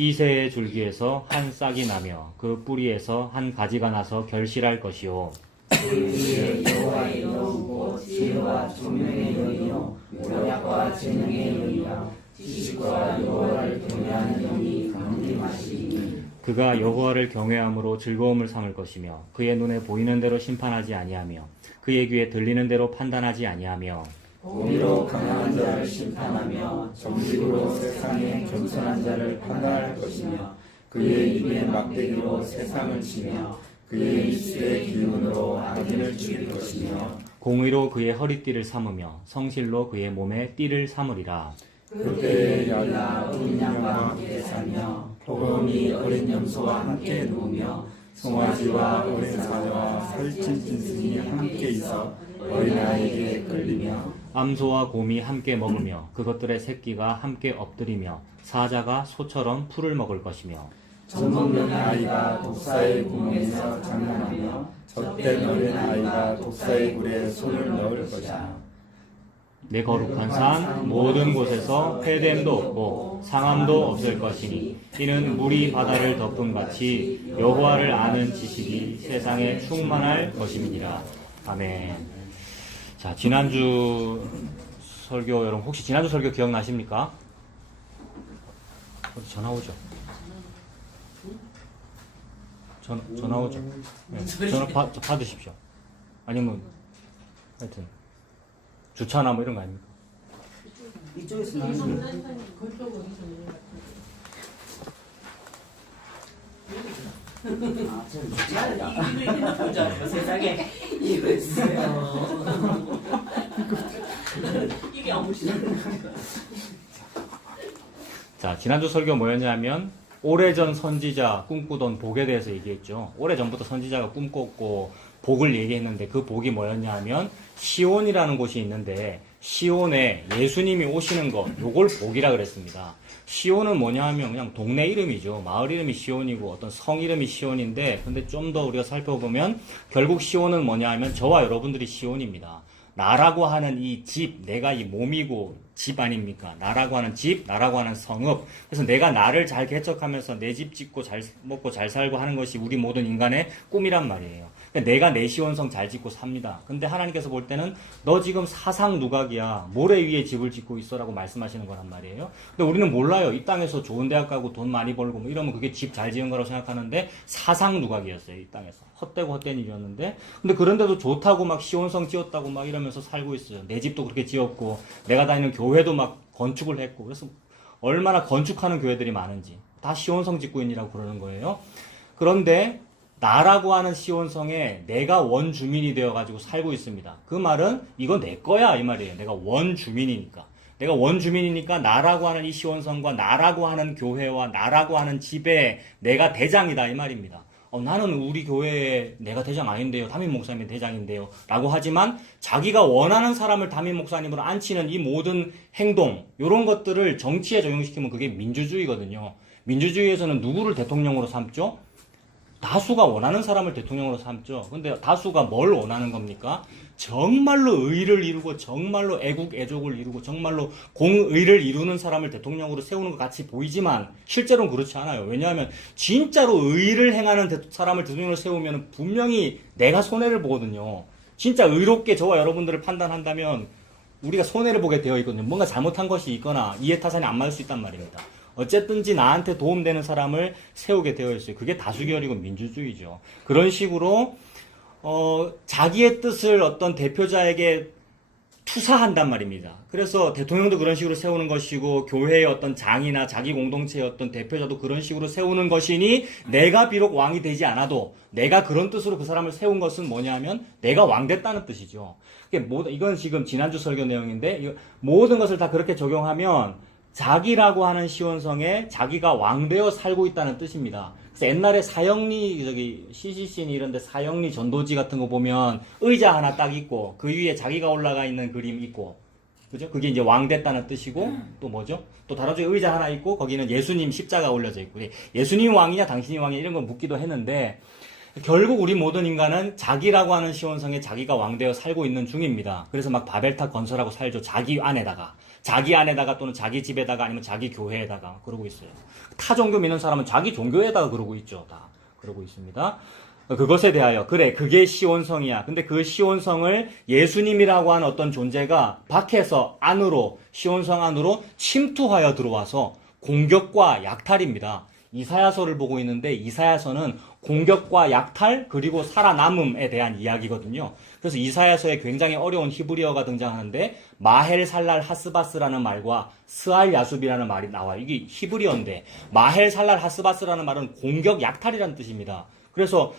이새의 줄기에서 한 싹이 나며 그 뿌리에서 한 가지가 나서 결실할 것이요. 그 위에 여호와의 이름과 지혜와 총명의 영이요 모략과 재능의 영이라. 지식과 여호와를 경외하는 영이 강림하시니. 그가 여호와를 경외함으로 즐거움을 삼을 것이며 그의 눈에 보이는 대로 심판하지 아니하며 그의 귀에 들리는 대로 판단하지 아니하며 공의로 강한 자를 심판하며 정직으로 세상의 겸손한 자를 판단할 것이며 그의 입의 막대기로 세상을 치며 그의 입술의 기운으로 악인을 죽일 것이며 공의로 그의 허리띠를 삼으며 성실로 그의 몸에 띠를 삼으리라. 그때에 yar라 어린 양과 함께 살며 포검이 어린 염소와 함께 누우며 송아지와 어린 사자와 살찐 짐승이 함께 있어 어린아이에게 끌리며 암소와 곰이 함께 먹으며 그것들의 새끼가 함께 엎드리며 사자가 소처럼 풀을 먹을 것이며 젖먹는 아이가 독사의 구멍에서 장난하며 젖된 어린아이가 독사의 굴에 손을 넣을 것이며 내 거룩한 산 모든 곳에서 폐됨도 없고 상함도 없을 것이니 이는 물이 바다를 덮음 같이 여호와를 아는 지식이 세상에 충만할 것임이니라. 아멘. 자, 지난주 설교 여러분 혹시 지난주 설교 기억나십니까? 어디 전화 오죠? 전화 오죠? 네, 전화 받으십시오. 아니면 하여튼 주차나 뭐 이런 거 아닙니까? 이쪽에서 나오는 세상에 이거 있어요. 이게 아무 시나. 자, 지난주 설교 뭐였냐면 오래전 선지자 꿈꾸던 복에 대해서 얘기했죠. 오래전부터 선지자가 꿈꿨고 복을 얘기했는데 그 복이 뭐였냐 하면 시온이라는 곳이 있는데 시온에 예수님이 오시는 것, 요걸 복이라 그랬습니다. 시온은 뭐냐 하면 그냥 동네 이름이죠. 마을 이름이 시온이고 어떤 성 이름이 시온인데 근데 좀 더 우리가 살펴보면 결국 시온은 뭐냐 하면 저와 여러분들이 시온입니다. 나라고 하는 이 집, 내가 이 몸이고 집 아닙니까? 나라고 하는 집, 나라고 하는 성읍. 그래서 내가 나를 잘 개척하면서 내 집 짓고 잘 먹고 잘 살고 하는 것이 우리 모든 인간의 꿈이란 말이에요. 그러니까 내가 내 시온성 잘 짓고 삽니다. 근데 하나님께서 볼 때는 너 지금 사상 누각이야. 모래 위에 집을 짓고 있어라고 말씀하시는 거란 말이에요. 근데 우리는 몰라요. 이 땅에서 좋은 대학 가고 돈 많이 벌고 뭐 이러면 그게 집 잘 지은 거라고 생각하는데 사상 누각이었어요. 이 땅에서. 헛되고 헛된 일이었는데 근데 그런데도 좋다고 막 시온성 지었다고 막 이러면서 살고 있어요. 내 집도 그렇게 지었고 내가 다니는 교회도 막 건축을 했고 그래서 얼마나 건축하는 교회들이 많은지 다 시온성 짓고인이라고 그러는 거예요. 그런데 나라고 하는 시온성에 내가 원주민이 되어가지고 살고 있습니다. 그 말은 이거 내 거야 이 말이에요. 내가 원주민이니까. 내가 원주민이니까 나라고 하는 이 시온성과 나라고 하는 교회와 나라고 하는 집에 내가 대장이다 이 말입니다. 나는 우리 교회에 내가 대장 아닌데요. 담임 목사님이 대장인데요. 라고 하지만 자기가 원하는 사람을 담임 목사님으로 앉히는 이 모든 행동, 이런 것들을 정치에 적용시키면 그게 민주주의거든요. 민주주의에서는 누구를 대통령으로 삼죠? 다수가 원하는 사람을 대통령으로 삼죠. 근데 다수가 뭘 원하는 겁니까? 정말로 의를 이루고 정말로 애국 애족을 이루고 정말로 공의를 이루는 사람을 대통령으로 세우는 것 같이 보이지만 실제로는 그렇지 않아요. 왜냐하면 진짜로 의를 행하는 사람을 대통령으로 세우면 분명히 내가 손해를 보거든요. 진짜 의롭게 저와 여러분들을 판단한다면 우리가 손해를 보게 되어 있거든요. 뭔가 잘못한 것이 있거나 이해타산이 안 맞을 수 있단 말입니다. 어쨌든지 나한테 도움되는 사람을 세우게 되어 있어요. 그게 다수결이고 민주주의죠. 그런 식으로 자기의 뜻을 어떤 대표자에게 투사한단 말입니다. 그래서 대통령도 그런 식으로 세우는 것이고 교회의 어떤 장이나 자기 공동체의 어떤 대표자도 그런 식으로 세우는 것이니 내가 비록 왕이 되지 않아도 내가 그런 뜻으로 그 사람을 세운 것은 뭐냐면 내가 왕 됐다는 뜻이죠. 이건 지금 지난주 설교 내용인데 모든 것을 다 그렇게 적용하면 자기라고 하는 시온성에 자기가 왕되어 살고 있다는 뜻입니다. 그래서 옛날에 사형리 CCC니 이런데 사형리 전도지 같은 거 보면 의자 하나 딱 있고 그 위에 자기가 올라가 있는 그림 있고 그죠? 그게 이제 왕 됐다는 뜻이고 또 뭐죠? 또 다른 쪽에 의자 하나 있고 거기는 예수님 십자가 올려져 있고 예수님 왕이냐 당신이 왕이냐 이런 거 묻기도 했는데 결국 우리 모든 인간은 자기라고 하는 시온성에 자기가 왕되어 살고 있는 중입니다. 그래서 막 바벨탑 건설하고 살죠. 자기 안에다가. 자기 안에다가 또는 자기 집에다가 아니면 자기 교회에다가 그러고 있어요. 타 종교 믿는 사람은 자기 종교에다가 그러고 있죠. 다 그러고 있습니다. 그것에 대하여 그래 그게 시온성이야. 근데 그 시온성을 예수님이라고 하는 어떤 존재가 밖에서 안으로 시온성 안으로 침투하여 들어와서 공격과 약탈입니다. 이사야서를 보고 있는데 이사야서는 공격과 약탈 그리고 살아남음에 대한 이야기거든요. 그래서 이사야서에 굉장히 어려운 히브리어가 등장하는데 마헬살랄 하스바스라는 말과 스알 야숲이라는 말이 나와요. 이게 히브리어인데 마헬살랄 하스바스라는 말은 공격 약탈이라는 뜻입니다. 그래서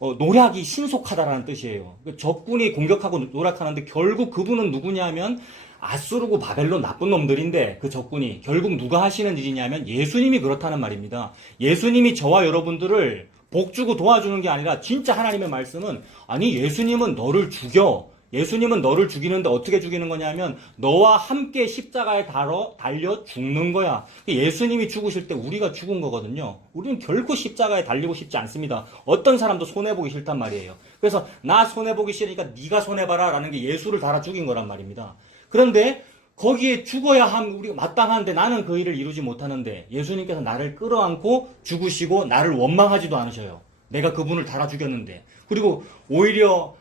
노략이 신속하다라는 뜻이에요. 적군이 공격하고 노략하는데 결국 그분은 누구냐면 아수르고 바벨론 나쁜 놈들인데 그 적군이 결국 누가 하시는 일이냐면 예수님이 그렇다는 말입니다. 예수님이 저와 여러분들을 복주고 도와주는 게 아니라 진짜 하나님의 말씀은 아니 예수님은 너를 죽여. 예수님은 너를 죽이는데 어떻게 죽이는 거냐면 너와 함께 십자가에 달려 죽는 거야. 예수님이 죽으실 때 우리가 죽은 거거든요. 우리는 결코 십자가에 달리고 싶지 않습니다. 어떤 사람도 손해보기 싫단 말이에요. 그래서 나 손해보기 싫으니까 네가 손해봐라 라는 게 예수를 달아 죽인 거란 말입니다. 그런데 거기에 죽어야 우리가 마땅한데 나는 그 일을 이루지 못하는데 예수님께서 나를 끌어안고 죽으시고 나를 원망하지도 않으셔요. 내가 그분을 달아 죽였는데. 그리고 오히려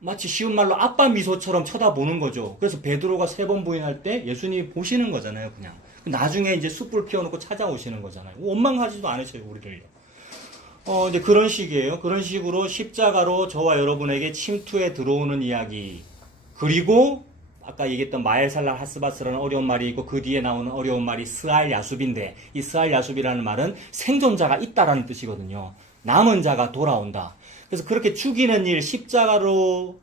마치 쉬운 말로 아빠 미소처럼 쳐다보는 거죠. 그래서 베드로가 3번 부인할 때 예수님이 보시는 거잖아요, 그냥. 나중에 이제 숯불 피워놓고 찾아오시는 거잖아요. 원망하지도 않으셔요, 우리를요. 이제 그런 식이에요. 그런 식으로 십자가로 저와 여러분에게 침투해 들어오는 이야기. 그리고 아까 얘기했던 마엘살랄 하스바스라는 어려운 말이 있고 그 뒤에 나오는 어려운 말이 스알 야숲인데 이 스알 야숲이라는 말은 생존자가 있다라는 뜻이거든요. 남은 자가 돌아온다. 그래서 그렇게 죽이는 일, 십자가로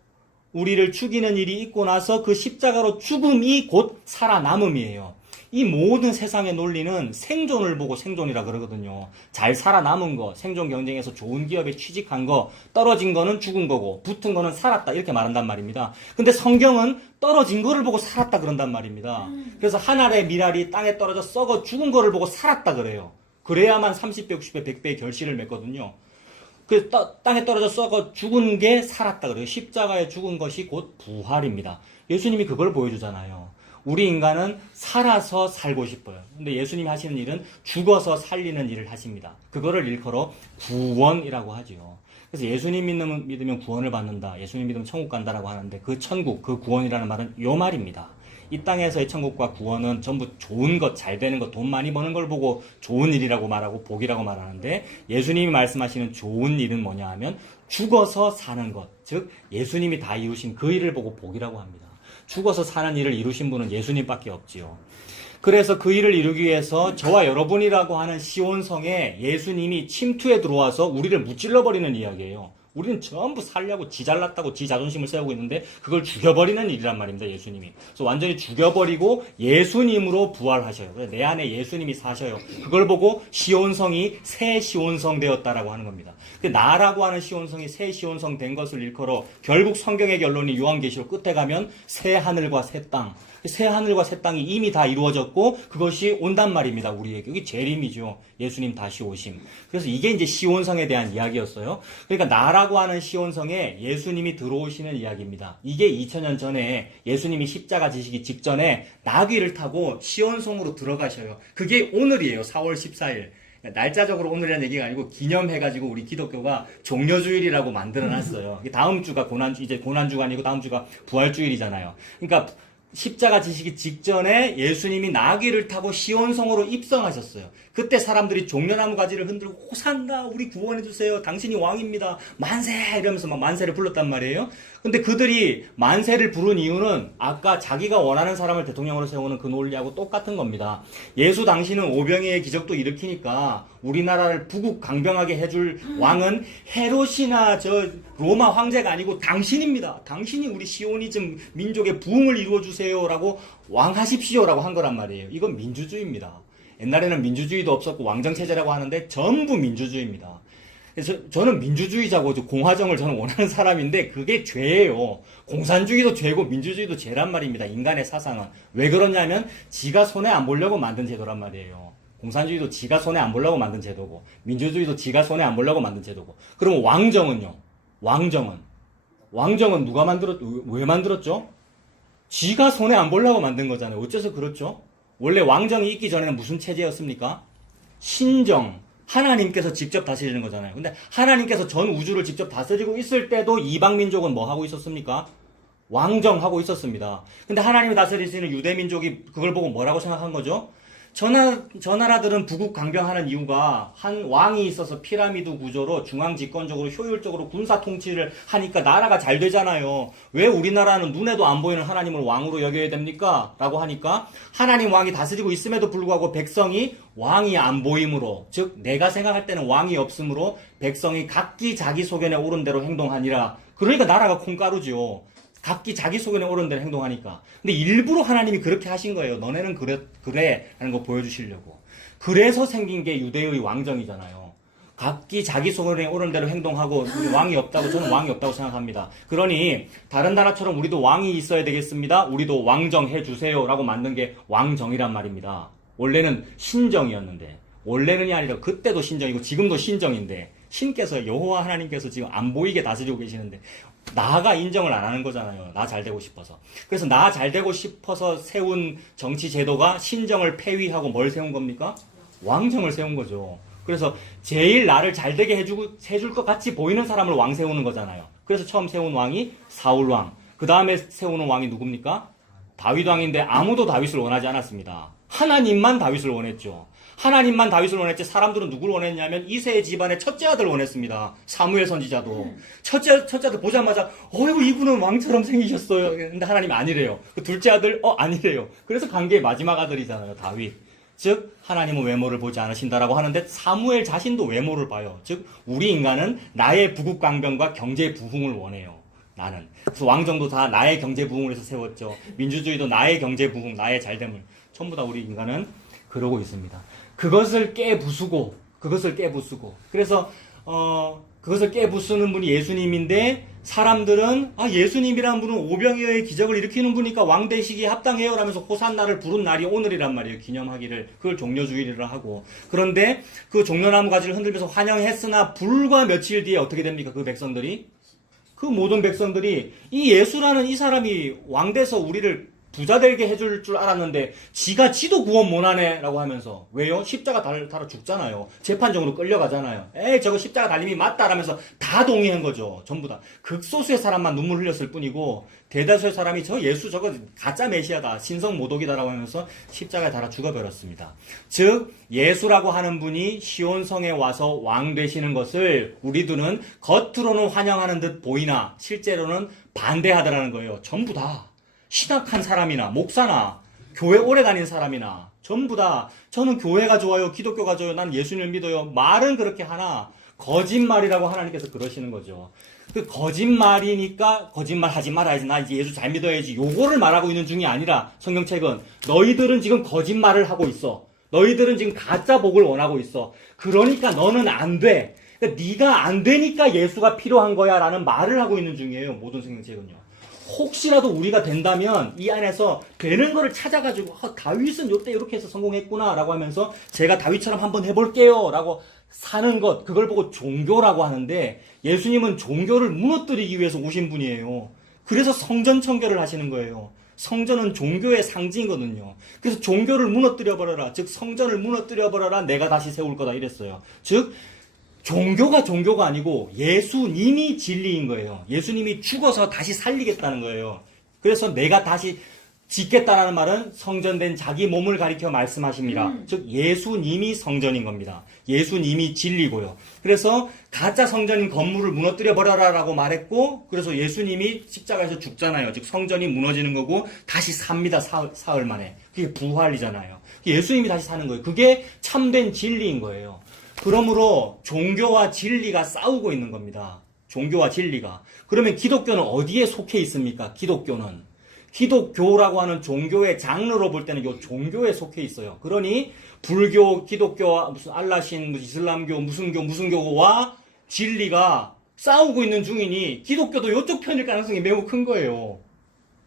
우리를 죽이는 일이 있고 나서 그 십자가로 죽음이 곧 살아남음이에요. 이 모든 세상의 논리는 생존을 보고 생존이라 그러거든요. 잘 살아남은 거, 생존 경쟁에서 좋은 기업에 취직한 거, 떨어진 거는 죽은 거고 붙은 거는 살았다 이렇게 말한단 말입니다. 근데 성경은 떨어진 거를 보고 살았다 그런단 말입니다. 그래서 한 알의 밀알이 땅에 떨어져 썩어 죽은 거를 보고 살았다 그래요. 그래야만 30배, 60배, 100배의 결실을 맺거든요. 그 땅에 떨어져 썩어 죽은 게 살았다 그래요. 십자가에 죽은 것이 곧 부활입니다. 예수님이 그걸 보여주잖아요. 우리 인간은 살아서 살고 싶어요. 근데 예수님이 하시는 일은 죽어서 살리는 일을 하십니다. 그거를 일컬어 구원이라고 하죠. 그래서 예수님 믿으면 구원을 받는다. 예수님 믿으면 천국 간다라고 하는데 그 천국, 그 구원이라는 말은 요 말입니다. 이 땅에서의 천국과 구원은 전부 좋은 것, 잘 되는 것, 돈 많이 버는 걸 보고 좋은 일이라고 말하고 복이라고 말하는데 예수님이 말씀하시는 좋은 일은 뭐냐 하면 죽어서 사는 것, 즉 예수님이 다 이루신 그 일을 보고 복이라고 합니다. 죽어서 사는 일을 이루신 분은 예수님밖에 없지요. 그래서 그 일을 이루기 위해서 저와 여러분이라고 하는 시온성에 예수님이 침투해 들어와서 우리를 무찔러버리는 이야기예요. 우리는 전부 살려고 지 잘났다고 지 자존심을 세우고 있는데 그걸 죽여버리는 일이란 말입니다. 예수님이. 그래서 완전히 죽여버리고 예수님으로 부활하셔요. 내 안에 예수님이 사셔요. 그걸 보고 시온성이 새 시온성 되었다라고 하는 겁니다. 나라고 하는 시온성이 새 시온성 된 것을 일컬어 결국 성경의 결론이 요한계시록 끝에 가면 새 하늘과 새 땅. 새 하늘과 새 땅이 이미 다 이루어졌고 그것이 온단 말입니다. 우리에게. 이게 재림이죠. 예수님 다시 오심. 그래서 이게 이제 시온성에 대한 이야기였어요. 그러니까 나라고 하는 시온성에 예수님이 들어오시는 이야기입니다. 이게 2000년 전에 예수님이 십자가 지시기 직전에 나귀를 타고 시온성으로 들어가셔요. 그게 오늘이에요. 4월 14일. 날짜적으로 오늘이라는 얘기가 아니고 기념해가지고 우리 기독교가 종려주일이라고 만들어놨어요. 다음 주가 이제 고난주가 아니고 다음 주가 부활주일이잖아요. 그러니까 십자가 지시기 직전에 예수님이 나귀를 타고 시온성으로 입성하셨어요. 그때 사람들이 종려나무 가지를 흔들고 호산나 우리 구원해주세요. 당신이 왕입니다. 만세 이러면서 막 만세를 불렀단 말이에요. 근데 그들이 만세를 부른 이유는 아까 자기가 원하는 사람을 대통령으로 세우는 그 논리하고 똑같은 겁니다. 예수 당신은 오병이의 기적도 일으키니까 우리나라를 부국 강병하게 해줄 왕은 헤롯이나 저 로마 황제가 아니고 당신입니다. 당신이 우리 시오니즘 민족의 부흥을 이루어주세요 라고 왕하십시오라고 한 거란 말이에요. 이건 민주주의입니다. 옛날에는 민주주의도 없었고 왕정체제라고 하는데 전부 민주주의입니다. 그래서 저는 민주주의자고 공화정을 저는 원하는 사람인데 그게 죄예요. 공산주의도 죄고 민주주의도 죄란 말입니다. 인간의 사상은. 왜 그러냐면 지가 손해 안 보려고 만든 제도란 말이에요. 공산주의도 지가 손해 안 보려고 만든 제도고 민주주의도 지가 손해 안 보려고 만든 제도고. 그럼 왕정은요? 왕정은 누가 왜 만들었죠? 지가 손해 안 보려고 만든 거잖아요. 어째서 그렇죠? 원래 왕정이 있기 전에는 무슨 체제였습니까? 신정. 하나님께서 직접 다스리는 거잖아요. 근데 하나님께서 전 우주를 직접 다스리고 있을 때도 이방민족은 뭐 하고 있었습니까? 왕정하고 있었습니다. 근데 하나님이 다스리시는 유대민족이 그걸 보고 뭐라고 생각한 거죠? 저 나라들은 부국 강병하는 이유가 한 왕이 있어서 피라미드 구조로 중앙 집권적으로 효율적으로 군사 통치를 하니까 나라가 잘 되잖아요. 왜 우리나라는 눈에도 안 보이는 하나님을 왕으로 여겨야 됩니까? 라고 하니까 하나님 왕이 다스리고 있음에도 불구하고 백성이 왕이 안 보임으로, 즉 내가 생각할 때는 왕이 없으므로 백성이 각기 자기 소견에 오른 대로 행동하니라. 그러니까 나라가 콩가루지요. 각기 자기 소견에 오른 대로 행동하니까. 근데 일부러 하나님이 그렇게 하신 거예요. 너네는 그래 하는 거 보여주시려고. 그래서 생긴 게 유대의 왕정이잖아요. 각기 자기 소견에 오른 대로 행동하고 왕이 없다고, 저는 왕이 없다고 생각합니다. 그러니 다른 나라처럼 우리도 왕이 있어야 되겠습니다. 우리도 왕정 해주세요 라고 만든 게 왕정이란 말입니다. 원래는 신정이었는데, 원래는이 아니라 그때도 신정이고 지금도 신정인데, 신께서 여호와 하나님께서 지금 안 보이게 다스리고 계시는데 나가 인정을 안 하는 거잖아요. 나 잘 되고 싶어서. 그래서 나 잘 되고 싶어서 세운 정치 제도가 신정을 폐위하고 뭘 세운 겁니까? 왕정을 세운 거죠. 그래서 제일 나를 잘 되게 해줄 것 같이 보이는 사람을 왕 세우는 거잖아요. 그래서 처음 세운 왕이 사울왕. 그 다음에 세우는 왕이 누굽니까? 다윗 왕인데 아무도 다윗을 원하지 않았습니다. 하나님만 다윗을 원했죠. 하나님만 다윗을 원했지 사람들은 누구를 원했냐면 이새의 집안의 첫째 아들 원했습니다. 사무엘 선지자도. 첫째 아들 보자마자 어이구 이분은 왕처럼 생기셨어요. 근데 하나님이 아니래요. 그 둘째 아들 아니래요. 그래서 관계의 마지막 아들이잖아요. 다윗. 즉 하나님은 외모를 보지 않으신다라고 하는데 사무엘 자신도 외모를 봐요. 즉 우리 인간은 나의 부국강병과 경제 부흥을 원해요. 나는. 그래서 왕정도 다 나의 경제 부흥을 해서 세웠죠. 민주주의도 나의 경제 부흥, 나의 잘됨을. 전부 다 우리 인간은 그러고 있습니다. 그것을 깨부수고 그래서 그것을 깨부수는 분이 예수님인데 사람들은 예수님이라는 분은 오병이어의 기적을 일으키는 분이니까 왕 되시기에 합당해요 라면서 호산나를 부른 날이 오늘이란 말이에요. 기념하기를. 그걸 종려주의를 하고. 그런데 그 종려나무 가지를 흔들면서 환영했으나 불과 며칠 뒤에 어떻게 됩니까? 그 백성들이? 그 모든 백성들이 이 예수라는 이 사람이 왕 돼서 우리를 부자 되게 해줄 줄 알았는데 지도 구원 못하네 라고 하면서. 왜요? 십자가 달아 죽잖아요. 재판정으로 끌려가잖아요. 저거 십자가 달림이 맞다라면서 다 동의한 거죠. 전부 다. 극소수의 사람만 눈물 흘렸을 뿐이고 대다수의 사람이 저 예수 저거 가짜 메시아다, 신성 모독이다라고 하면서 십자가에 달아 죽어버렸습니다. 즉 예수라고 하는 분이 시온성에 와서 왕 되시는 것을 우리들은 겉으로는 환영하는 듯 보이나 실제로는 반대하더라는 거예요. 전부 다. 신학한 사람이나 목사나 교회 오래 다닌 사람이나 전부 다 저는 교회가 좋아요, 기독교가 좋아요, 난 예수님을 믿어요. 말은 그렇게 하나 거짓말이라고 하나님께서 그러시는 거죠. 그 거짓말이니까 거짓말 하지 말아야지, 나 이제 예수 잘 믿어야지, 요거를 말하고 있는 중이 아니라 성경책은 너희들은 지금 거짓말을 하고 있어. 너희들은 지금 가짜 복을 원하고 있어. 그러니까 너는 안 돼. 그러니까 네가 안 되니까 예수가 필요한 거야 라는 말을 하고 있는 중이에요. 모든 성경책은요. 혹시라도 우리가 된다면 이 안에서 되는 거를 찾아가지고 다윗은 요때 이렇게 해서 성공했구나 라고 하면서 제가 다윗처럼 한번 해볼게요 라고 사는 것, 그걸 보고 종교라고 하는데 예수님은 종교를 무너뜨리기 위해서 오신 분이에요. 그래서 성전 청결을 하시는 거예요. 성전은 종교의 상징이거든요. 그래서 종교를 무너뜨려버려라, 즉 성전을 무너뜨려버려라, 내가 다시 세울 거다 이랬어요. 즉 종교가 아니고 예수님이 진리인 거예요. 예수님이 죽어서 다시 살리겠다는 거예요. 그래서 내가 다시 짓겠다라는 말은 성전된 자기 몸을 가리켜 말씀하십니다. 즉 예수님이 성전인 겁니다. 예수님이 진리고요. 그래서 가짜 성전인 건물을 무너뜨려 버려라라고 말했고, 그래서 예수님이 십자가에서 죽잖아요. 즉 성전이 무너지는 거고 다시 삽니다. 사흘 만에. 그게 부활이잖아요. 예수님이 다시 사는 거예요. 그게 참된 진리인 거예요. 그러므로 종교와 진리가 싸우고 있는 겁니다. 종교와 진리가. 그러면 기독교는 어디에 속해 있습니까? 기독교라고 하는 종교의 장르로 볼 때는 이 종교에 속해 있어요. 그러니 불교, 기독교, 무슨 알라신, 무슨 이슬람교, 무슨 교와 진리가 싸우고 있는 중이니 기독교도 이쪽 편일 가능성이 매우 큰 거예요.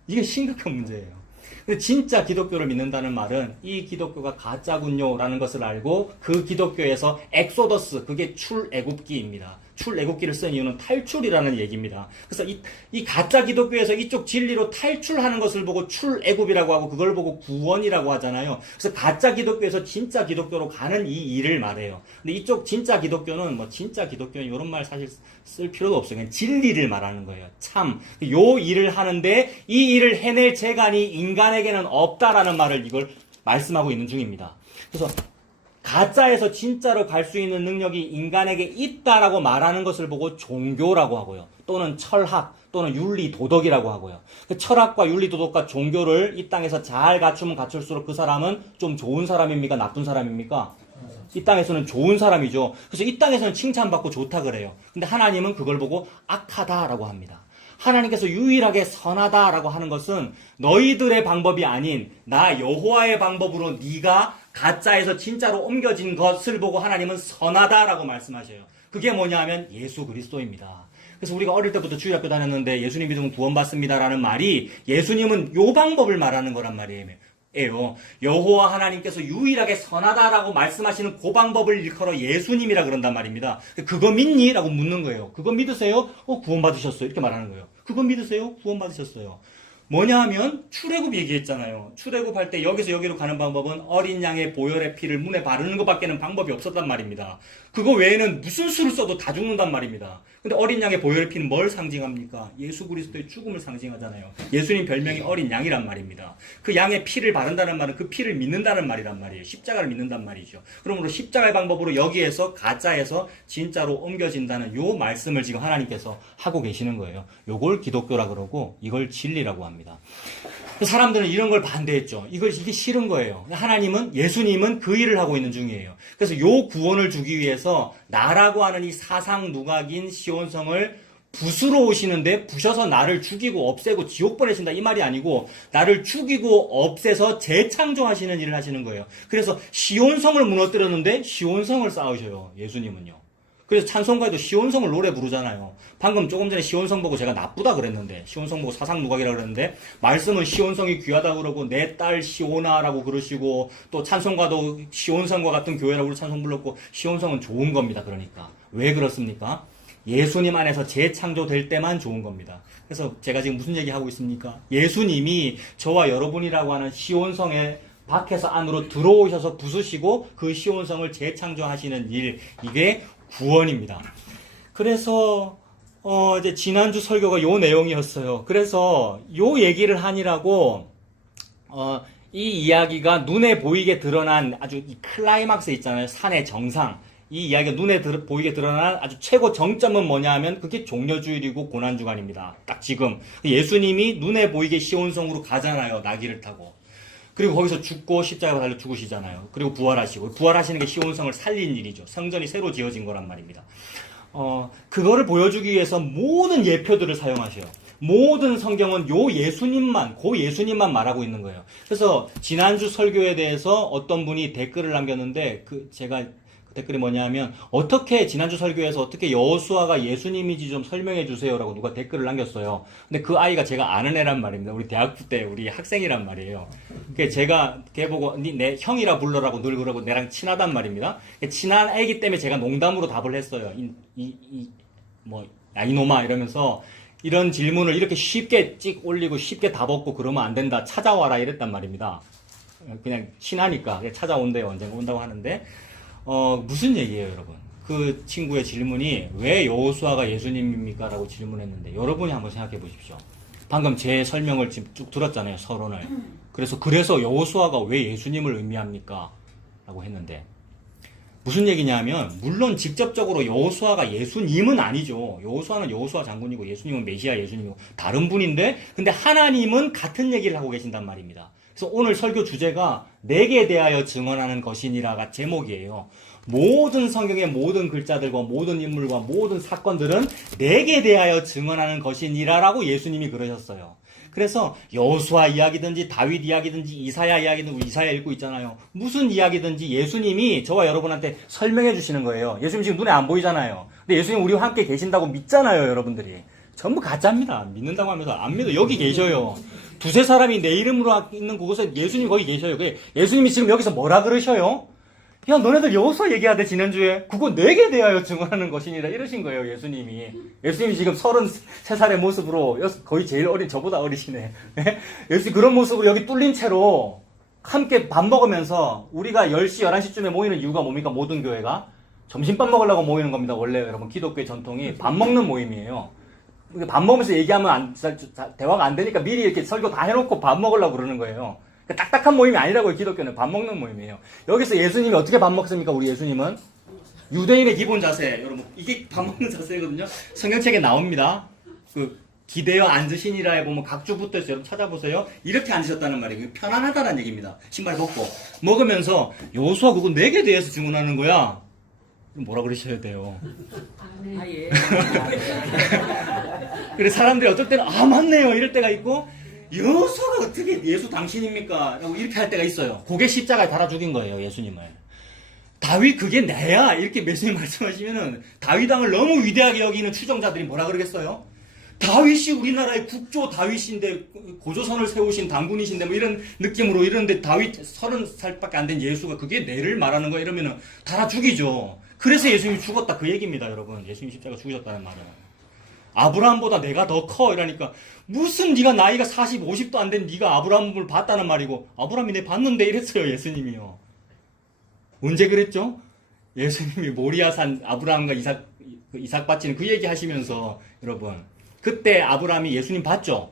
이게 심각한 문제예요. 근데 진짜 기독교를 믿는다는 말은 이 기독교가 가짜군요 라는 것을 알고 그 기독교에서 엑소더스, 그게 출애굽기입니다. 출애굽기를 쓴 이유는 탈출이라는 얘기입니다. 그래서 이 가짜 기독교에서 이쪽 진리로 탈출하는 것을 보고 출애굽이라고 하고 그걸 보고 구원이라고 하잖아요. 그래서 가짜 기독교에서 진짜 기독교로 가는 이 일을 말해요. 근데 이쪽 진짜 기독교는 뭐 진짜 기독교는 이런 말 사실 쓸 필요도 없어요. 그냥 진리를 말하는 거예요. 참. 요 일을 하는데 이 일을 해낼 재간이 인간에게는 없다라는 말을 이걸 말씀하고 있는 중입니다. 그래서 가짜에서 진짜로 갈 수 있는 능력이 인간에게 있다라고 말하는 것을 보고 종교라고 하고요. 또는 철학, 또는 윤리, 도덕이라고 하고요. 그 철학과 윤리, 도덕과 종교를 이 땅에서 잘 갖추면 갖출수록 그 사람은 좀 좋은 사람입니까? 나쁜 사람입니까? 이 땅에서는 좋은 사람이죠. 그래서 이 땅에서는 칭찬받고 좋다 그래요. 근데 하나님은 그걸 보고 악하다라고 합니다. 하나님께서 유일하게 선하다라고 하는 것은 너희들의 방법이 아닌 나 여호와의 방법으로 네가 가짜에서 진짜로 옮겨진 것을 보고 하나님은 선하다라고 말씀하셔요. 그게 뭐냐 하면 예수 그리스도입니다. 그래서 우리가 어릴 때부터 주일학교 다녔는데 예수님 믿으면 구원받습니다라는 말이 예수님은 요 방법을 말하는 거란 말이에요. 여호와 하나님께서 유일하게 선하다라고 말씀하시는 그 방법을 일컬어 예수님이라 그런단 말입니다. 그거 믿니? 라고 묻는 거예요. 그거 믿으세요? 구원받으셨어요. 이렇게 말하는 거예요. 그거 믿으세요? 구원받으셨어요. 뭐냐 하면 출애굽 얘기했잖아요. 출애굽할 때 여기서 여기로 가는 방법은 어린 양의 보혈의 피를 문에 바르는 것밖에는 방법이 없었단 말입니다. 그거 외에는 무슨 수를 써도 다 죽는단 말입니다. 근데 어린 양의 보혈의 피는 뭘 상징합니까? 예수 그리스도의 죽음을 상징하잖아요. 예수님 별명이 어린 양이란 말입니다. 그 양의 피를 바른다는 말은 그 피를 믿는다는 말이란 말이에요. 십자가를 믿는단 말이죠. 그러므로 십자가의 방법으로 여기에서 가짜에서 진짜로 옮겨진다는 요 말씀을 지금 하나님께서 하고 계시는 거예요. 요걸 기독교라 그러고 이걸 진리라고 합니다. 사람들은 이런 걸 반대했죠. 이게 싫은 거예요. 하나님은, 예수님은 그 일을 하고 있는 중이에요. 그래서 요 구원을 주기 위해서 나라고 하는 이 사상 누각인 시온성을 부수러 오시는데 부셔서 나를 죽이고 없애고 지옥 보내신다 이 말이 아니고 나를 죽이고 없애서 재창조하시는 일을 하시는 거예요. 그래서 시온성을 무너뜨렸는데 시온성을 쌓으셔요. 예수님은요. 그래서 찬송가에도 시온성을 노래 부르잖아요. 방금 조금 전에 시온성 보고 제가 나쁘다 그랬는데, 시온성 보고 사상 누각이라 그랬는데, 말씀은 시온성이 귀하다 그러고, 내 딸 시오나라고 그러시고, 또 찬송가도 시온성과 같은 교회라고 찬송 불렀고, 시온성은 좋은 겁니다. 그러니까. 왜 그렇습니까? 예수님 안에서 재창조될 때만 좋은 겁니다. 그래서 제가 지금 무슨 얘기 하고 있습니까? 예수님이 저와 여러분이라고 하는 시온성에 밖에서 안으로 들어오셔서 부수시고 그 시온성을 재창조하시는 일, 이게 구원입니다. 그래서 이제 지난주 설교가 요 내용이었어요. 그래서 요 얘기를 하니라고 이 이야기가 눈에 보이게 드러난 아주 이 클라이막스 있잖아요. 산의 정상. 이 이야기가 눈에 보이게 드러난 아주 최고 정점은 뭐냐 하면 그게 종려주일이고 고난주간입니다. 딱 지금 예수님이 눈에 보이게 시온성으로 가잖아요. 나귀를 타고. 그리고 거기서 죽고 십자가에 달려 죽으시잖아요. 그리고 부활하시고, 부활하시는 게 시온성을 살린 일이죠. 성전이 새로 지어진 거란 말입니다. 그거를 보여주기 위해서 모든 예표들을 사용하셔요. 모든 성경은 요 예수님만, 고 예수님만 말하고 있는 거예요. 그래서 지난주 설교에 대해서 어떤 분이 댓글을 남겼는데, 제가 댓글이 뭐냐면 어떻게 지난주 설교에서 어떻게 여호수아가 예수님인지 좀 설명해 주세요라고 누가 댓글을 남겼어요. 근데 그 아이가 제가 아는 애란 말입니다. 우리 대학부 때 우리 학생이란 말이에요. 그래서 제가 걔 보고 내 형이라 불러라고 늘 그러고 내랑 친하단 말입니다. 친한 애기 때문에 제가 농담으로 답을 했어요. 이놈아 이러면서 이런 질문을 이렇게 쉽게 찍 올리고 쉽게 답 얻고 그러면 안 된다. 찾아와라 이랬단 말입니다. 그냥 친하니까 찾아온대요. 언젠가 온다고 하는데 무슨 얘기예요, 여러분? 그 친구의 질문이 왜 여호수아가 예수님입니까? 라고 질문했는데 여러분이 한번 생각해 보십시오. 방금 제 설명을 지금 쭉 들었잖아요, 서론을. 그래서 여호수아가 왜 예수님을 의미합니까? 라고 했는데 무슨 얘기냐면 물론 직접적으로 여호수아가 예수님은 아니죠. 여호수아는 여호수아 장군이고 예수님은 메시아 예수님이고 다른 분인데 근데 하나님은 같은 얘기를 하고 계신단 말입니다. 그래서 오늘 설교 주제가 내게 대하여 증언하는 것이니라가 제목이에요. 모든 성경의 모든 글자들과 모든 인물과 모든 사건들은 내게 대하여 증언하는 것이니라라고 예수님이 그러셨어요. 그래서 여호수아 이야기든지 다윗 이야기든지 이사야 이야기든지 이사야 읽고 있잖아요. 무슨 이야기든지 예수님이 저와 여러분한테 설명해 주시는 거예요. 예수님 지금 눈에 안 보이잖아요. 근데 예수님 우리와 함께 계신다고 믿잖아요, 여러분들이. 전부 가짜입니다. 믿는다고 하면서 안 믿어. 여기 계셔요. 두세 사람이 내 이름으로 있는 그곳에 예수님 거기 계셔요. 예수님이 지금 여기서 뭐라 그러셔요? 야, 너네들 여호수아 얘기하대, 지난주에. 그거 내게 대하여 증언하는 것이니라 이러신 거예요, 예수님이. 예수님이 지금 33살의 모습으로, 거의 제일 어린, 저보다 어리시네. 예수님 그런 모습으로 여기 뚫린 채로 함께 밥 먹으면서 우리가 10시, 11시쯤에 모이는 이유가 뭡니까? 모든 교회가. 점심밥 먹으려고 모이는 겁니다. 원래 여러분 기독교의 전통이 밥 먹는 모임이에요. 밥 먹으면서 얘기하면 대화가 안 되니까 미리 이렇게 설교 다 해놓고 밥 먹으려고 그러는 거예요. 딱딱한 모임이 아니라고요. 기독교는 밥 먹는 모임이에요. 여기서 예수님이 어떻게 밥 먹습니까? 우리 예수님은 유대인의 기본 자세, 여러분 이게 밥 먹는 자세거든요. 성경책에 나옵니다. 그 기대어 앉으시니라에 보면 각주 붙어 있어요. 여러분 찾아보세요. 이렇게 앉으셨다는 말이에요. 편안하다는 얘기입니다. 신발 벗고 먹으면서 여호수아 그거 내게 대해서 증언하는 거야. 뭐라 그러셔야 돼요. 아, 예. 그래 사람들이 어떨 때는 아 맞네요 이럴 때가 있고 여호수아가 어떻게 예수 당신입니까? 라고 이렇게 할 때가 있어요. 고개 십자가에 달아 죽인 거예요, 예수님을. 다윗 그게 나야 이렇게 예수님 말씀하시면은 다윗왕을 너무 위대하게 여기는 추정자들이 뭐라 그러겠어요? 다윗이 우리나라의 국조 다윗인데 고조선을 세우신 당군이신데 뭐 이런 느낌으로 이러는데 다윗 30살밖에 안 된 예수가 그게 내를 말하는 거야 이러면은 달아 죽이죠. 그래서 예수님이 죽었다 그 얘기입니다, 여러분. 예수님 십자가 죽으셨다는 말은. 아브라함보다 내가 더 커 이러니까 무슨 네가 나이가 40, 50도 안 된 네가 아브라함을 봤다는 말이고 아브라함이 내 봤는데 이랬어요, 예수님이요. 언제 그랬죠? 예수님이 모리아산 아브라함과 이삭 바치는 그 얘기 하시면서 여러분 그때 아브라함이 예수님 봤죠?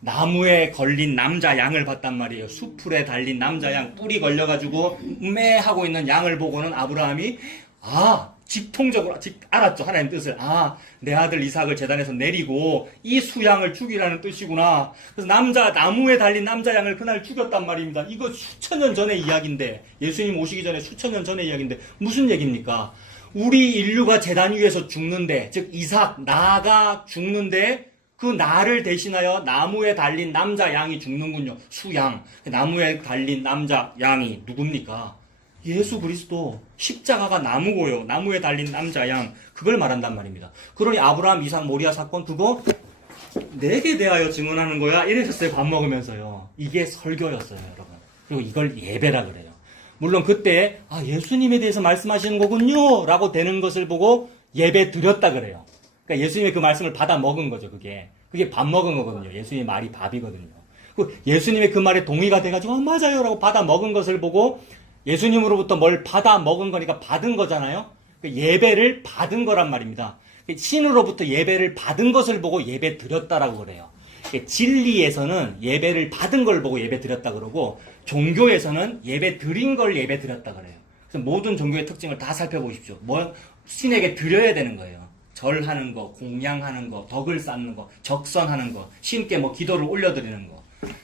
나무에 걸린 남자 양을 봤단 말이에요. 수풀에 달린 남자 양 뿔이 걸려가지고 하고 있는 양을 보고는 아브라함이 직통적으로 알았죠. 하나님 뜻을. 내 아들 이삭을 제단에서 내리고 이 수양을 죽이라는 뜻이구나. 그래서 나무에 달린 남자 양을 그날 죽였단 말입니다. 이거 수천 년 전의 이야기인데, 예수님 오시기 전에 수천 년 전의 이야기인데 무슨 얘기입니까? 우리 인류가 제단 위에서 죽는데, 즉 이삭, 나가 죽는데 그 나를 대신하여 나무에 달린 남자 양이 죽는군요. 수양. 나무에 달린 남자 양이 누굽니까? 예수 그리스도. 십자가가 나무고요. 나무에 달린 남자 양. 그걸 말한단 말입니다. 그러니 아브라함, 이삭, 모리아 사건 그거 내게 대하여 증언하는 거야. 이러셨어요. 밥 먹으면서요. 이게 설교였어요, 여러분. 그리고 이걸 예배라 그래요. 물론 그때 예수님에 대해서 말씀하시는 거군요 라고 되는 것을 보고 예배 드렸다 그래요. 그러니까 예수님의 그 말씀을 받아 먹은 거죠. 그게 밥 먹은 거거든요. 예수님의 말이 밥이거든요. 예수님의 그 말에 동의가 돼가지고 맞아요 라고 받아 먹은 것을 보고 예수님으로부터 뭘 받아 먹은 거니까 받은 거잖아요. 예배를 받은 거란 말입니다. 신으로부터 예배를 받은 것을 보고 예배 드렸다라고 그래요. 진리에서는 예배를 받은 걸 보고 예배 드렸다 그러고 종교에서는 예배 드린 걸 예배 드렸다 그래요. 그래서 모든 종교의 특징을 다 살펴보십시오. 신에게 드려야 되는 거예요. 절하는 거, 공양하는 거, 덕을 쌓는 거, 적선하는 거, 신께 기도를 올려드리는 거.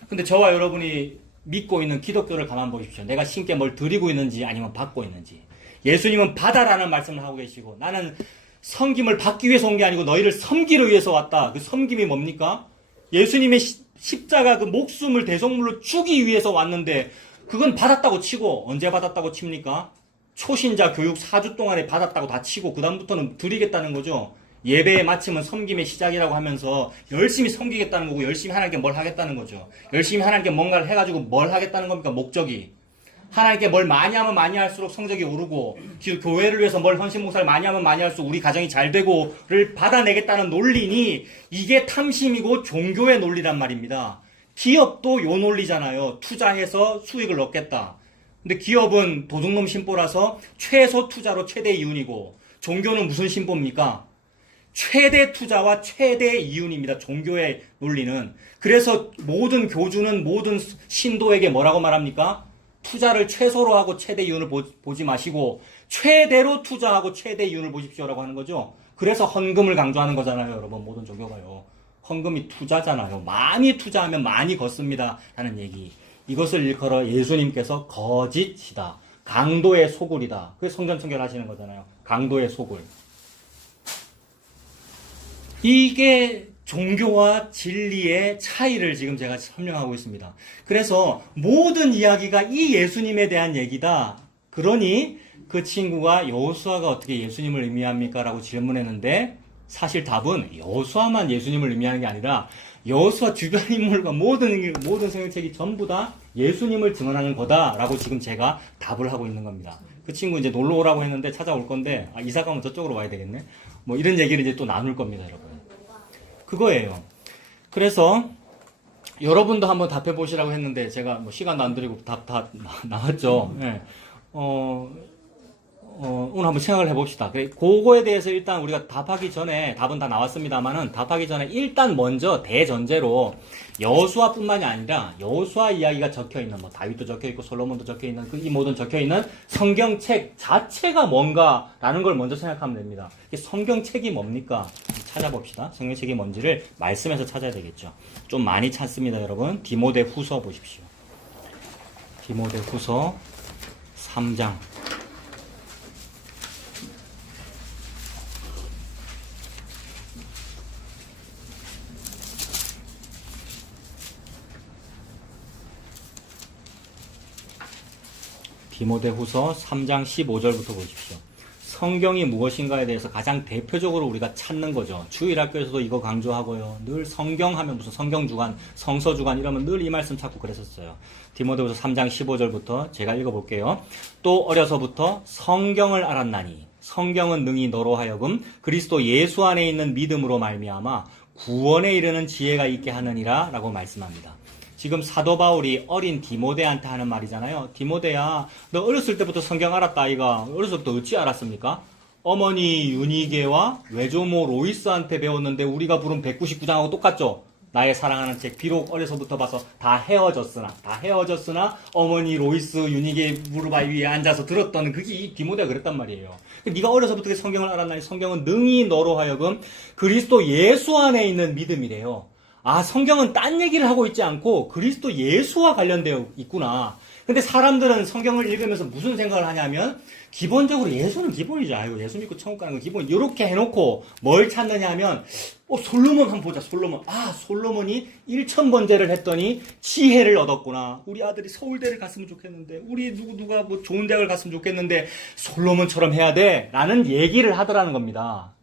근데 저와 여러분이 믿고 있는 기독교를 가만 보십시오. 내가 신께 뭘 드리고 있는지 아니면 받고 있는지. 예수님은 받아라는 말씀을 하고 계시고 나는 섬김을 받기 위해서 온 게 아니고 너희를 섬기러 위해서 왔다. 그 섬김이 뭡니까? 예수님의 십자가 그 목숨을 대속물로 주기 위해서 왔는데 그건 받았다고 치고 언제 받았다고 칩니까? 초신자 교육 4주 동안에 받았다고 다 치고 그 다음부터는 드리겠다는 거죠. 예배의 마침은 섬김의 시작이라고 하면서 열심히 섬기겠다는 거고 열심히 하나님께 뭘 하겠다는 거죠. 열심히 하나님께 뭔가를 해가지고 뭘 하겠다는 겁니까? 목적이. 하나님께 뭘 많이 하면 많이 할수록 성적이 오르고 교회를 위해서 뭘 헌신봉사를 많이 하면 많이 할수록 우리 가정이 잘 되고를 받아내겠다는 논리니 이게 탐심이고 종교의 논리란 말입니다. 기업도 요 논리잖아요. 투자해서 수익을 얻겠다. 근데 기업은 도둑놈 신보라서 최소 투자로 최대 이윤이고 종교는 무슨 신보입니까? 최대 투자와 최대 이윤입니다. 종교의 논리는. 그래서 모든 교주는 모든 신도에게 뭐라고 말합니까? 투자를 최소로 하고 최대 이윤을 보지 마시고 최대로 투자하고 최대 이윤을 보십시오라고 하는 거죠. 그래서 헌금을 강조하는 거잖아요, 여러분. 모든 종교가요. 헌금이 투자잖아요. 많이 투자하면 많이 걷습니다 라는 얘기. 이것을 일컬어 예수님께서 거짓이다. 강도의 소굴이다. 그게 성전 청결하시는 거잖아요. 강도의 소굴. 이게 종교와 진리의 차이를 지금 제가 설명하고 있습니다. 그래서 모든 이야기가 이 예수님에 대한 얘기다. 그러니 그 친구가 여호수아가 어떻게 예수님을 의미합니까? 라고 질문했는데 사실 답은 여호수아만 예수님을 의미하는 게 아니라 여호수아 주변 인물과 모든 성경책이 전부 다 예수님을 증언하는 거다라고 지금 제가 답을 하고 있는 겁니다. 그 친구 이제 놀러 오라고 했는데 찾아올 건데, 아, 이사 가면 저쪽으로 와야 되겠네? 뭐 이런 얘기를 이제 또 나눌 겁니다, 여러분. 그거예요. 그래서, 여러분도 한번 답해 보시라고 했는데, 제가 뭐 시간도 안 드리고 답 다 나왔죠. 예. 오늘 한번 생각을 해봅시다. 그거에 대해서 일단 우리가 답하기 전에, 답은 다 나왔습니다만은, 답하기 전에 일단 먼저 대전제로 여호수아뿐만이 아니라 여호수아 이야기가 적혀있는, 뭐 다윗도 적혀있고 솔로몬도 적혀있는 이 모든 적혀있는 성경책 자체가 뭔가라는 걸 먼저 생각하면 됩니다. 성경책이 뭡니까? 찾아봅시다. 성경책이 뭔지를 말씀에서 찾아야 되겠죠. 좀 많이 찾습니다, 여러분. 디모데 후서 보십시오. 디모데 후서 3장. 디모데후서 3장 15절부터 보십시오. 성경이 무엇인가에 대해서 가장 대표적으로 우리가 찾는 거죠. 주일학교에서도 이거 강조하고요. 늘 성경하면 무슨 성경주간, 성서주간 이러면 늘 이 말씀 찾고 그랬었어요. 디모데후서 3장 15절부터 제가 읽어볼게요. 또 어려서부터 성경을 알았나니 성경은 능히 너로 하여금 그리스도 예수 안에 있는 믿음으로 말미암아 구원에 이르는 지혜가 있게 하느니라 라고 말씀합니다. 지금 사도 바울이 어린 디모데한테 하는 말이잖아요. 디모데야, 너 어렸을 때부터 성경 알았다 아이가. 어렸을 때부터 어찌 알았습니까? 어머니 유니게와 외조모 로이스한테 배웠는데 우리가 부른 199장하고 똑같죠? 나의 사랑하는 책. 비록 어려서부터 봐서 다 헤어졌으나 어머니 로이스 유니게 무릎 위에 앉아서 들었던 그게 이 디모데가 그랬단 말이에요. 네가 어려서부터 성경을 알았나니 성경은 능히 너로 하여금 그리스도 예수 안에 있는 믿음이래요. 아, 성경은 딴 얘기를 하고 있지 않고 그리스도 예수와 관련되어 있구나. 근데 사람들은 성경을 읽으면서 무슨 생각을 하냐면 기본적으로 예수는 기본이죠. 아유, 예수 믿고 천국 가는 건 기본. 이렇게 해놓고 뭘 찾느냐 하면 솔로몬 한번 보자. 솔로몬이 1000번제를 했더니 지혜를 얻었구나. 우리 아들이 서울대를 갔으면 좋겠는데 우리 누가 뭐 좋은 대학을 갔으면 좋겠는데 솔로몬처럼 해야 돼 라는 얘기를 하더라는 겁니다.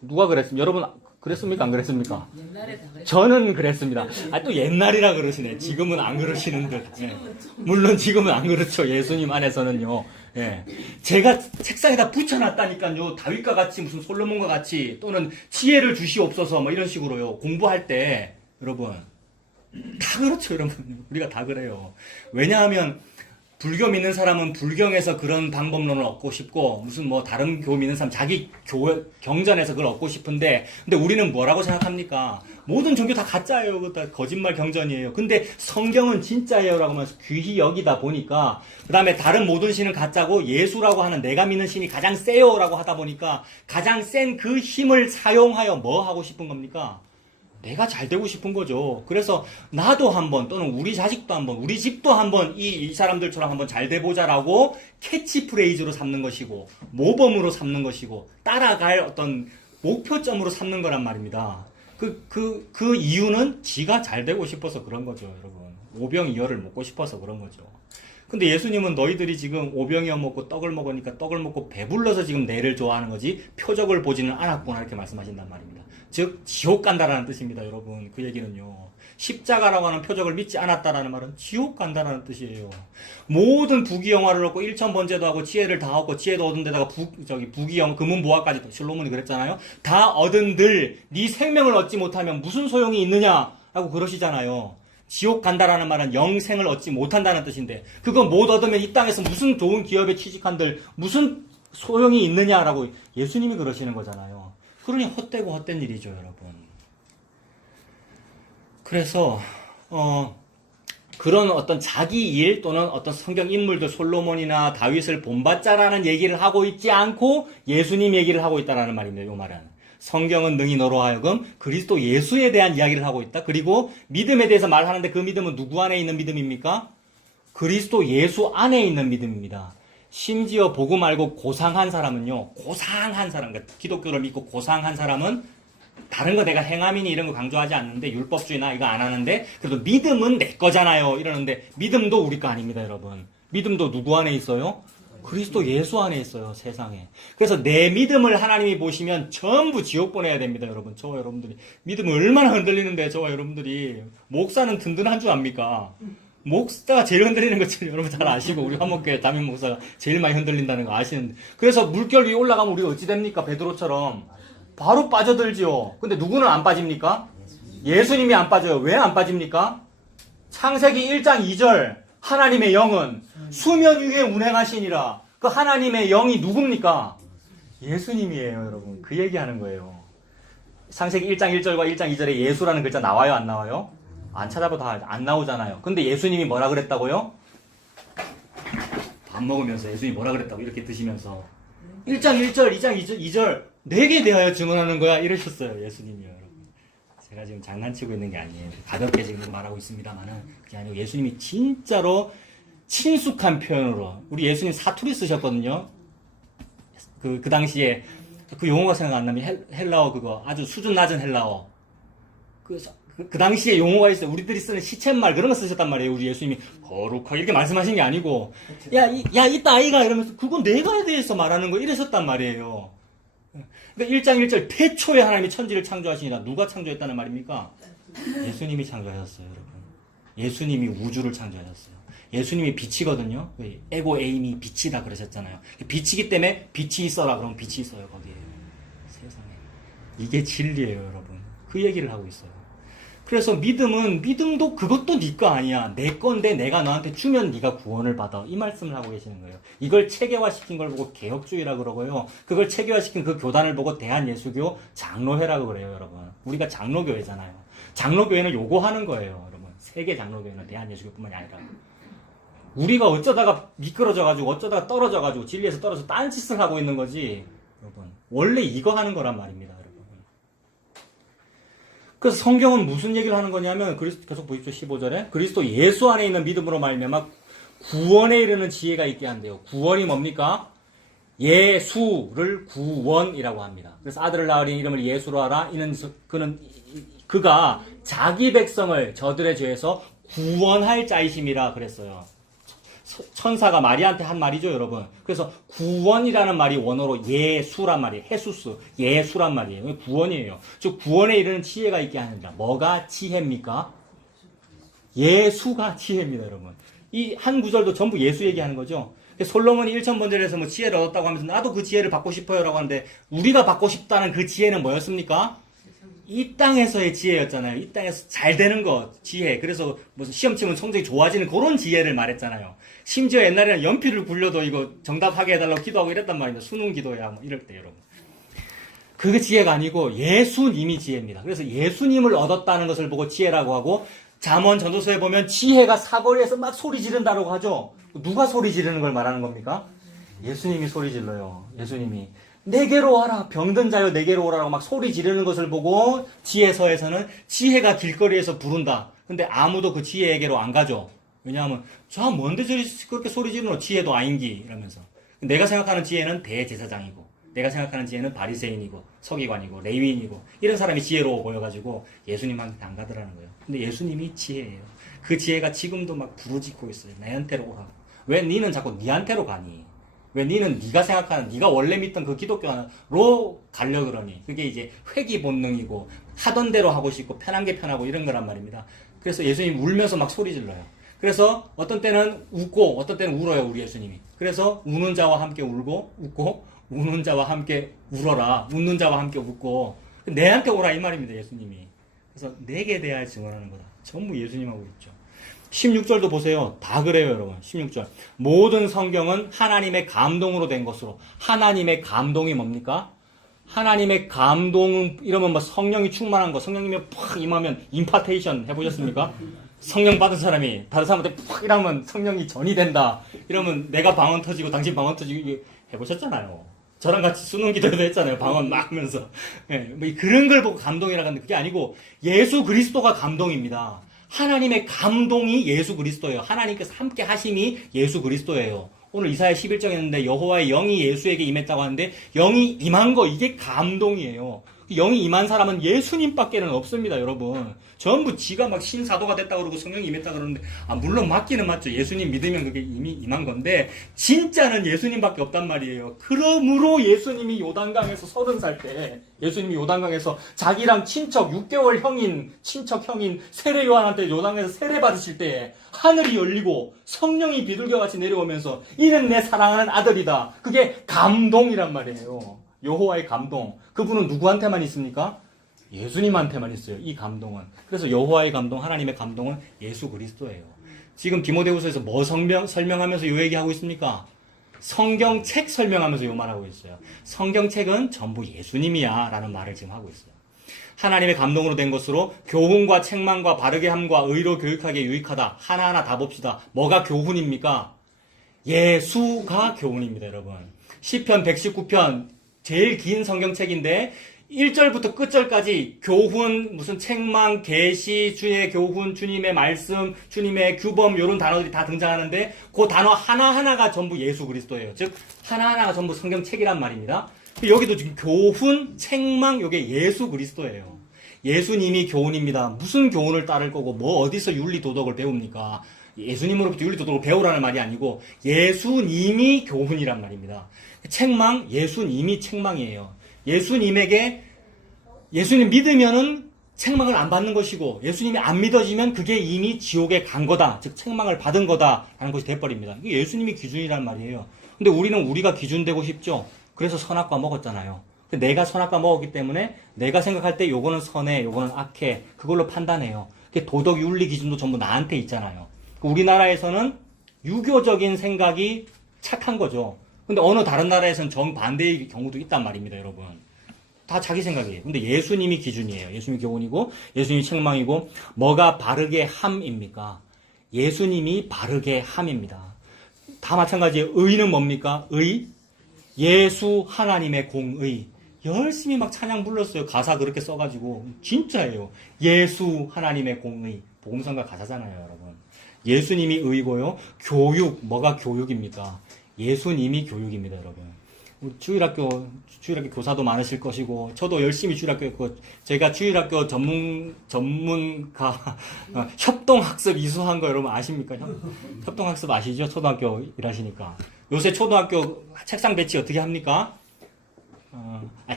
누가 그랬습니까? 여러분 그랬습니까? 안 그랬습니까? 옛날에 다 그랬어요. 저는 그랬습니다. 아, 또 옛날이라 그러시네. 지금은 안 그러시는 듯. 예. 물론 지금은 안 그렇죠. 예수님 안에서는요. 예. 제가 책상에다 붙여놨다니까요. 다윗과 같이 무슨 솔로몬과 같이 또는 지혜를 주시옵소서 뭐 이런 식으로요. 공부할 때 여러분 다 그렇죠. 여러분 우리가 다 그래요. 왜냐하면 불교 믿는 사람은 불경에서 그런 방법론을 얻고 싶고 무슨 뭐 다른 교 믿는 사람 자기 경전에서 그걸 얻고 싶은데 근데 우리는 뭐라고 생각합니까? 모든 종교 다 가짜예요. 그거 다 거짓말 경전이에요. 근데 성경은 진짜예요 라고 하면서 귀히 여기다 보니까 그 다음에 다른 모든 신은 가짜고 예수라고 하는 내가 믿는 신이 가장 세요 라고 하다 보니까 가장 센 그 힘을 사용하여 뭐 하고 싶은 겁니까? 내가 잘 되고 싶은 거죠. 그래서 나도 한번 또는 우리 자식도 한번 우리 집도 한번 이 사람들처럼 한번 잘 돼보자라고 캐치프레이즈로 삼는 것이고 모범으로 삼는 것이고 따라갈 어떤 목표점으로 삼는 거란 말입니다. 그 이유는 지가 잘 되고 싶어서 그런 거죠, 여러분. 오병이어를 먹고 싶어서 그런 거죠. 근데 예수님은 너희들이 지금 오병이어 먹고 떡을 먹으니까 떡을 먹고 배불러서 지금 내를 좋아하는 거지 표적을 보지는 않았구나 이렇게 말씀하신단 말입니다. 즉 지옥 간다라는 뜻입니다, 여러분. 그 얘기는요. 십자가라고 하는 표적을 믿지 않았다라는 말은 지옥 간다라는 뜻이에요. 모든 부귀영화를 얻고 1000번제도 하고 지혜를 다 얻고 지혜도 얻은 데다가 부귀영 금은보화까지 솔로몬이 그랬잖아요. 다 얻은들 네 생명을 얻지 못하면 무슨 소용이 있느냐라고 그러시잖아요. 지옥 간다라는 말은 영생을 얻지 못한다는 뜻인데 그거 못 얻으면 이 땅에서 무슨 좋은 기업에 취직한들 무슨 소용이 있느냐라고 예수님이 그러시는 거잖아요. 그러니 헛되고 헛된 일이죠, 여러분. 그래서 그런 어떤 자기 일 또는 어떤 성경 인물들 솔로몬이나 다윗을 본받자라는 얘기를 하고 있지 않고 예수님 얘기를 하고 있다라는 말입니다. 이 말은 성경은 능히 너로 하여금 그리스도 예수에 대한 이야기를 하고 있다. 그리고 믿음에 대해서 말하는데 그 믿음은 누구 안에 있는 믿음입니까? 그리스도 예수 안에 있는 믿음입니다. 심지어 복음 알고 고상한 사람은요, 고상한 사람, 그러니까 기독교를 믿고 고상한 사람은 다른 거 내가 행함이니 이런 거 강조하지 않는데 율법주의나 이거 안 하는데 그래도 믿음은 내 거잖아요 이러는데 믿음도 우리 거 아닙니다, 여러분. 믿음도 누구 안에 있어요? 그리스도 예수 안에 있어요, 세상에. 그래서 내 믿음을 하나님이 보시면 전부 지옥 보내야 됩니다, 여러분. 저와 여러분들이 믿음을 얼마나 흔들리는데 저와 여러분들이 목사는 든든한 줄 압니까? 목사가 제일 흔들리는 것처럼 여러분 잘 아시고 우리 화목교회 담임 목사가 제일 많이 흔들린다는 거 아시는데 그래서 물결 위에 올라가면 우리가 어찌 됩니까? 베드로처럼 바로 빠져들지요. 근데 누구는 안 빠집니까? 예수님이 안 빠져요. 왜 안 빠집니까? 창세기 1장 2절 하나님의 영은 수면 위에 운행하시니라. 그 하나님의 영이 누굽니까? 예수님이에요, 여러분. 그 얘기하는 거예요. 창세기 1장 1절과 1장 2절에 예수라는 글자 나와요, 안 나와요? 안 찾아봐도 안 나오잖아요. 근데 예수님이 뭐라 그랬다고요? 밥 먹으면서 예수님이 뭐라 그랬다고 이렇게 드시면서 1장 1절, 2장 2절 내게 대하여 증언하는 거야 이러셨어요, 예수님이요, 여러분. 제가 지금 장난치고 있는 게 아니에요. 가볍게 지금 말하고 있습니다만은 그게 아니고 예수님이 진짜로 친숙한 표현으로 우리 예수님 사투리 쓰셨거든요. 그 당시에 그 용어가 생각 안 나면 헬라어 그거 아주 수준 낮은 헬라어 그 당시에 용어가 있어요. 우리들이 쓰는 시쳇말 그런 거 쓰셨단 말이에요. 우리 예수님이 거룩하게 이렇게 말씀하신 게 아니고 야 이따 아이가 이러면서 그건 내가에 대해서 말하는 거 이러셨단 말이에요. 그러니까 1장 1절 태초에 하나님이 천지를 창조하시니라. 누가 창조했다는 말입니까? 예수님이 창조하셨어요, 여러분. 예수님이 우주를 창조하셨어요. 예수님이 빛이거든요. 에고 에임이 빛이다 그러셨잖아요. 빛이기 때문에 빛이 있어라 그러면 빛이 있어요, 거기에. 세상에. 이게 진리예요, 여러분. 그 얘기를 하고 있어요. 그래서 믿음도 그것도 네 거 아니야. 내 건데 내가 너한테 주면 네가 구원을 받아. 이 말씀을 하고 계시는 거예요. 이걸 체계화시킨 걸 보고 개혁주의라 그러고요. 그걸 체계화시킨 그 교단을 보고 대한예수교 장로회라고 그래요, 여러분. 우리가 장로교회잖아요. 장로교회는 요거 하는 거예요, 여러분. 세계 장로교회는 대한예수교뿐만이 아니라. 우리가 어쩌다가 미끄러져가지고 어쩌다가 떨어져가지고 진리에서 떨어져 딴짓을 하고 있는 거지, 여러분. 원래 이거 하는 거란 말입니다, 여러분. 그래서 성경은 무슨 얘기를 하는 거냐면 계속 보십시오. 15절에 그리스도 예수 안에 있는 믿음으로 말미암아 구원에 이르는 지혜가 있게 한대요. 구원이 뭡니까? 예수를 구원이라고 합니다. 그래서 아들을 낳으린 이름을 예수로 하라. 그가 자기 백성을 저들의 죄에서 구원할 자이심이라 그랬어요. 천사가 마리아한테 한 말이죠, 여러분. 그래서 구원이라는 말이 원어로 예수란 말이에요. 헤수스, 예수란 말이에요. 구원이에요. 즉 구원에 이르는 지혜가 있게 하는다. 뭐가 지혜입니까? 예수가 지혜입니다, 여러분. 이 한 구절도 전부 예수 얘기하는 거죠. 솔로몬이 1000번절에서 뭐 지혜를 얻었다고 하면서 나도 그 지혜를 받고 싶어요라고 하는데 우리가 받고 싶다는 그 지혜는 뭐였습니까? 이 땅에서의 지혜였잖아요. 이 땅에서 잘 되는 거, 지혜. 그래서 무슨 시험 치면 성적이 좋아지는 그런 지혜를 말했잖아요. 심지어 옛날에는 연필을 굴려도 이거 정답하게 해달라고 기도하고 이랬단 말입니다. 수능 기도야, 뭐 이럴 때, 여러분. 그게 지혜가 아니고 예수님이 지혜입니다. 그래서 예수님을 얻었다는 것을 보고 지혜라고 하고, 잠언 전도서에 보면 지혜가 사거리에서 막 소리 지른다고 하죠. 누가 소리 지르는 걸 말하는 겁니까? 예수님이 소리 질러요. 예수님이. 내게로 와라. 병든 자여 내게로 오라라고 막 소리 지르는 것을 보고 지혜서에서는 지혜가 길거리에서 부른다. 근데 아무도 그 지혜에게로 안 가죠. 왜냐하면 저 뭔데 저리 그렇게 소리 지르노? 지혜도 아닌기 이러면서. 내가 생각하는 지혜는 대제사장이고 내가 생각하는 지혜는 바리새인이고 서기관이고 레위인이고 이런 사람이 지혜로워 보여가지고 예수님한테 안 가더라는 거예요. 근데 예수님이 지혜예요. 그 지혜가 지금도 막 부르짖고 있어요. 나한테로 오라고. 왜 니는 자꾸 니한테로 가니? 왜 니는 네가 생각하는 네가 원래 믿던 그 기독교로 가려 그러니? 그게 이제 회귀 본능이고 하던 대로 하고 싶고 편한 게 편하고 이런 거란 말입니다. 그래서 예수님 울면서 막 소리 질러요. 그래서 어떤 때는 웃고 어떤 때는 울어요, 우리 예수님이. 그래서 우는 자와 함께 울고 웃고 우는 자와 함께 울어라. 웃는 자와 함께 웃고 내한테 오라 이 말입니다, 예수님이. 그래서 내게 대하여 증언하는 거다. 전부 예수님하고 있죠. 16절도 보세요. 다 그래요, 여러분. 16절. 모든 성경은 하나님의 감동으로 된 것으로. 하나님의 감동이 뭡니까? 하나님의 감동은 이러면 뭐 성령이 충만한 거, 성령님이 팍 임하면 임파테이션 해보셨습니까? 성령 받은 사람이 다른 사람한테 팍 이러면 성령이 전이 된다. 이러면 내가 방언 터지고 당신 방언 터지고 해보셨잖아요. 저랑 같이 수능 기도도 했잖아요. 방언 막 하면서. 네, 뭐 그런 걸 보고 감동이라고 하는데 그게 아니고 예수 그리스도가 감동입니다. 하나님의 감동이 예수 그리스도예요. 하나님께서 함께 하심이 예수 그리스도예요. 오늘 이사야 11장에 있는데 여호와의 영이 예수에게 임했다고 하는데 영이 임한 거 이게 감동이에요. 영이 임한 사람은 예수님밖에는 없습니다, 여러분. 전부 지가 막 신사도가 됐다 그러고 성령이 임했다 그러는데, 물론 맞기는 맞죠. 예수님 믿으면 그게 이미 임한 건데, 진짜는 예수님밖에 없단 말이에요. 그러므로 예수님이 요단강에서 30살 때, 예수님이 요단강에서 자기랑 친척, 6개월 친척 형인 세례 요한한테 요단강에서 세례 받으실 때에 하늘이 열리고 성령이 비둘기같이 내려오면서 이는 내 사랑하는 아들이다. 그게 감동이란 말이에요. 여호와의 감동. 그분은 누구한테만 있습니까? 예수님한테만 있어요. 이 감동은. 그래서 여호와의 감동, 하나님의 감동은 예수 그리스도예요. 지금 디모데후서에서 뭐 설명하면서 요 얘기하고 있습니까? 성경책 설명하면서 요 말하고 있어요. 성경책은 전부 예수님이야 라는 말을 지금 하고 있어요. 하나님의 감동으로 된 것으로 교훈과 책망과 바르게 함과 의로 교육하기에 유익하다. 하나하나 다 봅시다. 뭐가 교훈입니까? 예수가 교훈입니다, 여러분. 시편 119편 제일 긴 성경책인데 1절부터 끝절까지 교훈, 무슨 책망, 계시, 주의 교훈, 주님의 말씀, 주님의 규범 이런 단어들이 다 등장하는데 그 단어 하나하나가 전부 예수 그리스도예요. 즉 하나하나가 전부 성경책이란 말입니다. 여기도 지금 교훈, 책망 이게 예수 그리스도예요. 예수님이 교훈입니다. 무슨 교훈을 따를 거고 뭐 어디서 윤리 도덕을 배웁니까? 예수님으로부터 윤리 도덕을 배우라는 말이 아니고 예수님이 교훈이란 말입니다. 책망, 예수님이 책망이에요. 예수님에게 예수님 믿으면은 책망을 안 받는 것이고 예수님이 안 믿어지면 그게 이미 지옥에 간 거다. 즉 책망을 받은 거다라는 것이 돼버립니다. 이게 예수님이 기준이란 말이에요. 근데 우리는 우리가 기준 되고 싶죠. 그래서 선악과 먹었잖아요. 내가 선악과 먹었기 때문에 내가 생각할 때 요거는 선해, 요거는 악해. 그걸로 판단해요. 도덕 윤리 기준도 전부 나한테 있잖아요. 우리나라에서는 유교적인 생각이 착한 거죠. 근데 어느 다른 나라에서는 정반대의 경우도 있단 말입니다, 여러분. 다 자기 생각이에요. 근데 예수님이 기준이에요. 예수님이 교훈이고, 예수님이 책망이고, 뭐가 바르게 함입니까? 예수님이 바르게 함입니다. 다 마찬가지예요. 의는 뭡니까? 의? 예수 하나님의 공의. 열심히 막 찬양 불렀어요. 가사 그렇게 써가지고. 진짜예요. 예수 하나님의 공의. 복음성가 가사잖아요, 여러분. 예수님이 의고요. 교육, 뭐가 교육입니까? 예수님이 교육입니다, 여러분. 주일학교 교사도 많으실 것이고, 저도 열심히 주일학교 했고, 제가 주일학교 전문가, 협동학습 이수한 거 여러분 아십니까? 협동학습 아시죠? 초등학교 일하시니까. 요새 초등학교 책상 배치 어떻게 합니까?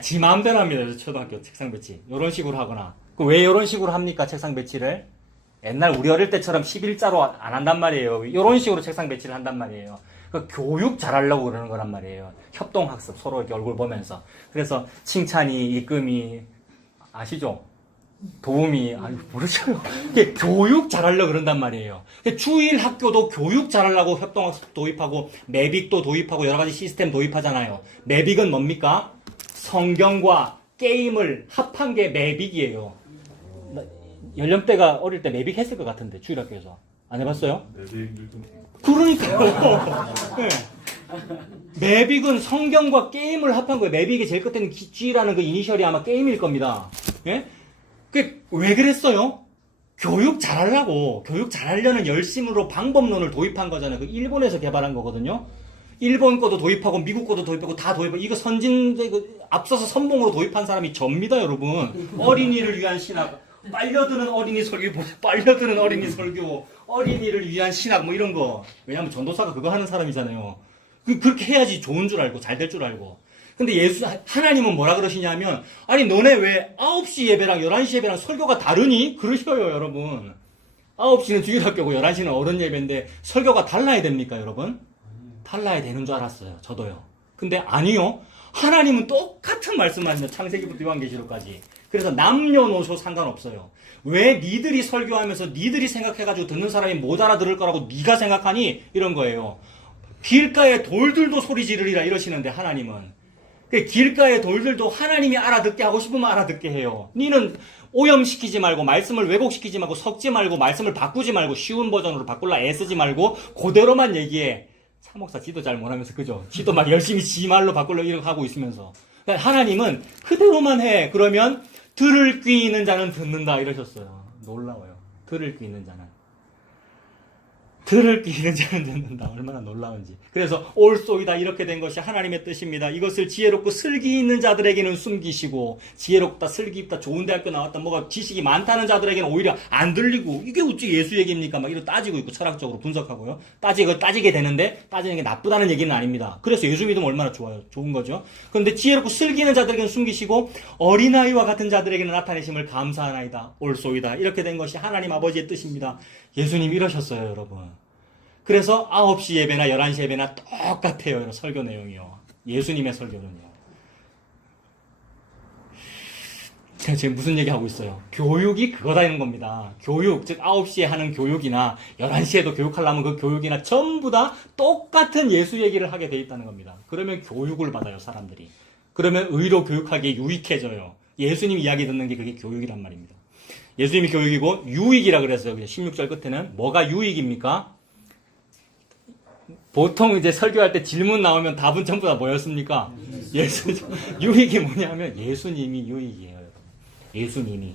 지 마음대로 합니다, 초등학교 책상 배치. 요런 식으로 하거나. 왜 요런 식으로 합니까, 책상 배치를? 옛날 우리 어릴 때처럼 11자로 안 한단 말이에요. 요런 식으로 책상 배치를 한단 말이에요. 교육 잘하려고 그러는 거란 말이에요. 협동학습, 서로 이렇게 얼굴 보면서. 그래서 칭찬이, 입금이, 아시죠? 도움이, 모르죠. 교육 잘하려고 그런단 말이에요. 주일 학교도 교육 잘하려고 협동학습 도입하고, 매빅도 도입하고, 여러 가지 시스템 도입하잖아요. 매빅은 뭡니까? 성경과 게임을 합한 게 매빅이에요. 연령대가 어릴 때 매빅 했을 것 같은데, 주일학교에서. 안 해봤어요? 그러니까요. 네. 매빅은 성경과 게임을 합한 거예요. 매빅이 제일 끝에는 G라는 그 이니셜이 아마 게임일 겁니다. 예? 왜 그랬어요? 교육 잘하려는 열심으로 방법론을 도입한 거잖아요. 일본에서 개발한 거거든요. 일본 거도 도입하고 미국 거도 도입하고 다 도입하고 이거 앞서서 선봉으로 도입한 사람이 접니다, 여러분. 어린이를 위한 신학. 빨려드는 어린이 설교, 어린이를 위한 신학, 뭐 이런 거. 왜냐면 전도사가 그거 하는 사람이잖아요. 그렇게 해야지 좋은 줄 알고, 잘 될 줄 알고. 근데 하나님은 뭐라 그러시냐면, 아니, 너네 왜 9시 예배랑 11시 예배랑 설교가 다르니? 그러셔요, 여러분. 9시는 주일학교고 11시는 어른 예배인데, 설교가 달라야 됩니까, 여러분? 달라야 되는 줄 알았어요, 저도요. 근데 아니요. 하나님은 똑같은 말씀을 하시죠. 창세기부터 요한계시록까지. 그래서 남녀노소 상관없어요. 왜 니들이 설교하면서 니들이 생각해가지고 듣는 사람이 못 알아들을 거라고 니가 생각하니? 이런 거예요. 길가에 돌들도 소리 지르리라 이러시는데 하나님은. 길가에 돌들도 하나님이 알아듣게 하고 싶으면 알아듣게 해요. 니는 오염시키지 말고 말씀을 왜곡시키지 말고 섞지 말고 말씀을 바꾸지 말고 쉬운 버전으로 바꿀라 애쓰지 말고 그대로만 얘기해. 차목사 지도 잘 못하면서 그죠? 지도 막 열심히 지 말로 바꾸려고 이렇게 하고 있으면서. 하나님은 그대로만 해. 그러면 들을 귀 있는 자는 듣는다 이러셨어요. 놀라워요. 들을 귀 있는 자는. 들을 끼는 자는 듣는다. 얼마나 놀라운지. 그래서 올소이다 이렇게 된 것이 하나님의 뜻입니다. 이것을 지혜롭고 슬기 있는 자들에게는 숨기시고 지혜롭다 슬기 있다 좋은 대학교 나왔다 뭐가 지식이 많다는 자들에게는 오히려 안 들리고 이게 어찌 예수 얘기입니까? 막 이렇게 따지고 있고 철학적으로 분석하고요. 따지게 되는데 따지는 게 나쁘다는 얘기는 아닙니다. 그래서 예수 믿으면 얼마나 좋아요. 좋은 거죠. 그런데 지혜롭고 슬기 있는 자들에게는 숨기시고 어린아이와 같은 자들에게는 나타내심을 감사하나이다. 올소이다 이렇게 된 것이 하나님 아버지의 뜻입니다. 예수님 이러셨어요, 여러분. 그래서 9시 예배나 11시 예배나 똑같아요, 설교 내용이요. 예수님의 설교는요. 제가 지금 무슨 얘기하고 있어요? 교육이 그거다 이런 겁니다. 교육, 즉 9시에 하는 교육이나 11시에도 교육하려면 그 교육이나 전부 다 똑같은 예수 얘기를 하게 돼 있다는 겁니다. 그러면 교육을 받아요, 사람들이. 그러면 의로 교육하기에 유익해져요. 예수님 이야기 듣는 게 그게 교육이란 말입니다. 예수님이 교육이고 유익이라 그랬어요. 16절 끝에는 뭐가 유익입니까? 보통 이제 설교할 때 질문 나오면 답은 전부 다 뭐였습니까? 유익이 뭐냐면 예수님이 유익이에요. 여러분. 예수님이.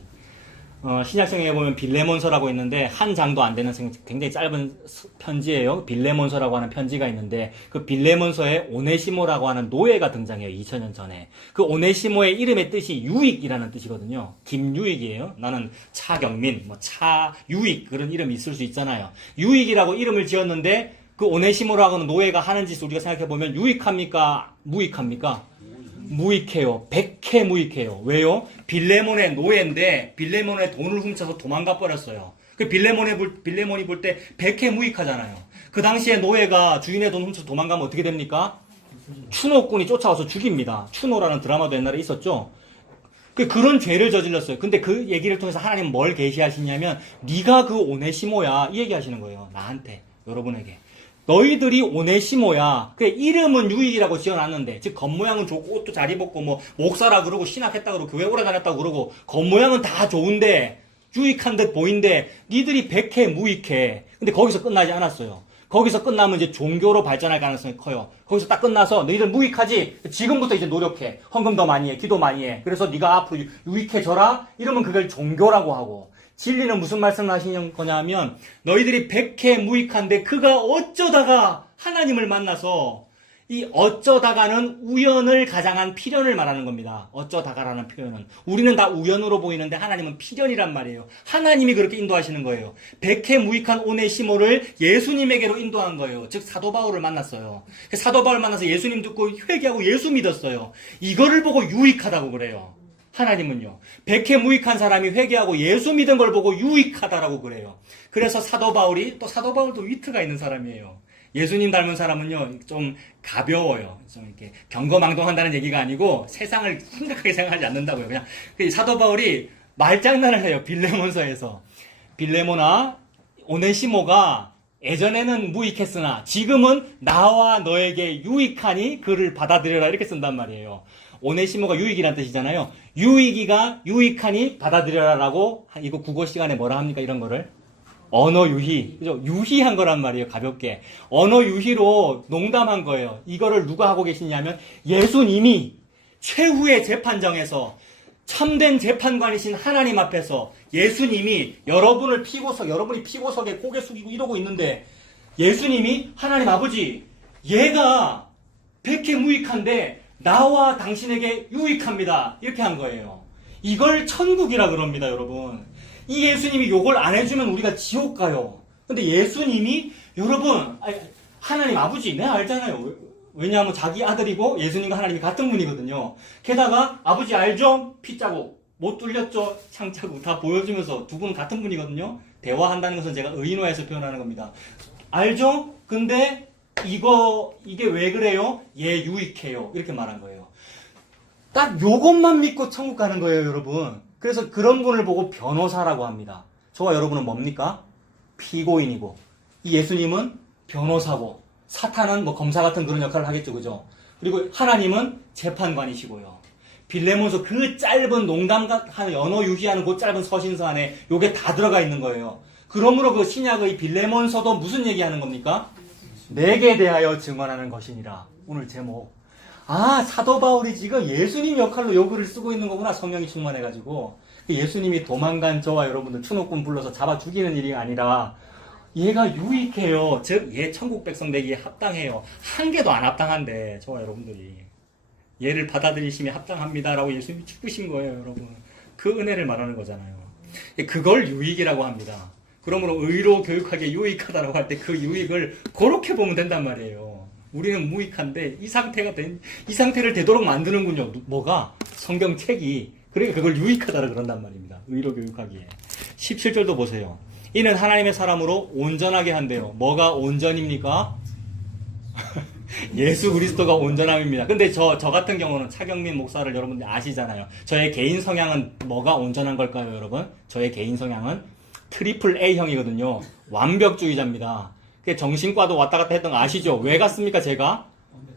신약성경에 보면 빌레몬서라고 있는데 한 장도 안 되는 굉장히 짧은 편지예요. 빌레몬서라고 하는 편지가 있는데 그 빌레몬서에 오네시모라고 하는 노예가 등장해요. 2000년 전에. 그 오네시모의 이름의 뜻이 유익이라는 뜻이거든요. 김유익이에요. 나는 차경민, 차유익 그런 이름이 있을 수 있잖아요. 유익이라고 이름을 지었는데 그 오네시모라고 하는 노예가 하는 짓을 우리가 생각해보면 유익합니까? 무익합니까? 무익해요. 백해 무익해요. 왜요? 빌레몬의 노예인데 빌레몬의 돈을 훔쳐서 도망가 버렸어요. 그 빌레몬이 볼 때 백해 무익하잖아요. 그 당시에 노예가 주인의 돈 훔쳐서 도망가면 어떻게 됩니까? 추노꾼이 쫓아와서 죽입니다. 추노라는 드라마도 옛날에 있었죠. 그런 죄를 저질렀어요. 근데 그 얘기를 통해서 하나님 뭘 계시하시냐면 네가 그 오네시모야 이 얘기하시는 거예요. 나한테, 여러분에게. 너희들이 오네시모야. 그 이름은 유익이라고 지어놨는데, 즉 겉모양은 좋고 옷도 잘 입었고 뭐 목사라 그러고 신학했다 그러고 교회 오래 다녔다고 그러고 겉모양은 다 좋은데 유익한 듯 보인데 니들이 백해 무익해. 근데 거기서 끝나지 않았어요. 거기서 끝나면 이제 종교로 발전할 가능성이 커요. 거기서 딱 끝나서 너희들 무익하지? 지금부터 이제 노력해. 헌금 더 많이 해. 기도 많이 해. 그래서 네가 앞으로 유익해져라? 이러면 그걸 종교라고 하고. 진리는 무슨 말씀을 하시는 거냐면 너희들이 백해 무익한데 그가 어쩌다가 하나님을 만나서 이 어쩌다가는 우연을 가장한 필연을 말하는 겁니다. 어쩌다가라는 표현은. 우리는 다 우연으로 보이는데 하나님은 필연이란 말이에요. 하나님이 그렇게 인도하시는 거예요. 백해 무익한 오네시모를 예수님에게로 인도한 거예요. 즉 사도 바울을 만났어요. 사도 바울 만나서 예수님 듣고 회개하고 예수 믿었어요. 이거를 보고 유익하다고 그래요. 하나님은요. 백해 무익한 사람이 회개하고 예수 믿은 걸 보고 유익하다라고 그래요. 그래서 사도 바울도 위트가 있는 사람이에요. 예수님 닮은 사람은요, 좀 가벼워요. 좀 이렇게 경거망동한다는 얘기가 아니고 세상을 심각하게 생각하지 않는다고요. 그냥 사도 바울이 말장난을 해요. 빌레몬서에서. 빌레몬아, 오네시모가 예전에는 무익했으나 지금은 나와 너에게 유익하니 그를 받아들여라 이렇게 쓴단 말이에요. 오네시모가 유익이란 뜻이잖아요. 유익하니 받아들여라라고 이거 국어 시간에 뭐라 합니까? 이런 거를 언어 유희, 그죠? 유희한 거란 말이에요. 가볍게 언어 유희로 농담한 거예요. 이거를 누가 하고 계시냐면 예수님이 최후의 재판정에서 참된 재판관이신 하나님 앞에서 예수님이 여러분이 피고석에 고개 숙이고 이러고 있는데 예수님이 하나님 아버지 얘가 백해 무익한데 나와 당신에게 유익합니다. 이렇게 한 거예요. 이걸 천국이라 그럽니다, 여러분. 이 예수님이 요걸 안 해주면 우리가 지옥 가요. 근데 예수님이 여러분 하나님 아버지 내가 알잖아요. 왜냐하면 자기 아들이고 예수님과 하나님이 같은 분이거든요. 게다가 아버지 알죠? 피자국 못 뚫렸죠? 창자국 다 보여주면서 두 분은 같은 분이거든요. 대화한다는 것은 제가 의인화해서 표현하는 겁니다. 알죠? 근데 이게 왜 그래요? 얘 유익해요. 이렇게 말한 거예요. 딱 요것만 믿고 천국 가는 거예요, 여러분. 그래서 그런 분을 보고 변호사라고 합니다. 저와 여러분은 뭡니까? 피고인이고, 이 예수님은 변호사고, 사탄은 뭐 검사 같은 그런 역할을 하겠죠, 그죠? 그리고 하나님은 재판관이시고요. 빌레몬서 그 짧은 농담하는 언어 유희하는 그 짧은 서신서 안에 요게 다 들어가 있는 거예요. 그러므로 그 신약의 빌레몬서도 무슨 얘기하는 겁니까? 내게 대하여 증언하는 것이니라. 오늘 제목. 사도 바울이 지금 예수님 역할로 요 글을 쓰고 있는 거구나. 성령이 충만해가지고. 예수님이 도망간 저와 여러분들 추노꾼 불러서 잡아 죽이는 일이 아니라 얘가 유익해요. 즉, 얘 천국 백성 되기에 합당해요. 한 개도 안 합당한데, 저와 여러분들이. 얘를 받아들이시면 합당합니다라고 예수님이 죽으신 거예요, 여러분. 그 은혜를 말하는 거잖아요. 그걸 유익이라고 합니다. 그러므로 의로 교육하기에 유익하다라고 할 때 그 유익을 그렇게 보면 된단 말이에요. 우리는 무익한데 이 상태를 되도록 만드는군요. 뭐가? 성경책이. 그러니까 그걸 유익하다라 그런단 말입니다. 의로 교육하기에. 17절도 보세요. 이는 하나님의 사람으로 온전하게 한대요. 뭐가 온전입니까? 예수 그리스도가 온전함입니다. 근데 저 같은 경우는 차경민 목사를 여러분들 아시잖아요. 저의 개인 성향은 뭐가 온전한 걸까요, 여러분? 저의 개인 성향은 트리플 A형이거든요. 완벽주의자입니다. 정신과도 왔다 갔다 했던 거 아시죠? 왜 갔습니까, 제가?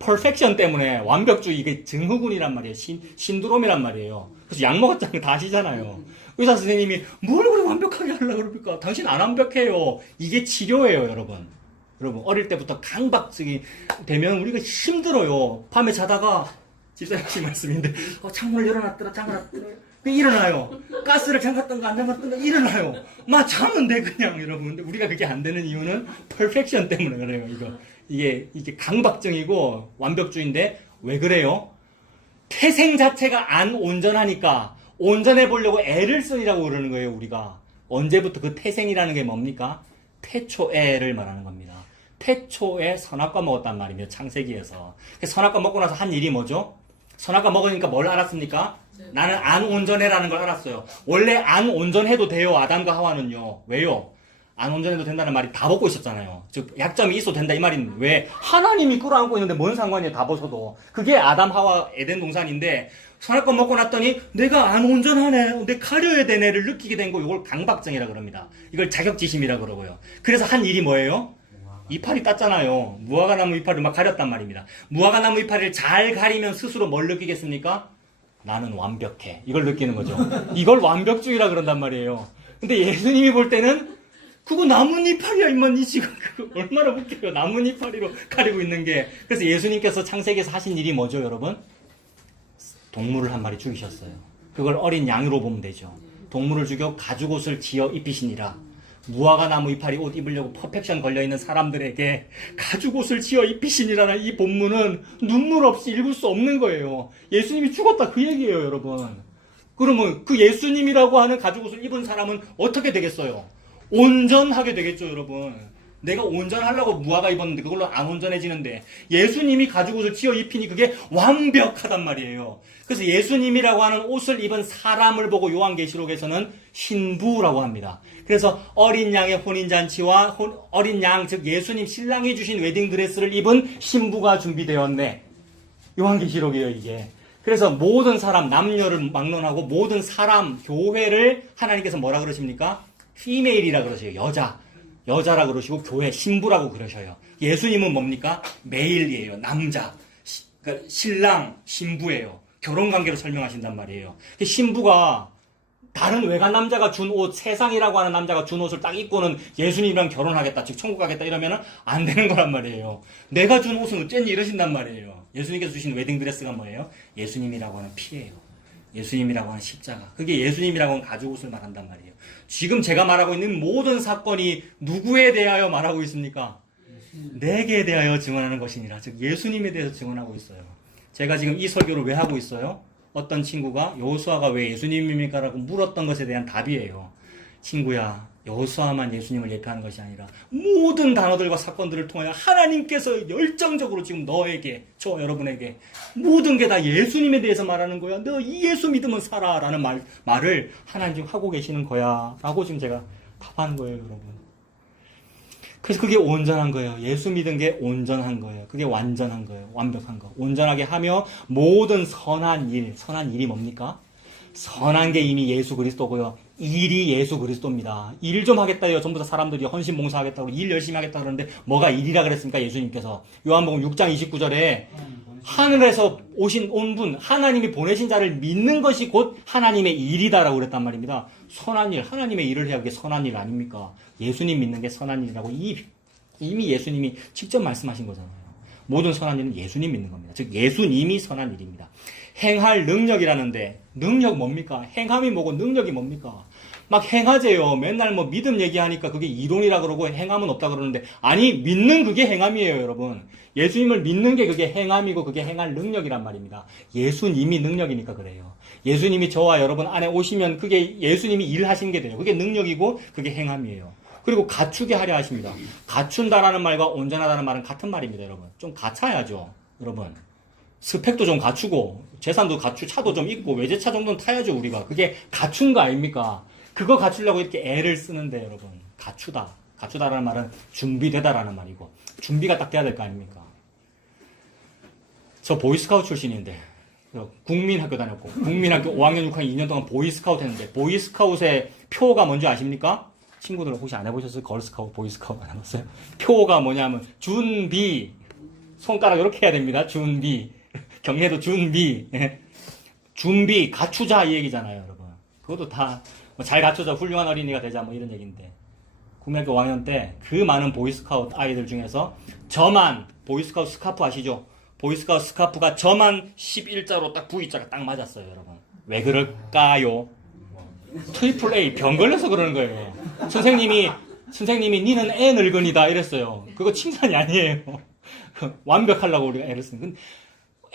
퍼펙션 때문에 완벽주의, 이게 증후군이란 말이에요. 신드롬이란 말이에요. 그래서 약 먹었다는 거 다 아시잖아요. 의사 선생님이 뭘 그렇게 완벽하게 하려고 그럽니까? 당신 안 완벽해요. 이게 치료예요, 여러분. 여러분, 어릴 때부터 강박증이 되면 우리가 힘들어요. 밤에 자다가, 집사님 말씀인데, 창문을 열어놨더라, 잠가놨더라. 일어나요. 가스를 잠갔던가 안 잠갔던가 일어나요. 막 자면 돼, 그냥, 여러분. 근데 우리가 그게 안 되는 이유는 퍼펙션 때문에 그래요, 이거. 이게 강박증이고 완벽주의인데, 왜 그래요? 태생 자체가 안 온전하니까, 온전해 보려고 애를 쓰리라고 그러는 거예요, 우리가. 언제부터 그 태생이라는 게 뭡니까? 태초애를 말하는 겁니다. 태초에 선악과 먹었단 말이며, 창세기에서. 선악과 먹고 나서 한 일이 뭐죠? 선악과 먹으니까 뭘 알았습니까? 나는 안 온전해라는 걸 알았어요. 원래 안 온전해도 돼요, 아담과 하와는요. 왜요? 안 온전해도 된다는 말이 다 벗고 있었잖아요. 즉, 약점이 있어도 된다 이 말인 왜? 하나님이 끌어안고 있는데 뭔 상관이에요, 다 벗어도. 그게 아담, 하와, 에덴 동산인데, 선악과 먹고 났더니 내가 안 온전하네, 내 가려야 되네를 느끼게 된 거, 이걸 강박증이라 그럽니다. 이걸 자격지심이라 그러고요. 그래서 한 일이 뭐예요? 이파리 땄잖아요. 무화과나무 이파리를 막 가렸단 말입니다. 무화과나무 이파리를 잘 가리면 스스로 뭘 느끼겠습니까? 나는 완벽해. 이걸 느끼는 거죠. 이걸 완벽주의라 그런단 말이에요. 근데 예수님이 볼 때는 그거 나뭇이파리야, 임마. 니 지금 그거 얼마나 웃겨요. 나뭇이파리로 가리고 있는 게. 그래서 예수님께서 창세기에서 하신 일이 뭐죠, 여러분? 동물을 한 마리 죽이셨어요. 그걸 어린 양으로 보면 되죠. 동물을 죽여 가죽옷을 지어 입히시니라. 무화과 나무 이파리 옷 입으려고 퍼펙션 걸려있는 사람들에게 가죽옷을 지어 입히시니라는 이 본문은 눈물 없이 읽을 수 없는 거예요. 예수님이 죽었다 그 얘기예요, 여러분. 그러면 그 예수님이라고 하는 가죽옷을 입은 사람은 어떻게 되겠어요? 온전하게 되겠죠, 여러분. 내가 온전하려고 무화과 입었는데 그걸로 안 온전해지는데 예수님이 가죽옷을 지어 입히니 그게 완벽하단 말이에요. 그래서 예수님이라고 하는 옷을 입은 사람을 보고 요한계시록에서는 신부라고 합니다. 그래서 어린 양의 혼인잔치와 어린 양, 즉 예수님 신랑이 주신 웨딩드레스를 입은 신부가 준비되었네. 요한계시록이에요, 이게. 그래서 모든 사람, 남녀를 막론하고 모든 사람, 교회를 하나님께서 뭐라 그러십니까? 피메일이라 그러세요. 여자라 그러시고 교회 신부라고 그러셔요. 예수님은 뭡니까? 메일이에요. 남자. 그러니까 신랑, 신부예요. 결혼관계로 설명하신단 말이에요. 신부가 다른 외간 남자가 준 옷, 세상이라고 하는 남자가 준 옷을 딱 입고는 예수님이랑 결혼하겠다, 즉 천국 가겠다 이러면은 안 되는 거란 말이에요. 내가 준 옷은 어쨌니 이러신단 말이에요. 예수님께서 주신 웨딩드레스가 뭐예요? 예수님이라고 하는 피예요. 예수님이라고 하는 십자가. 그게 예수님이라고 하는 가죽옷을 말한단 말이에요. 지금 제가 말하고 있는 모든 사건이 누구에 대하여 말하고 있습니까? 내게 대하여 증언하는 것이니라. 즉 예수님에 대해서 증언하고 있어요. 제가 지금 이 설교를 왜 하고 있어요? 어떤 친구가 여호수아가 왜 예수님입니까? 라고 물었던 것에 대한 답이에요. 친구야, 여호수아만 예수님을 예표하는 것이 아니라 모든 단어들과 사건들을 통하여 하나님께서 열정적으로 지금 너에게, 저 여러분에게 모든 게 다 예수님에 대해서 말하는 거야. 너 이 예수 믿으면 살아 라는 말을 하나님 지금 하고 계시는 거야 라고 지금 제가 답하는 거예요, 여러분. 그래서 그게 온전한 거예요. 예수 믿은 게 온전한 거예요. 그게 완전한 거예요. 완벽한 거. 온전하게 하며 모든 선한 일이 뭡니까? 선한 게 이미 예수 그리스도고요. 일이 예수 그리스도입니다. 일 좀 하겠다요. 전부 다 사람들이 헌신 봉사하겠다고 일 열심히 하겠다 그러는데 뭐가 일이라 그랬습니까? 예수님께서. 요한복음 6장 29절에 하늘에서 오신 온 분, 하나님이 보내신 자를 믿는 것이 곧 하나님의 일이다라고 그랬단 말입니다. 선한 일, 하나님의 일을 해야 그게 선한 일 아닙니까? 예수님 믿는 게 선한 일이라고 이미 예수님이 직접 말씀하신 거잖아요. 모든 선한 일은 예수님 믿는 겁니다. 즉 예수님이 선한 일입니다. 행할 능력이라는데 능력 뭡니까? 행함이 뭐고 능력이 뭡니까? 막 행하재요. 맨날 뭐 믿음 얘기하니까 그게 이론이라 그러고 행함은 없다 그러는데, 아니, 믿는 그게 행함이에요, 여러분. 예수님을 믿는 게 그게 행함이고 그게 행할 능력이란 말입니다. 예수님이 능력이니까 그래요. 예수님이 저와 여러분 안에 오시면 그게 예수님이 일하시는 게 돼요. 그게 능력이고 그게 행함이에요. 그리고 갖추게 하려 하십니다. 갖춘다라는 말과 온전하다는 말은 같은 말입니다, 여러분. 좀 갖춰야죠, 여러분. 스펙도 좀 갖추고 재산도 차도 좀 있고 외제차 정도는 타야죠, 우리가. 그게 갖춘 거 아닙니까? 그거 갖추려고 이렇게 애를 쓰는데, 여러분. 갖추다라는 말은 준비되다라는 말이고 준비가 딱 돼야 될 거 아닙니까? 저 보이스카우트 출신인데 국민학교 다녔고 국민학교 5학년 6학년 2년 동안 보이스카우트 했는데 보이스카우트의 표가 뭔지 아십니까? 친구들 혹시 안 해보셨어요? 걸스카우트, 보이스카우트 안 해봤어요? 표가 뭐냐면 준비, 손가락 이렇게 해야 됩니다. 준비, 경례도 준비, 준비, 갖추자 이 얘기잖아요, 여러분. 그것도 다 잘 갖춰져 훌륭한 어린이가 되자 뭐 이런 얘기인데, 국민학교 5학년 때 그 많은 보이스카우트 아이들 중에서 저만, 보이스카우트 스카프 아시죠? 보이스카우트 스카프가 저만 11자로 딱 V자가 딱 맞았어요, 여러분. 왜 그럴까요? 트리플 A 병 걸려서 그러는 거예요. 선생님이 니는 애 늙은이다 이랬어요. 그거 칭찬이 아니에요. 완벽하려고 우리가 애를 쓰는. 근데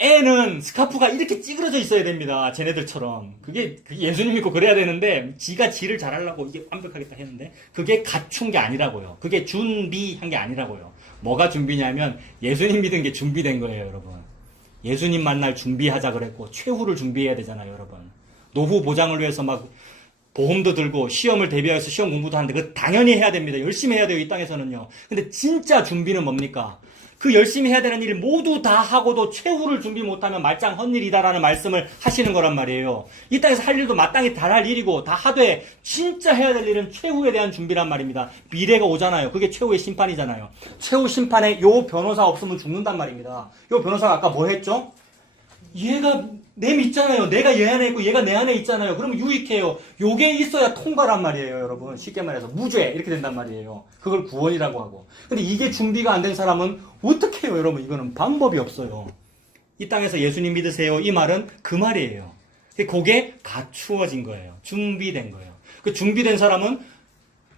애는 스카프가 이렇게 찌그러져 있어야 됩니다. 쟤네들처럼. 그게 예수님 믿고 그래야 되는데 지가 지를 잘하려고 이게 완벽하겠다 했는데 그게 갖춘 게 아니라고요. 그게 준비한 게 아니라고요. 뭐가 준비냐면 예수님 믿은 게 준비된 거예요, 여러분. 예수님 만날 준비하자 그랬고 최후를 준비해야 되잖아요, 여러분. 노후 보장을 위해서 막 보험도 들고 시험을 대비해서 시험 공부도 하는데 그거 당연히 해야 됩니다. 열심히 해야 돼요, 이 땅에서는요. 근데 진짜 준비는 뭡니까? 그 열심히 해야 되는 일 모두 다 하고도 최후를 준비 못하면 말짱 헛일이다라는 말씀을 하시는 거란 말이에요. 이 땅에서 할 일도 마땅히 다 할 일이고 다 하되 진짜 해야 될 일은 최후에 대한 준비란 말입니다. 미래가 오잖아요. 그게 최후의 심판이잖아요. 최후 심판에 요 변호사 없으면 죽는단 말입니다. 요 변호사가 아까 뭐 했죠? 얘가 내 믿잖아요. 내가 얘 안에 있고 얘가 내 안에 있잖아요. 그러면 유익해요. 요게 있어야 통과란 말이에요, 여러분. 쉽게 말해서 무죄 이렇게 된단 말이에요. 그걸 구원이라고 하고. 근데 이게 준비가 안 된 사람은 어떻게 해요, 여러분? 이거는 방법이 없어요. 이 땅에서 예수님 믿으세요. 이 말은 그 말이에요. 그게 갖추어진 거예요. 준비된 거예요. 그 준비된 사람은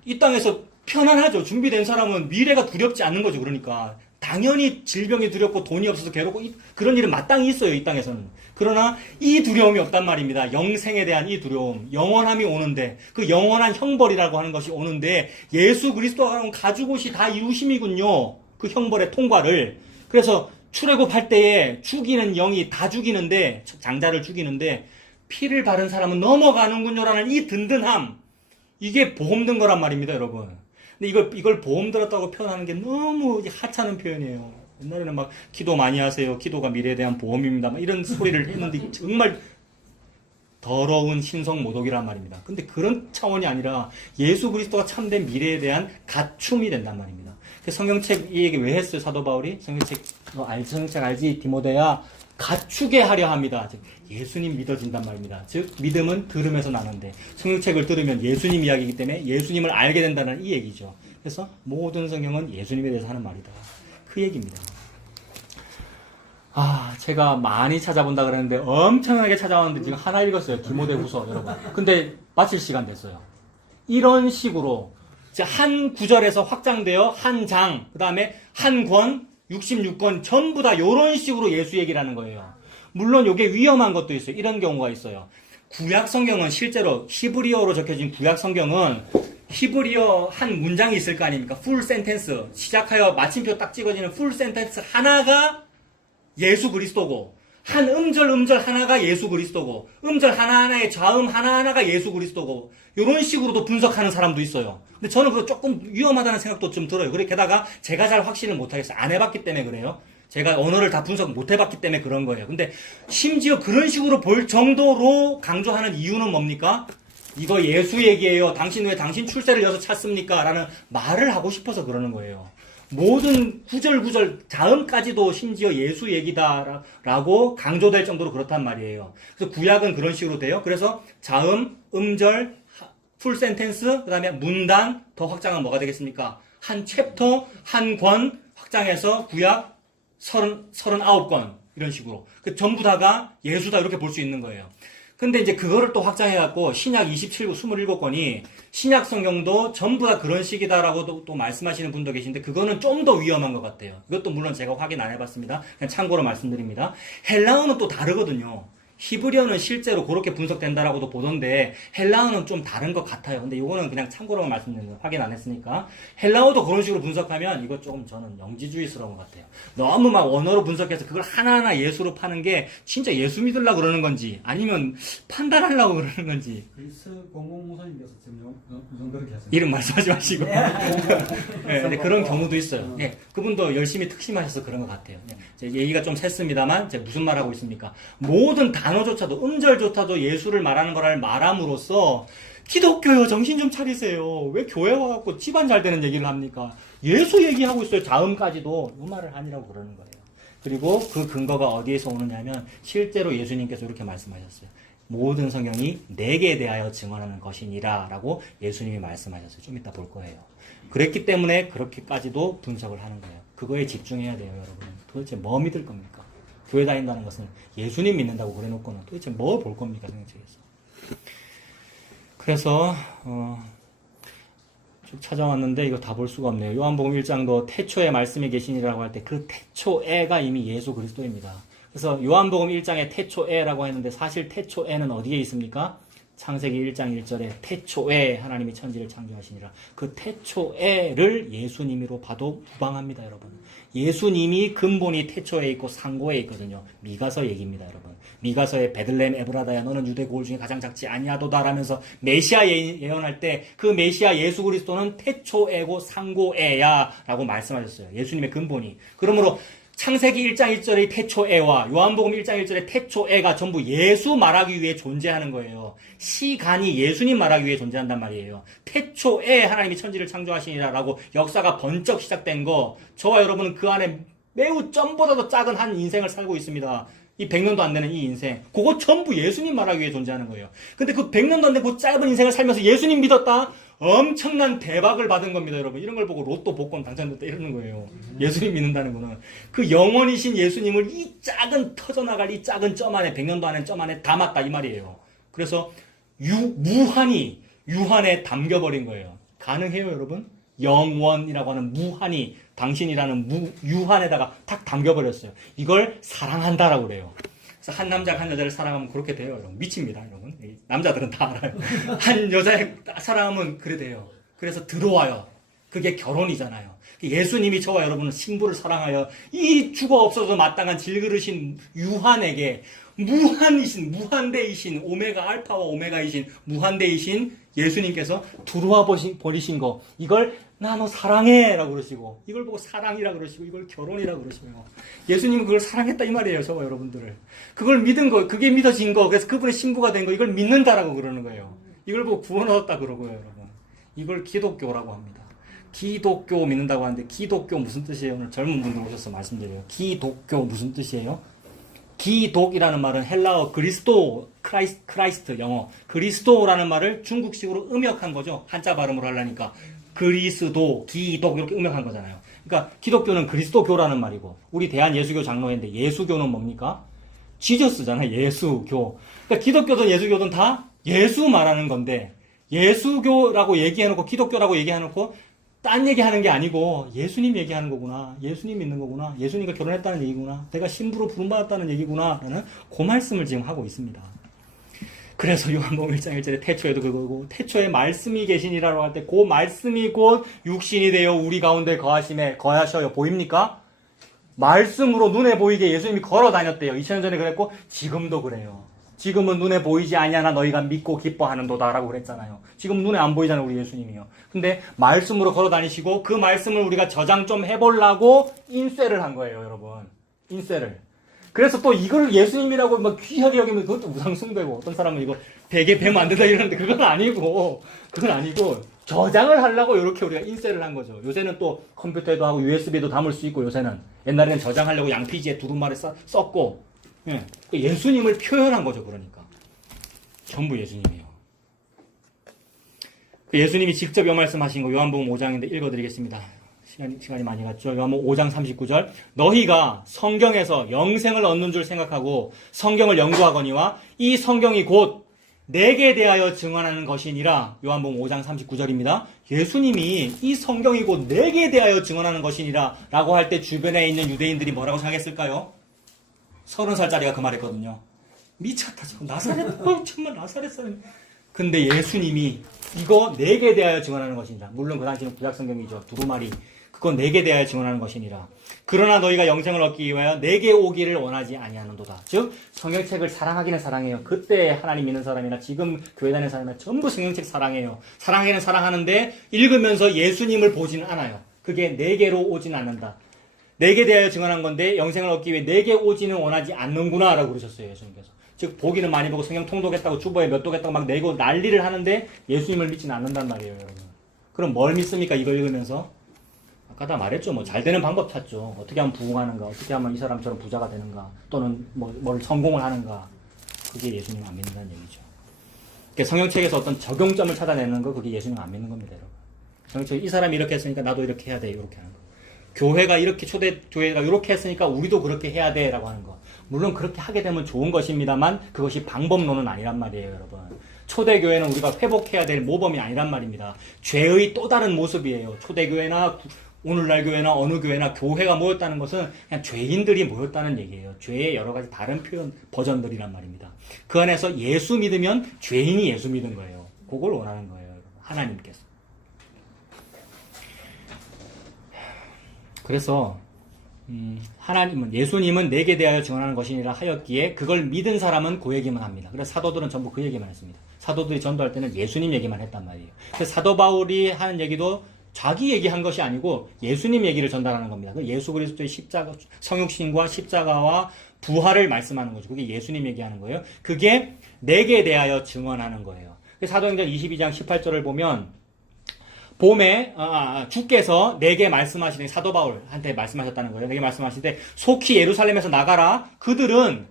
이 땅에서 편안하죠. 준비된 사람은 미래가 두렵지 않는 거죠. 그러니까 당연히 질병이 두렵고 돈이 없어서 괴롭고 그런 일은 마땅히 있어요, 이 땅에서는. 그러나 이 두려움이 없단 말입니다. 영생에 대한 이 두려움, 영원함이 오는데 그 영원한 형벌이라고 하는 것이 오는데 예수 그리스도가 하는 가죽옷이 다 이루심이군요. 그 형벌의 통과를. 그래서 출애굽할 때에 죽이는 영이 다 죽이는데, 장자를 죽이는데 피를 바른 사람은 넘어가는군요라는 이 든든함, 이게 보험 든 거란 말입니다, 여러분. 근데 이걸 보험 들었다고 표현하는 게 너무 하찮은 표현이에요. 옛날에는 막 기도 많이 하세요. 기도가 미래에 대한 보험입니다. 막 이런 소리를 했는데 정말 더러운 신성 모독이란 말입니다. 근데 그런 차원이 아니라 예수 그리스도가 참된 미래에 대한 갖춤이 된단 말입니다. 성경책 이 얘기 왜 했어요, 사도 바울이? 성경책 알지? 디모데야, 갖추게 하려 합니다. 즉 예수님 믿어진단 말입니다. 즉 믿음은 들음에서 나는데 성경책을 들으면 예수님 이야기이기 때문에 예수님을 알게 된다는 이 얘기죠. 그래서 모든 성경은 예수님에 대해서 하는 말이다. 그 얘기입니다. 제가 많이 찾아본다 그랬는데 엄청나게 찾아왔는데 지금 하나 읽었어요. 디모데후서, 여러분. 근데 마칠 시간 됐어요. 이런 식으로 한 구절에서 확장되어 한 장, 그 다음에 한 권, 66권 전부 다 이런 식으로 예수 얘기를 하는 거예요. 물론 이게 위험한 것도 있어요. 이런 경우가 있어요. 구약 성경은 실제로 히브리어로 적혀진 구약 성경은 히브리어 한 문장이 있을 거 아닙니까? 풀 센텐스, 시작하여 마침표 딱 찍어지는 풀 센텐스 하나가 예수 그리스도고, 한 음절 하나가 예수 그리스도고, 음절 하나하나의 좌음 하나하나가 예수 그리스도고, 이런 식으로도 분석하는 사람도 있어요. 근데 저는 그거 조금 위험하다는 생각도 좀 들어요. 그래, 게다가 제가 잘 확신을 못하겠어요. 안 해봤기 때문에 그래요. 제가 언어를 다 분석 못 해봤기 때문에 그런 거예요. 근데 심지어 그런 식으로 볼 정도로 강조하는 이유는 뭡니까? 이거 예수 얘기예요. 당신 왜 당신 출세를 여기서 찾습니까? 라는 말을 하고 싶어서 그러는 거예요. 모든 구절 자음까지도 심지어 예수 얘기다라고 강조될 정도로 그렇단 말이에요. 그래서 구약은 그런 식으로 돼요. 그래서 자음, 음절, 풀 센텐스, 그 다음에 문단, 더 확장은 뭐가 되겠습니까? 한 챕터, 한 권 확장해서 구약 39권 이런 식으로. 전부 다가 예수다 이렇게 볼 수 있는 거예요. 근데 이제 그거를 또 확장해갖고 신약 27권이 신약 성경도 전부 다 그런 식이다라고 또 말씀하시는 분도 계신데 그거는 좀 더 위험한 것 같아요. 이것도 물론 제가 확인 안 해봤습니다. 그냥 참고로 말씀드립니다. 헬라어는 또 다르거든요. 히브리어는 실제로 그렇게 분석된다라고도 보던데 헬라어는 좀 다른 것 같아요. 근데 이거는 그냥 참고로만 말씀드립니다. 확인 안 했으니까. 헬라어도 그런 식으로 분석하면 이거 조금 저는 영지주의스러운 것 같아요. 너무 막 원어로 분석해서 그걸 하나하나 예수로 파는 게 진짜 예수 믿으려고 그러는 건지 아니면 판단하려고 그러는 건지. 그리스 공공모사님께서 지금 이 정도 그렇게 하세요. 이름 말씀하지 마시고. 네, 근데 그런 경우도 있어요. 네, 그분도 열심히 특심하셔서 그런 것 같아요. 네, 제 얘기가 좀 샜습니다만 제가 무슨 말 하고 있습니까? 모든 단어조차도 음절조차도 예수를 말하는 거를 말함으로써 기독교요 정신 좀 차리세요. 왜 교회 와갖고 집안 잘 되는 얘기를 합니까? 예수 얘기하고 있어요. 자음까지도 이 말을 하니라고 그러는 거예요. 그리고 그 근거가 어디에서 오느냐면 실제로 예수님께서 이렇게 말씀하셨어요. 모든 성경이 내게 대하여 증언하는 것이니라 라고 예수님이 말씀하셨어요. 좀 이따 볼 거예요. 그랬기 때문에 그렇게까지도 분석을 하는 거예요. 그거에 집중해야 돼요, 여러분. 도대체 뭐 믿을 겁니까? 교회 다닌다는 것은 예수님 믿는다고 그래 놓고는 도대체 뭐 볼 겁니까, 생각해서. 그래서 쭉 찾아왔는데 이거 다 볼 수가 없네요. 요한복음 1장도 태초에 말씀이 계시니라고 할 때 그 태초에가 이미 예수 그리스도입니다. 그래서 요한복음 1장에 태초에라고 했는데 사실 태초에는 어디에 있습니까? 창세기 1장 1절에 태초에 하나님이 천지를 창조하시니라. 그 태초에를 예수님으로 봐도 무방합니다, 여러분. 예수님이 근본이 태초에 있고 상고에 있거든요. 미가서 얘기입니다, 여러분. 미가서의 베들레헴 에브라다야 너는 유대 고을 중에 가장 작지 아니하도다 라면서 메시아 예언할 때 그 메시아 예수 그리스도는 태초에고 상고에야 라고 말씀하셨어요. 예수님의 근본이. 그러므로 창세기 1장 1절의 태초에와 요한복음 1장 1절의 태초에가 전부 예수 말하기 위해 존재하는 거예요. 시간이 예수님 말하기 위해 존재한단 말이에요. 태초에 하나님이 천지를 창조하시니라라고 역사가 번쩍 시작된 거, 저와 여러분은 그 안에 매우 점보다도 작은 한 인생을 살고 있습니다. 이 100년도 안 되는 이 인생. 그거 전부 예수님 말하기 위해 존재하는 거예요. 근데 그 100년도 안 되는 그 짧은 인생을 살면서 예수님 믿었다? 엄청난 대박을 받은 겁니다, 여러분. 이런 걸 보고 로또 복권 당첨됐다 이러는 거예요. 예수님 믿는다는 거는. 그 영원이신 예수님을 이 작은 터져나갈 이 작은 점 안에, 100년도 안에 점 안에 담았다 이 말이에요. 그래서 무한히 유한에 담겨버린 거예요. 가능해요, 여러분? 영원이라고 하는 무한히, 당신이라는 유한에다가 탁 담겨버렸어요. 이걸 사랑한다라고 그래요. 그래서 한 남자가 한 여자를 사랑하면 그렇게 돼요, 여러분. 미칩니다, 여러분. 남자들은 다 알아요. 한 여자의 사랑하면 그래 돼요. 그래서 들어와요. 그게 결혼이잖아요. 예수님이 저와 여러분은 신부를 사랑하여 이 죽어 없어서 마땅한 질그르신 유한에게 무한대이신 오메가 알파와 오메가이신 무한대이신 예수님께서 들어와 버리신 거, 이걸 나 너 사랑해 라고 그러시고, 이걸 보고 사랑이라 그러시고, 이걸 결혼이라 그러시고요. 예수님은 그걸 사랑했다 이 말이에요, 저와 여러분들을. 그걸 믿은 거, 그게 믿어진 거, 그래서 그분의 신부가 된 거, 이걸 믿는다라고 그러는 거예요. 이걸 보고 구원 얻었다 그러고요, 여러분. 이걸 기독교라고 합니다. 기독교 믿는다고 하는데 기독교 무슨 뜻이에요? 오늘 젊은 분들 오셔서 말씀드려요. 기독교 무슨 뜻이에요? 기독이라는 말은 헬라어 그리스도, 크라이스트 영어 그리스도라는 말을 중국식으로 음역한 거죠. 한자 발음으로 하려니까 그리스도, 기독 이렇게 음역한 거잖아요. 그러니까 기독교는 그리스도교라는 말이고, 우리 대한예수교 장로회인데 예수교는 뭡니까? 지저스잖아요. 예수교. 그러니까 기독교든 예수교든 다 예수 말하는 건데, 예수교라고 얘기해놓고 기독교라고 얘기해놓고 딴 얘기하는 게 아니고 예수님 얘기하는 거구나, 예수님 믿는 거구나, 예수님과 결혼했다는 얘기구나, 내가 신부로 부름받았다는 얘기구나 라는 그 말씀을 지금 하고 있습니다. 그래서 요한복음 1장 1절에 태초에도 그거고, 태초에 말씀이 계시니라고 할 때 그 말씀이 곧 육신이 되어 우리 가운데 거하셔요. 보입니까? 말씀으로 눈에 보이게 예수님이 걸어 다녔대요. 2000년 전에 그랬고 지금도 그래요. 지금은 눈에 보이지 아니하나 너희가 믿고 기뻐하는도다 라고 그랬잖아요. 지금 눈에 안 보이잖아요, 우리 예수님이요. 근데 말씀으로 걸어 다니시고 그 말씀을 우리가 저장 좀 해보려고 인쇄를 한 거예요, 여러분. 인쇄를. 그래서 또 이걸 예수님이라고 막 귀하게 여기면 그것도 우상숭배고, 어떤 사람은 이거 베개 베면 안 된다 이러는데 그건 아니고 저장을 하려고 이렇게 우리가 인쇄를 한 거죠. 요새는 또 컴퓨터에도 하고 USB도 담을 수 있고, 요새는 옛날에는 저장하려고 양피지에 두루마리 썼고, 예. 예수님을 표현한 거죠, 그러니까. 전부 예수님이에요. 예수님이 직접 이 말씀 하신 거 요한복음 5장인데 읽어드리겠습니다. 시간이 많이 갔죠. 요한복음 5장 39절. 너희가 성경에서 영생을 얻는 줄 생각하고 성경을 연구하거니와 이 성경이 곧 내게 대하여 증언하는 것이니라. 요한복음 5장 39절입니다. 예수님이 이 성경이 곧 내게 대하여 증언하는 것이니라 라고 할 때 주변에 있는 유대인들이 뭐라고 생각했을까요? 30살짜리가 그 말했거든요. 미쳤다. 나사렛, 정말 나사렛 사람. 근데 예수님이 이거 내게 대하여 증언하는 것이니라. 물론 그 당시는 구약성경이죠. 두루마리. 그건 내게 대하여 증언하는 것이니라. 그러나 너희가 영생을 얻기 위하여 내게 오기를 원하지 아니하는도다. 즉 성경책을 사랑하기는 사랑해요. 그때 하나님 믿는 사람이나 지금 교회 다니는 사람이나 전부 성경책 사랑해요. 사랑하기는 사랑하는데 읽으면서 예수님을 보지는 않아요. 그게 내게로 오지는 않는다. 내게 대하여 증언한 건데 영생을 얻기 위해 내게 오지는 원하지 않는구나 라고 그러셨어요. 예수님께서. 즉 보기는 많이 보고 성경 통독했다고 주보에 몇 독했다고 막 내고 난리를 하는데 예수님을 믿지는 않는단 말이에요. 여러분. 그럼 뭘 믿습니까? 이걸 읽으면서? 아까 다 말했죠. 뭐 잘 되는 방법 찾죠. 어떻게 하면 부흥하는가, 어떻게 하면 이 사람처럼 부자가 되는가, 또는 뭘 성공을 하는가. 그게 예수님 안 믿는다는 얘기죠. 그러니까 성경책에서 어떤 적용점을 찾아내는 거, 그게 예수님 안 믿는 겁니다, 여러분. 성경책에 이 사람이 이렇게 했으니까 나도 이렇게 해야 돼, 이렇게 하는 거. 교회가 이렇게 초대교회가 이렇게 했으니까 우리도 그렇게 해야 돼라고 하는 거. 물론 그렇게 하게 되면 좋은 것입니다만 그것이 방법론은 아니란 말이에요, 여러분. 초대교회는 우리가 회복해야 될 모범이 아니란 말입니다. 죄의 또 다른 모습이에요. 초대교회나 오늘날 교회나 어느 교회나 교회가 모였다는 것은 그냥 죄인들이 모였다는 얘기예요. 죄의 여러 가지 다른 표현 버전들이란 말입니다. 그 안에서 예수 믿으면 죄인이 예수 믿은 거예요. 그걸 원하는 거예요, 여러분. 하나님께서. 그래서 예수님은 내게 대하여 증언하는 것이니라 하였기에 그걸 믿은 사람은 그 얘기만 합니다. 그래서 사도들은 전부 그 얘기만 했습니다. 사도들이 전도할 때는 예수님 얘기만 했단 말이에요. 그래서 사도 바울이 하는 얘기도 자기 얘기한 것이 아니고 예수님 얘기를 전달하는 겁니다. 예수 그리스도의 십자가, 성육신과 십자가와 부활을 말씀하는 거죠. 그게 예수님 얘기하는 거예요. 그게 내게 대하여 증언하는 거예요. 사도행전 22장 18절을 보면 봄에 주께서 내게 말씀하시는 사도 바울한테 말씀하셨다는 거예요. 내게 말씀하시되 속히 예루살렘에서 나가라. 그들은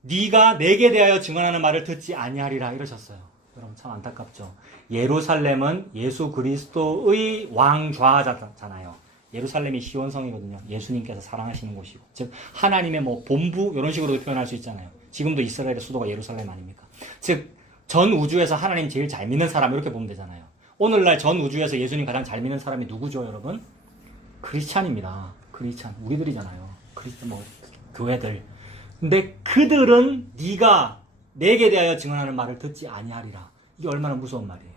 네가 내게 대하여 증언하는 말을 듣지 아니하리라 이러셨어요. 여러분 참 안타깝죠. 예루살렘은 예수 그리스도의 왕좌잖아요. 예루살렘이 시온성이거든요. 예수님께서 사랑하시는 곳이고, 즉 하나님의 본부 이런 식으로도 표현할 수 있잖아요. 지금도 이스라엘의 수도가 예루살렘 아닙니까? 즉 전 우주에서 하나님 제일 잘 믿는 사람 이렇게 보면 되잖아요. 오늘날 전 우주에서 예수님 가장 잘 믿는 사람이 누구죠, 여러분? 크리스찬입니다. 크리스찬 우리들이잖아요. 교회들. 근데 그들은 네가 내게 대하여 증언하는 말을 듣지 아니하리라. 이게 얼마나 무서운 말이에요.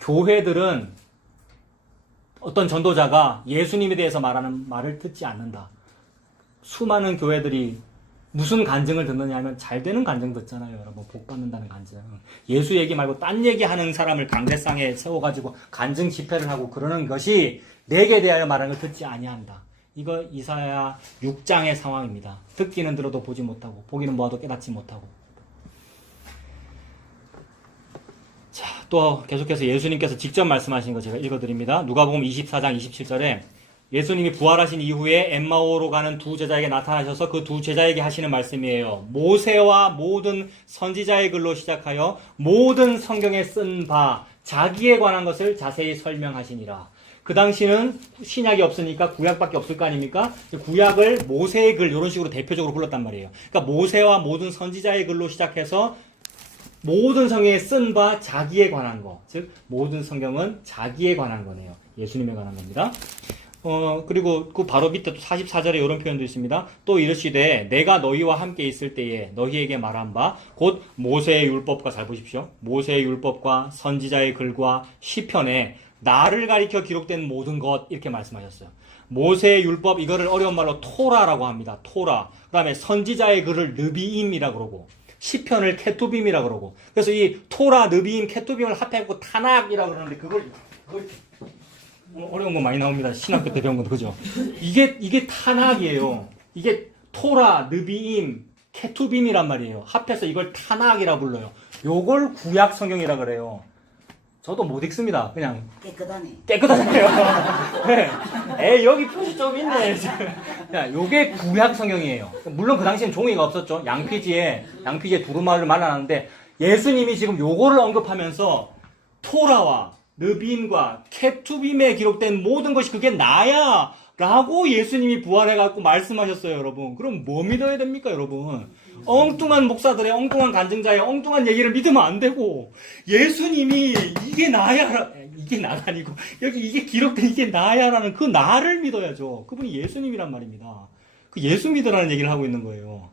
교회들은 어떤 전도자가 예수님에 대해서 말하는 말을 듣지 않는다. 수많은 교회들이 무슨 간증을 듣느냐 하면 잘 되는 간증 듣잖아요, 여러분. 복 받는다는 간증. 예수 얘기 말고 딴 얘기하는 사람을 강대상에 세워가지고 간증 집회를 하고 그러는 것이 내게 대하여 말하는 걸 듣지 아니한다. 이거 이사야 6장의 상황입니다. 듣기는 들어도 보지 못하고 보기는 보아도 깨닫지 못하고. 자, 또 계속해서 예수님께서 직접 말씀하신 거 제가 읽어드립니다. 누가복음 24장 27절에 예수님이 부활하신 이후에 엠마오로 가는 두 제자에게 나타나셔서 그 두 제자에게 하시는 말씀이에요. 모세와 모든 선지자의 글로 시작하여 모든 성경에 쓴 바 자기에 관한 것을 자세히 설명하시니라. 그 당시는 신약이 없으니까 구약밖에 없을 거 아닙니까? 구약을 모세의 글 이런 식으로 대표적으로 불렀단 말이에요. 그러니까 모세와 모든 선지자의 글로 시작해서 모든 성경에 쓴 바 자기에 관한 거. 즉 모든 성경은 자기에 관한 거네요. 예수님에 관한 겁니다. 그리고 그 바로 밑에 또 44절에 이런 표현도 있습니다. 또 이르시되 내가 너희와 함께 있을 때에 너희에게 말한 바 곧 모세의 율법과, 잘 보십시오. 모세의 율법과 선지자의 글과 시편에 나를 가리켜 기록된 모든 것, 이렇게 말씀하셨어요. 모세의 율법, 이거를 어려운 말로 토라라고 합니다. 토라. 그 다음에 선지자의 글을 느비임이라고 그러고, 시편을 케투빔이라고 그러고. 그래서 이 토라, 느비임, 케투빔을 합해갖고 타낙이라고 그러는데 그걸 어려운 거 많이 나옵니다. 신학교 때 배운 건 그죠? 이게 타낙이에요. 이게 토라, 느비임, 케투빔이란 말이에요. 합해서 이걸 타낙이라 불러요. 요걸 구약 성경이라 그래요. 저도 못 읽습니다. 그냥 깨끗하네요. 네. 여기 표시 좀 있네. 요게 구약 성경이에요. 물론 그 당시엔 종이가 없었죠. 양피지에 두루마리를 말라놨는데 예수님이 지금 요거를 언급하면서 토라와 느빔과 케투빔에 기록된 모든 것이 그게 나야 라고 예수님이 부활해갖고 말씀하셨어요, 여러분. 그럼 뭐 믿어야 됩니까, 여러분? 엉뚱한 목사들의 엉뚱한 간증자의 엉뚱한 얘기를 믿으면 안 되고, 예수님이 이게 나야, 이게 나가 아니고, 여기 이게 기록된 이게 나야라는 그 나를 믿어야죠. 그분이 예수님이란 말입니다. 그 예수 믿으라는 얘기를 하고 있는 거예요.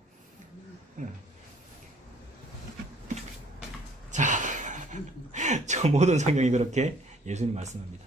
자, 저 모든 성경이 그렇게 예수님 말씀합니다.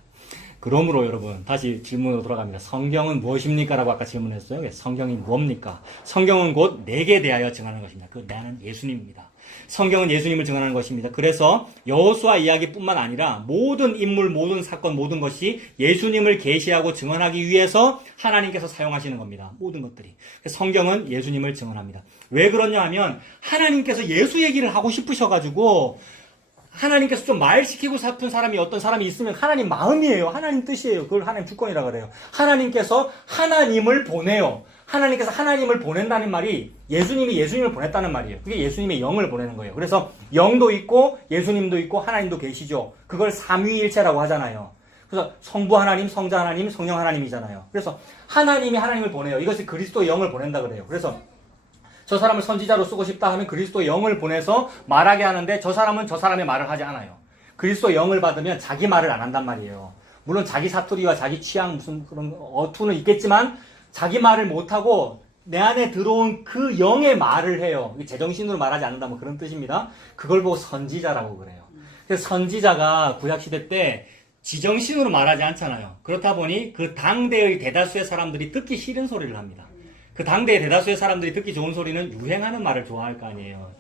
그러므로 여러분 다시 질문으로 돌아갑니다. 성경은 무엇입니까? 라고 아까 질문했어요. 성경이 뭡니까? 성경은 곧 내게 대하여 증언하는 것입니다. 그 나는 예수님입니다. 성경은 예수님을 증언하는 것입니다. 그래서 여호수아 이야기뿐만 아니라 모든 인물, 모든 사건, 모든 것이 예수님을 계시하고 증언하기 위해서 하나님께서 사용하시는 겁니다. 모든 것들이. 성경은 예수님을 증언합니다. 왜 그러냐 하면 하나님께서 예수 얘기를 하고 싶으셔가지고 하나님께서 좀 말시키고 싶은 사람이 어떤 사람이 있으면 하나님 마음이에요. 하나님 뜻이에요. 그걸 하나님 주권이라 그래요. 하나님께서 하나님을 보내요. 하나님께서 하나님을 보낸다는 말이 예수님이 예수님을 보냈다는 말이에요. 그게 예수님의 영을 보내는 거예요. 그래서 영도 있고 예수님도 있고 하나님도 계시죠. 그걸 삼위일체라고 하잖아요. 그래서 성부 하나님, 성자 하나님, 성령 하나님이잖아요. 그래서 하나님이 하나님을 보내요. 이것이 그리스도의 영을 보낸다 그래요. 그래서 저 사람을 선지자로 쓰고 싶다 하면 그리스도의 영을 보내서 말하게 하는데 저 사람은 저 사람의 말을 하지 않아요. 그리스도의 영을 받으면 자기 말을 안 한단 말이에요. 물론 자기 사투리와 자기 취향 무슨 그런 어투는 있겠지만 자기 말을 못하고 내 안에 들어온 그 영의 말을 해요. 제정신으로 말하지 않는다 뭐 그런 뜻입니다. 그걸 보고 선지자라고 그래요. 그래서 선지자가 구약시대 때 지정신으로 말하지 않잖아요. 그렇다 보니 그 당대의 대다수의 사람들이 듣기 싫은 소리를 합니다. 그 당대의 대다수의 사람들이 듣기 좋은 소리는 유행하는 말을 좋아할 거 아니에요.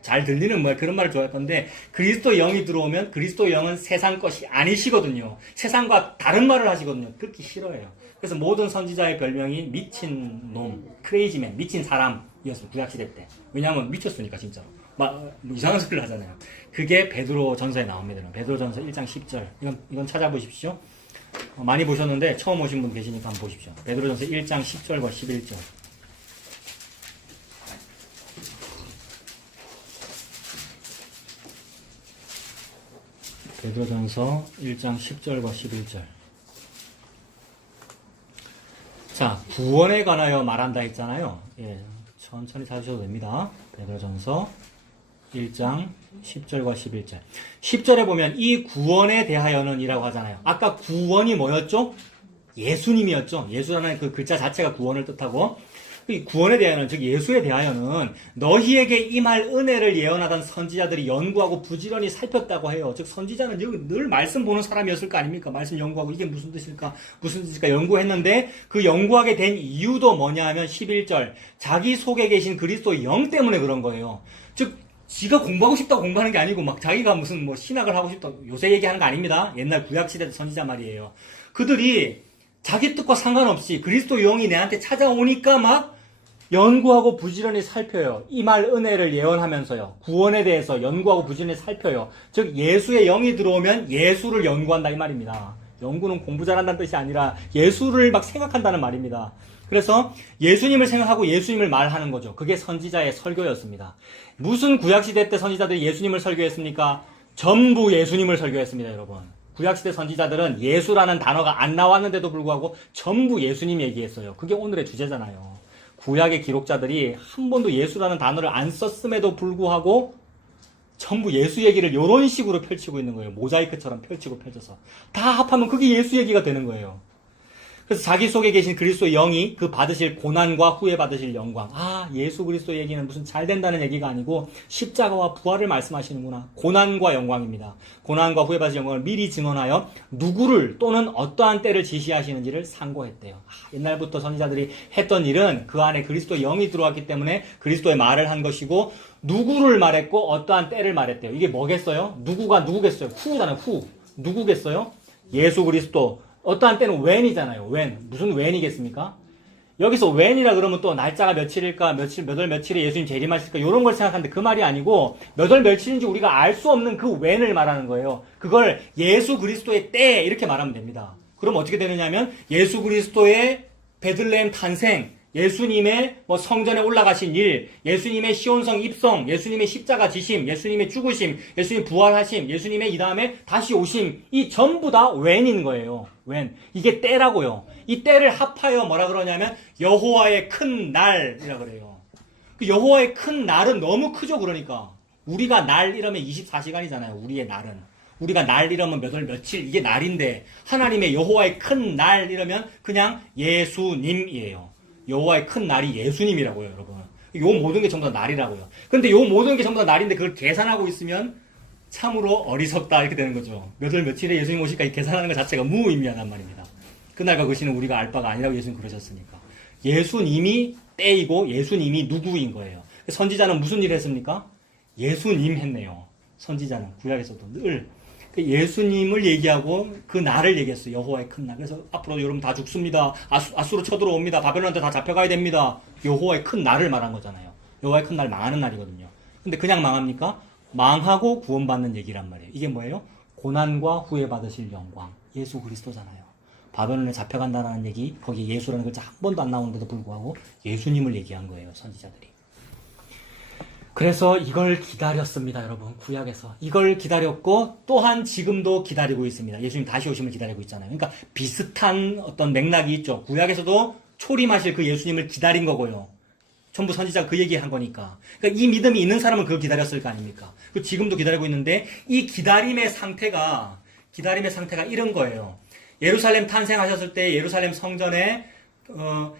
잘 들리는 말, 그런 말을 좋아할 건데, 그리스도 영이 들어오면 그리스도 영은 세상 것이 아니시거든요. 세상과 다른 말을 하시거든요. 듣기 싫어해요. 그래서 모든 선지자의 별명이 미친 놈, 크레이지맨, 미친 사람이었어요. 구약시대 때. 왜냐하면 미쳤으니까, 진짜로. 뭐 이상한 소리를 하잖아요. 그게 베드로 전서에 나옵니다. 베드로 전서 1장 10절. 이건 찾아보십시오. 많이 보셨는데 처음 오신 분 계시니까 한번 보십시오. 베드로전서 1장 10절과 11절. 베드로전서 1장 10절과 11절. 자, 구원에 관하여 말한다 했잖아요. 예, 천천히 찾으셔도 됩니다. 베드로전서 1장 10절과 11절. 10절에 보면 이 구원에 대하여는 이라고 하잖아요. 아까 구원이 뭐였죠? 예수님이었죠. 예수라는 그 글자 자체가 구원을 뜻하고, 이 구원에 대하여는, 즉 예수에 대하여는 너희에게 임할 은혜를 예언하던 선지자들이 연구하고 부지런히 살폈다고 해요. 즉 선지자는 여기 늘 말씀 보는 사람이었을 거 아닙니까? 말씀 연구하고 이게 무슨 뜻일까 연구했는데, 그 연구하게 된 이유도 뭐냐 하면 11절, 자기 속에 계신 그리스도의 영 때문에 그런 거예요. 즉 지가 공부하고 싶다고 공부하는 게 아니고 막 자기가 무슨 뭐 신학을 하고 싶다, 요새 얘기하는 거 아닙니다. 옛날 구약시대 선지자 말이에요. 그들이 자기 뜻과 상관없이 그리스도 영이 내한테 찾아오니까 막 연구하고 부지런히 살펴요. 이 말 은혜를 예언하면서요. 구원에 대해서 연구하고 부지런히 살펴요. 즉 예수의 영이 들어오면 예수를 연구한다 이 말입니다. 연구는 공부 잘한다는 뜻이 아니라 예수를 막 생각한다는 말입니다. 그래서 예수님을 생각하고 예수님을 말하는 거죠. 그게 선지자의 설교였습니다. 무슨 구약시대 때 선지자들이 예수님을 설교했습니까? 전부 예수님을 설교했습니다, 여러분. 구약시대 선지자들은 예수라는 단어가 안 나왔는데도 불구하고 전부 예수님 얘기했어요. 그게 오늘의 주제잖아요. 구약의 기록자들이 한 번도 예수라는 단어를 안 썼음에도 불구하고 전부 예수 얘기를 이런 식으로 펼치고 있는 거예요. 모자이크처럼 펼치고 펼쳐서. 다 합하면 그게 예수 얘기가 되는 거예요. 그래서 자기 속에 계신 그리스도의 영이 그 받으실 고난과 후에 받으실 영광. 아, 예수 그리스도 얘기는 무슨 잘 된다는 얘기가 아니고 십자가와 부활을 말씀하시는구나. 고난과 영광입니다. 고난과 후에 받으실 영광을 미리 증언하여 누구를 또는 어떠한 때를 지시하시는지를 상고했대요. 옛날부터 선지자들이 했던 일은 그 안에 그리스도의 영이 들어왔기 때문에 그리스도의 말을 한 것이고, 누구를 말했고 어떠한 때를 말했대요. 이게 뭐겠어요? 누구가 누구겠어요? 후잖아요. 후. 누구겠어요? 예수 그리스도. 어떠한 때는 when이잖아요. when. 무슨 when이겠습니까? 여기서 when이라 그러면 또 날짜가 며칠일까, 몇 월 며칠에 예수님 재림하실까, 이런 걸 생각하는데 그 말이 아니고 몇 월 며칠인지 우리가 알 수 없는 그 when을 말하는 거예요. 그걸 예수 그리스도의 때 이렇게 말하면 됩니다. 그럼 어떻게 되느냐면 예수 그리스도의 베들레헴 탄생, 예수님의 뭐 성전에 올라가신 일, 예수님의 시온성 입성, 예수님의 십자가 지심, 예수님의 죽으심, 예수님 부활하심, 예수님의 이 다음에 다시 오심, 이 전부 다 when인 거예요. when. 이게 때라고요. 이 때를 합하여 뭐라 그러냐면 여호와의 큰 날이라 그래요. 그 여호와의 큰 날은 너무 크죠. 그러니까 우리가 날 이러면 24시간이잖아요. 우리의 날은. 우리가 날 이러면 몇 월 며칠 이게 날인데 하나님의 여호와의 큰 날 이러면 그냥 예수님이에요. 여호와의 큰 날이 예수님이라고요, 여러분. 요 모든 게 전부 다 날이라고요. 근데 요 모든 게 전부 다 날인데 그걸 계산하고 있으면 참으로 어리석다 이렇게 되는 거죠. 몇 월 며칠에 예수님 오실까 이 계산하는 것 자체가 무의미하단 말입니다. 그날과 그 시는 우리가 알 바가 아니라고 예수님 그러셨으니까. 예수님이 때이고 예수님이 누구인 거예요. 선지자는 무슨 일을 했습니까? 예수님 했네요. 선지자는 구약에서도 늘 예수님을 얘기하고 그 날을 얘기했어요. 여호와의 큰 날. 그래서 앞으로 여러분 다 죽습니다. 아수로 쳐들어옵니다. 바벨론한테 다 잡혀가야 됩니다. 여호와의 큰 날을 말한 거잖아요. 여호와의 큰 날 망하는 날이거든요. 근데 그냥 망합니까? 망하고 구원받는 얘기란 말이에요. 이게 뭐예요? 고난과 후회 받으실 영광. 예수 그리스도잖아요. 바벨론에 잡혀간다는 얘기, 거기에 예수라는 글자 한 번도 안 나오는데도 불구하고 예수님을 얘기한 거예요. 선지자들이. 그래서 이걸 기다렸습니다, 여러분. 구약에서. 이걸 기다렸고 또한 지금도 기다리고 있습니다. 예수님 다시 오심을 기다리고 있잖아요. 그러니까 비슷한 어떤 맥락이 있죠. 구약에서도 초림하실 그 예수님을 기다린 거고요. 전부 선지자가 그 얘기한 거니까. 그러니까 이 믿음이 있는 사람은 그걸 기다렸을 거 아닙니까? 그리고 지금도 기다리고 있는데 이 기다림의 상태가 이런 거예요. 예루살렘 탄생하셨을 때 예루살렘 성전에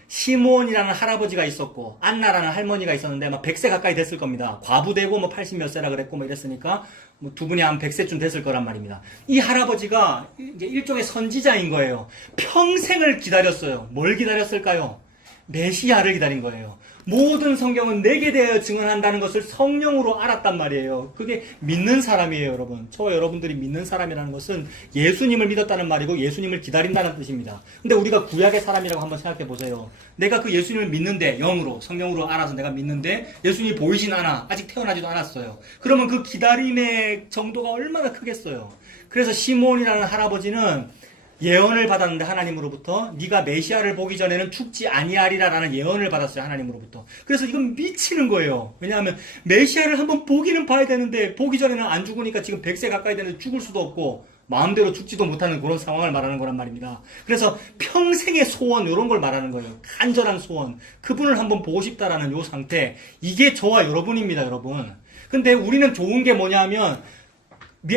시므온이라는 할아버지가 있었고 안나라는 할머니가 있었는데 막 100세 가까이 됐을 겁니다. 과부되고 뭐 80몇 세라 그랬고 뭐 이랬으니까 뭐 두 분이 한 100세쯤 됐을 거란 말입니다. 이 할아버지가 이제 일종의 선지자인 거예요. 평생을 기다렸어요. 뭘 기다렸을까요? 메시아를 기다린 거예요. 모든 성경은 내게 대하여 증언한다는 것을 성령으로 알았단 말이에요. 그게 믿는 사람이에요, 여러분. 저와 여러분들이 믿는 사람이라는 것은 예수님을 믿었다는 말이고 예수님을 기다린다는 뜻입니다. 근데 우리가 구약의 사람이라고 한번 생각해 보세요. 내가 그 예수님을 믿는데, 영으로, 성령으로 알아서 내가 믿는데 예수님이 보이진 않아. 아직 태어나지도 않았어요. 그러면 그 기다림의 정도가 얼마나 크겠어요. 그래서 시므온이라는 할아버지는 예언을 받았는데 하나님으로부터 네가 메시아를 보기 전에는 죽지 아니하리라라는 예언을 받았어요. 하나님으로부터. 그래서 이건 미치는 거예요. 왜냐하면 메시아를 한번 보기는 봐야 되는데 보기 전에는 안 죽으니까 지금 100세 가까이 되는데 죽을 수도 없고 마음대로 죽지도 못하는 그런 상황을 말하는 거란 말입니다. 그래서 평생의 소원 이런 걸 말하는 거예요. 간절한 소원. 그분을 한번 보고 싶다라는 요 상태. 이게 저와 여러분입니다, 여러분. 근데 우리는 좋은 게 뭐냐면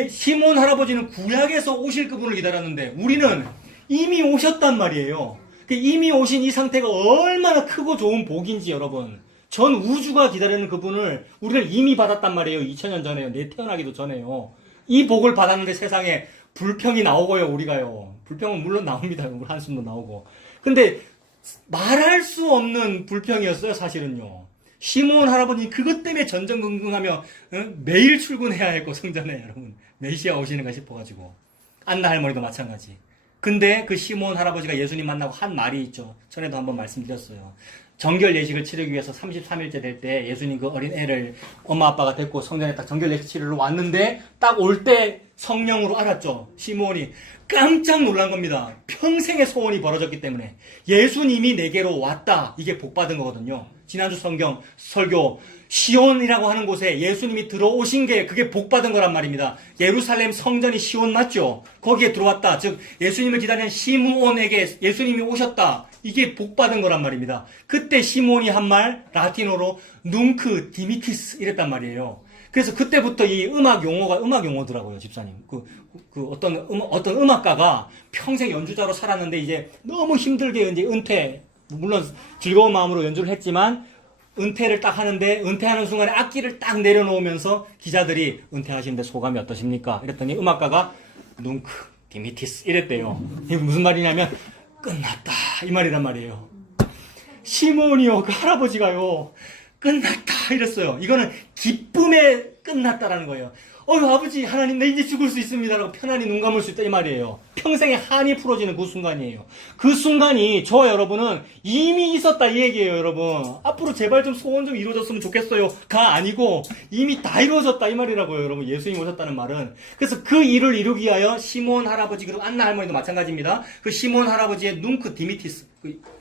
시몬 할아버지는 구약에서 오실 그분을 기다렸는데 우리는 이미 오셨단 말이에요. 이미 오신 이 상태가 얼마나 크고 좋은 복인지 여러분. 전 우주가 기다리는 그분을 우리는 이미 받았단 말이에요. 2000년 전에요. 내 태어나기도 전에요. 이 복을 받았는데 세상에 불평이 나오고요. 우리가요. 불평은 물론 나옵니다. 한숨도 나오고. 근데 말할 수 없는 불평이었어요. 사실은요. 시므온 할아버지 그것 때문에 전전긍긍하며 매일 출근해야 했고 성전에 여러분 메시아 오시는가 싶어가지고 안나 할머니도 마찬가지. 근데 그 시므온 할아버지가 예수님 만나고 한 말이 있죠. 전에도 한번 말씀드렸어요. 정결 예식을 치르기 위해서 33일째 될 때 예수님 그 어린 애를 엄마 아빠가 데리고 성전에 딱 정결 예식 치르러 왔는데 딱 올 때 성령으로 알았죠. 시므온이 깜짝 놀란 겁니다. 평생의 소원이 벌어졌기 때문에 예수님이 내게로 왔다. 이게 복받은 거거든요. 지난주 성경 설교 시온이라고 하는 곳에 예수님이 들어오신 게 그게 복받은 거란 말입니다. 예루살렘 성전이 시온 맞죠? 거기에 들어왔다. 즉 예수님을 기다리는 시므온에게 예수님이 오셨다. 이게 복받은 거란 말입니다. 그때 시므온이 한 말 라틴어로 눅크 디미티스 이랬단 말이에요. 그래서 그때부터 이 음악 용어더라고요, 집사님. 어떤 음악가가 평생 연주자로 살았는데 이제 너무 힘들게 이제 은퇴, 물론 즐거운 마음으로 연주를 했지만 은퇴를 딱 하는데 은퇴하는 순간에 악기를 딱 내려놓으면서 기자들이 은퇴하시는데 소감이 어떠십니까? 이랬더니 음악가가 눅크 디미티스 이랬대요. 이게 무슨 말이냐면 끝났다 이 말이란 말이에요. 시므온이요, 그 할아버지가요. 끝났다 이랬어요. 이거는 기쁨에 끝났다라는 거예요. 아버지 하나님 나 이제 죽을 수 있습니다 라고 편안히 눈 감을 수 있다 이 말이에요. 평생의 한이 풀어지는 그 순간이에요. 그 순간이 저와 여러분은 이미 있었다 이 얘기예요. 여러분 앞으로 제발 좀 소원 좀 이루어졌으면 좋겠어요 가 아니고 이미 다 이루어졌다 이 말이라고요. 여러분 예수님 오셨다는 말은. 그래서 그 일을 이루기 위하여 시몬 할아버지 그리고 안나 할머니도 마찬가지입니다. 그 시몬 할아버지의 뭉크 디미티스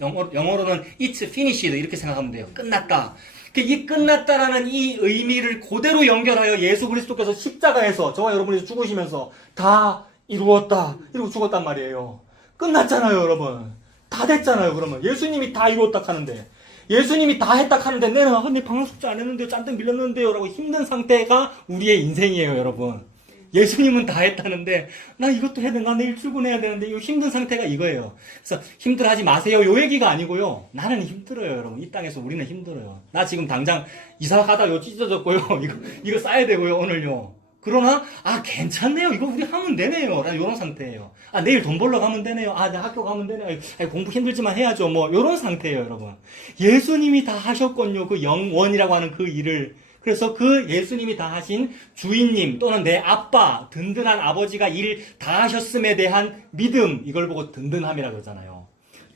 영어로는 it's finished 이렇게 생각하면 돼요. 끝났다. 이 끝났다라는 이 의미를 그대로 연결하여 예수 그리스도께서 십자가에서 저와 여러분이 죽으시면서 다 이루었다 이러고 죽었단 말이에요. 끝났잖아요. 여러분 다 됐잖아요. 그러면 예수님이 다 이루었다 하는데 예수님이 다 했다 하는데 내 방학 숙제 안 했는데요 짠뜩 밀렸는데요 라고 힘든 상태가 우리의 인생이에요. 여러분 예수님은 다 했다는데 나 이것도 해야 되나 내일 출근해야 되는데 이 힘든 상태가 이거예요. 그래서 힘들어하지 마세요 요 얘기가 아니고요. 나는 힘들어요. 여러분 이 땅에서 우리는 힘들어요. 나 지금 당장 이사 가다 요 찢어졌고요. 이거 싸야 되고요 오늘요. 그러나 괜찮네요. 이거 우리 하면 되네요. 나 요런 상태예요. 내일 돈 벌러 가면 되네요. 나 학교 가면 되네요. 공부 힘들지만 해야죠. 뭐 요런 상태예요. 여러분 예수님이 다 하셨건요. 그 영원이라고 하는 그 일을. 그래서 그 예수님이 다 하신 주인님 또는 내 아빠 든든한 아버지가 일 다 하셨음에 대한 믿음 이걸 보고 든든함이라고 그러잖아요.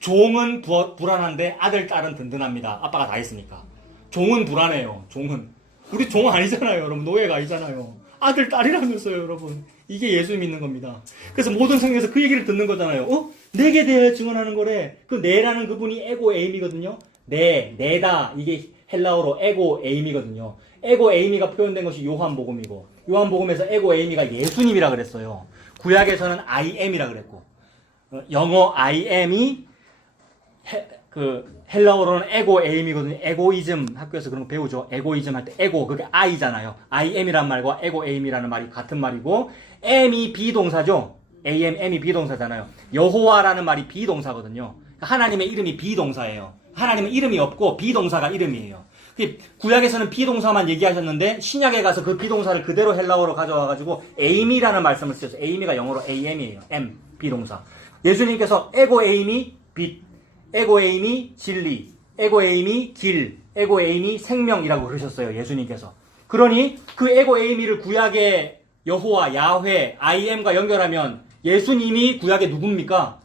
종은 불안한데 아들 딸은 든든합니다. 아빠가 다 했으니까. 종은 불안해요. 종은 우리 종 아니잖아요. 여러분 노예가 아니잖아요. 아들 딸이라면서요. 여러분 이게 예수 믿는 겁니다. 그래서 모든 성경에서 그 얘기를 듣는 거잖아요. 내게 대하여 증언하는 거래. 그 내라는 그분이 에고 에임이거든요. 내다 이게 헬라어로 에고 에임이거든요. 에고 에이미가 표현된 것이 요한복음이고 요한복음에서 에고 에이미가 예수님이라 그랬어요. 구약에서는 I am이라 그랬고 영어 I am이 헬라어로는 에고 에이미거든요. 에고이즘 학교에서 그런 거 배우죠. 에고이즘 할 때 에고 그게 I잖아요. I am이란 말과 에고 에이미라는 말이 같은 말이고 am이 비동사죠. M이 비동사잖아요. 여호와라는 말이 비동사거든요. 하나님의 이름이 비동사예요. 하나님은 이름이 없고 비동사가 이름이에요. 구약에서는 비동사만 얘기하셨는데 신약에 가서 그 비동사를 그대로 헬라어로 가져와가지고 에이미라는 말씀을 쓰셨어요. 에이미가 영어로 AM이에요. M 비동사. 예수님께서 에고 에이미 빛, 에고 에이미 진리, 에고 에이미 길, 에고 에이미 생명이라고 그러셨어요. 예수님께서. 그러니 그 에고 에이미를 구약의 여호와 야훼 IM과 연결하면 예수님이 구약의 누굽니까?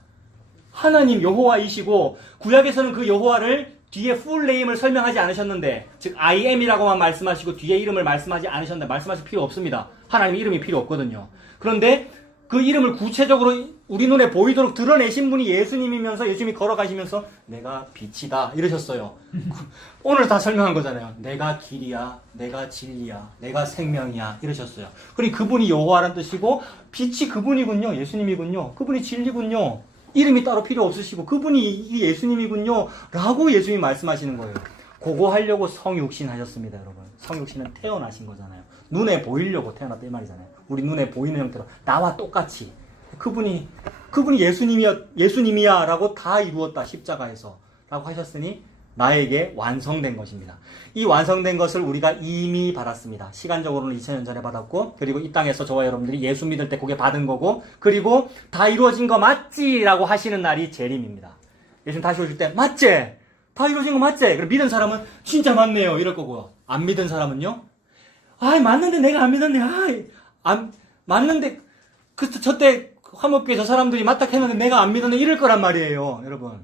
하나님 여호와이시고 구약에서는 그 여호와를 뒤에 풀 네임을 설명하지 않으셨는데 즉 I am이라고만 말씀하시고 뒤에 이름을 말씀하지 않으셨는데 말씀하실 필요 없습니다. 하나님의 이름이 필요 없거든요. 그런데 그 이름을 구체적으로 우리 눈에 보이도록 드러내신 분이 예수님이면서 예수님이 걸어가시면서 내가 빛이다 이러셨어요. 오늘 다 설명한 거잖아요. 내가 길이야, 내가 진리야, 내가 생명이야 이러셨어요. 그러니 그분이 여호와라는 뜻이고 빛이 그분이군요. 예수님이군요. 그분이 진리군요. 이름이 따로 필요 없으시고 그분이 예수님이군요 라고 예수님이 말씀하시는 거예요. 그거 하려고 성육신 하셨습니다. 여러분 성육신은 태어나신 거잖아요. 눈에 보이려고 태어났다 이 말이잖아요. 우리 눈에 보이는 형태로 나와 똑같이 그분이 예수님이야 라고 다 이루었다 십자가에서 라고 하셨으니 나에게 완성된 것입니다. 이 완성된 것을 우리가 이미 받았습니다. 시간적으로는 2000년 전에 받았고 그리고 이 땅에서 저와 여러분들이 예수 믿을 때 그게 받은 거고 그리고 다 이루어진 거 맞지? 라고 하시는 날이 재림입니다. 예수님 다시 오실 때 맞지? 다 이루어진 거 맞지? 그럼 믿은 사람은 진짜 맞네요 이럴 거고요. 안 믿은 사람은요? 맞는데 내가 안 믿었네. 맞는데 저때 화목교회 저 사람들이 맞다 했는데 내가 안 믿었네 이럴 거란 말이에요. 여러분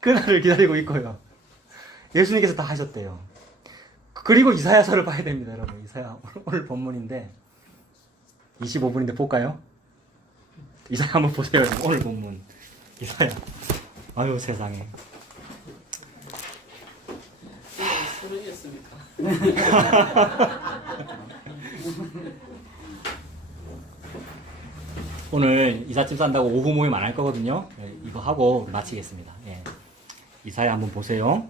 그날을 기다리고 있고요. 예수님께서 다 하셨대요. 그리고 이사야서를 봐야 됩니다. 여러분 이사야 오늘 본문인데 25분인데 볼까요? 이사야 한번 보세요. 오늘 본문 이사야. 아유 세상에 소름이었습니까? 오늘 이삿짐 싼다고 오후 모임 안 할 거거든요. 이거 하고 마치겠습니다. 이사야 한번 보세요.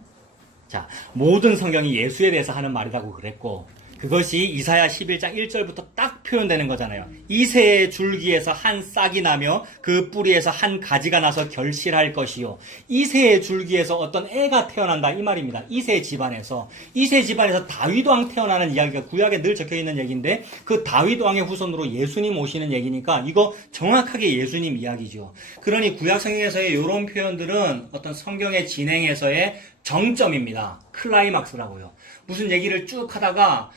자, 모든 성경이 예수에 대해서 하는 말이라고 그랬고 그것이 이사야 11장 1절부터 딱 표현되는 거잖아요. 이새의 줄기에서 한 싹이 나며 그 뿌리에서 한 가지가 나서 결실할 것이요. 이새의 줄기에서 어떤 애가 태어난다 이 말입니다. 이새 집안에서 다윗 왕 태어나는 이야기가 구약에 늘 적혀있는 얘기인데 그 다윗 왕의 후손으로 예수님 오시는 얘기니까 이거 정확하게 예수님 이야기죠. 그러니 구약 성경에서의 이런 표현들은 어떤 성경의 진행에서의 정점입니다. 클라이막스라고요. 무슨 얘기를 쭉 하다가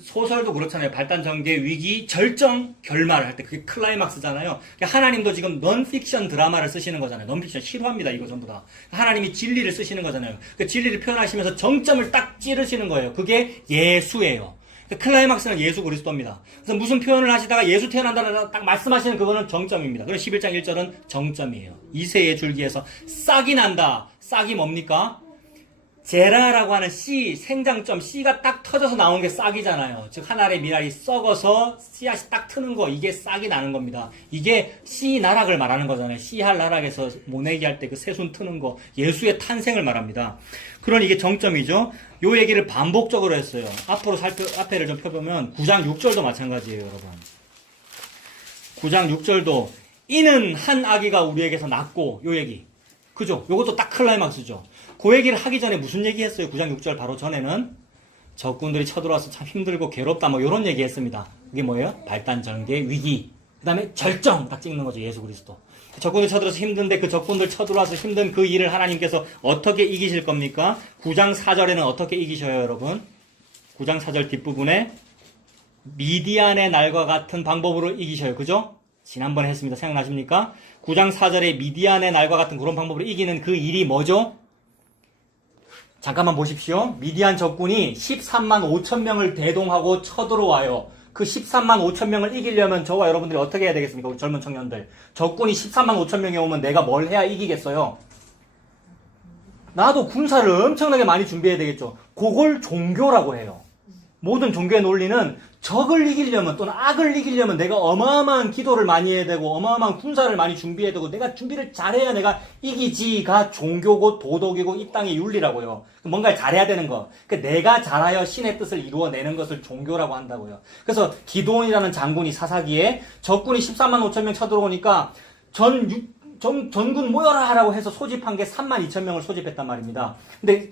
소설도 그렇잖아요. 발단, 전개, 위기, 절정, 결말을 할 때 그게 클라이막스잖아요. 하나님도 지금 넌픽션 드라마를 쓰시는 거잖아요. 넌픽션 싫어합니다. 이거 전부 다. 하나님이 진리를 쓰시는 거잖아요. 그 진리를 표현하시면서 정점을 딱 찌르시는 거예요. 그게 예수예요. 클라이막스는 예수 그리스도입니다. 그래서 무슨 표현을 하시다가 예수 태어난다는 딱 말씀하시는 그거는 정점입니다. 그래서 11장 1절은 정점이에요. 이새의 줄기에서 싹이 난다. 싹이 뭡니까? 제라라고 하는 씨, 생장점, 씨가 딱 터져서 나온 게 싹이잖아요. 즉, 한 알의 밀알이 썩어서 씨앗이 딱 트는 거, 이게 싹이 나는 겁니다. 이게 씨 나락을 말하는 거잖아요. 씨할 나락에서 모내기 할 때 그 새순 트는 거, 예수의 탄생을 말합니다. 그런 이게 정점이죠. 요 얘기를 반복적으로 했어요. 앞에를 좀 펴보면 9장 6절도 마찬가지예요, 여러분. 9장 6절도 이는 한 아기가 우리에게서 낳고, 요 얘기. 그죠? 요것도 딱 클라이막스죠. 그 얘기를 하기 전에 무슨 얘기 했어요? 9장 6절 바로 전에는 적군들이 쳐들어와서 참 힘들고 괴롭다 뭐 요런 얘기 했습니다. 그게 뭐예요? 발단, 전개, 위기. 그 다음에 절정 딱 찍는 거죠. 예수 그리스도. 적군들 쳐들어서 힘든데 그 적군들 쳐들어와서 힘든 그 일을 하나님께서 어떻게 이기실 겁니까? 9장 4절에는 어떻게 이기셔요, 여러분? 9장 4절 뒷부분에 미디안의 날과 같은 방법으로 이기셔요. 그죠? 지난번에 했습니다. 생각나십니까? 9장 4절에 미디안의 날과 같은 그런 방법으로 이기는 그 일이 뭐죠? 잠깐만 보십시오. 미디안 적군이 13만 5천 명을 대동하고 쳐들어와요. 그 13만 5천 명을 이기려면 저와 여러분들이 어떻게 해야 되겠습니까? 우리 젊은 청년들. 적군이 13만 5천 명이 오면 내가 뭘 해야 이기겠어요? 나도 군사를 엄청나게 많이 준비해야 되겠죠. 그걸 종교라고 해요. 모든 종교의 논리는 적을 이기려면 또는 악을 이기려면 내가 어마어마한 기도를 많이 해야 되고 어마어마한 군사를 많이 준비해야 되고 내가 준비를 잘해야 내가 이기지가 종교고 도덕이고 이 땅의 윤리라고요. 뭔가를 잘해야 되는 거. 그러니까 내가 잘하여 신의 뜻을 이루어내는 것을 종교라고 한다고요. 그래서 기드온이라는 장군이 사사기에 적군이 13만 5천 명 쳐들어오니까 전군 모여라 하라고 해서 소집한 게 3만 2천 명을 소집했단 말입니다. 근데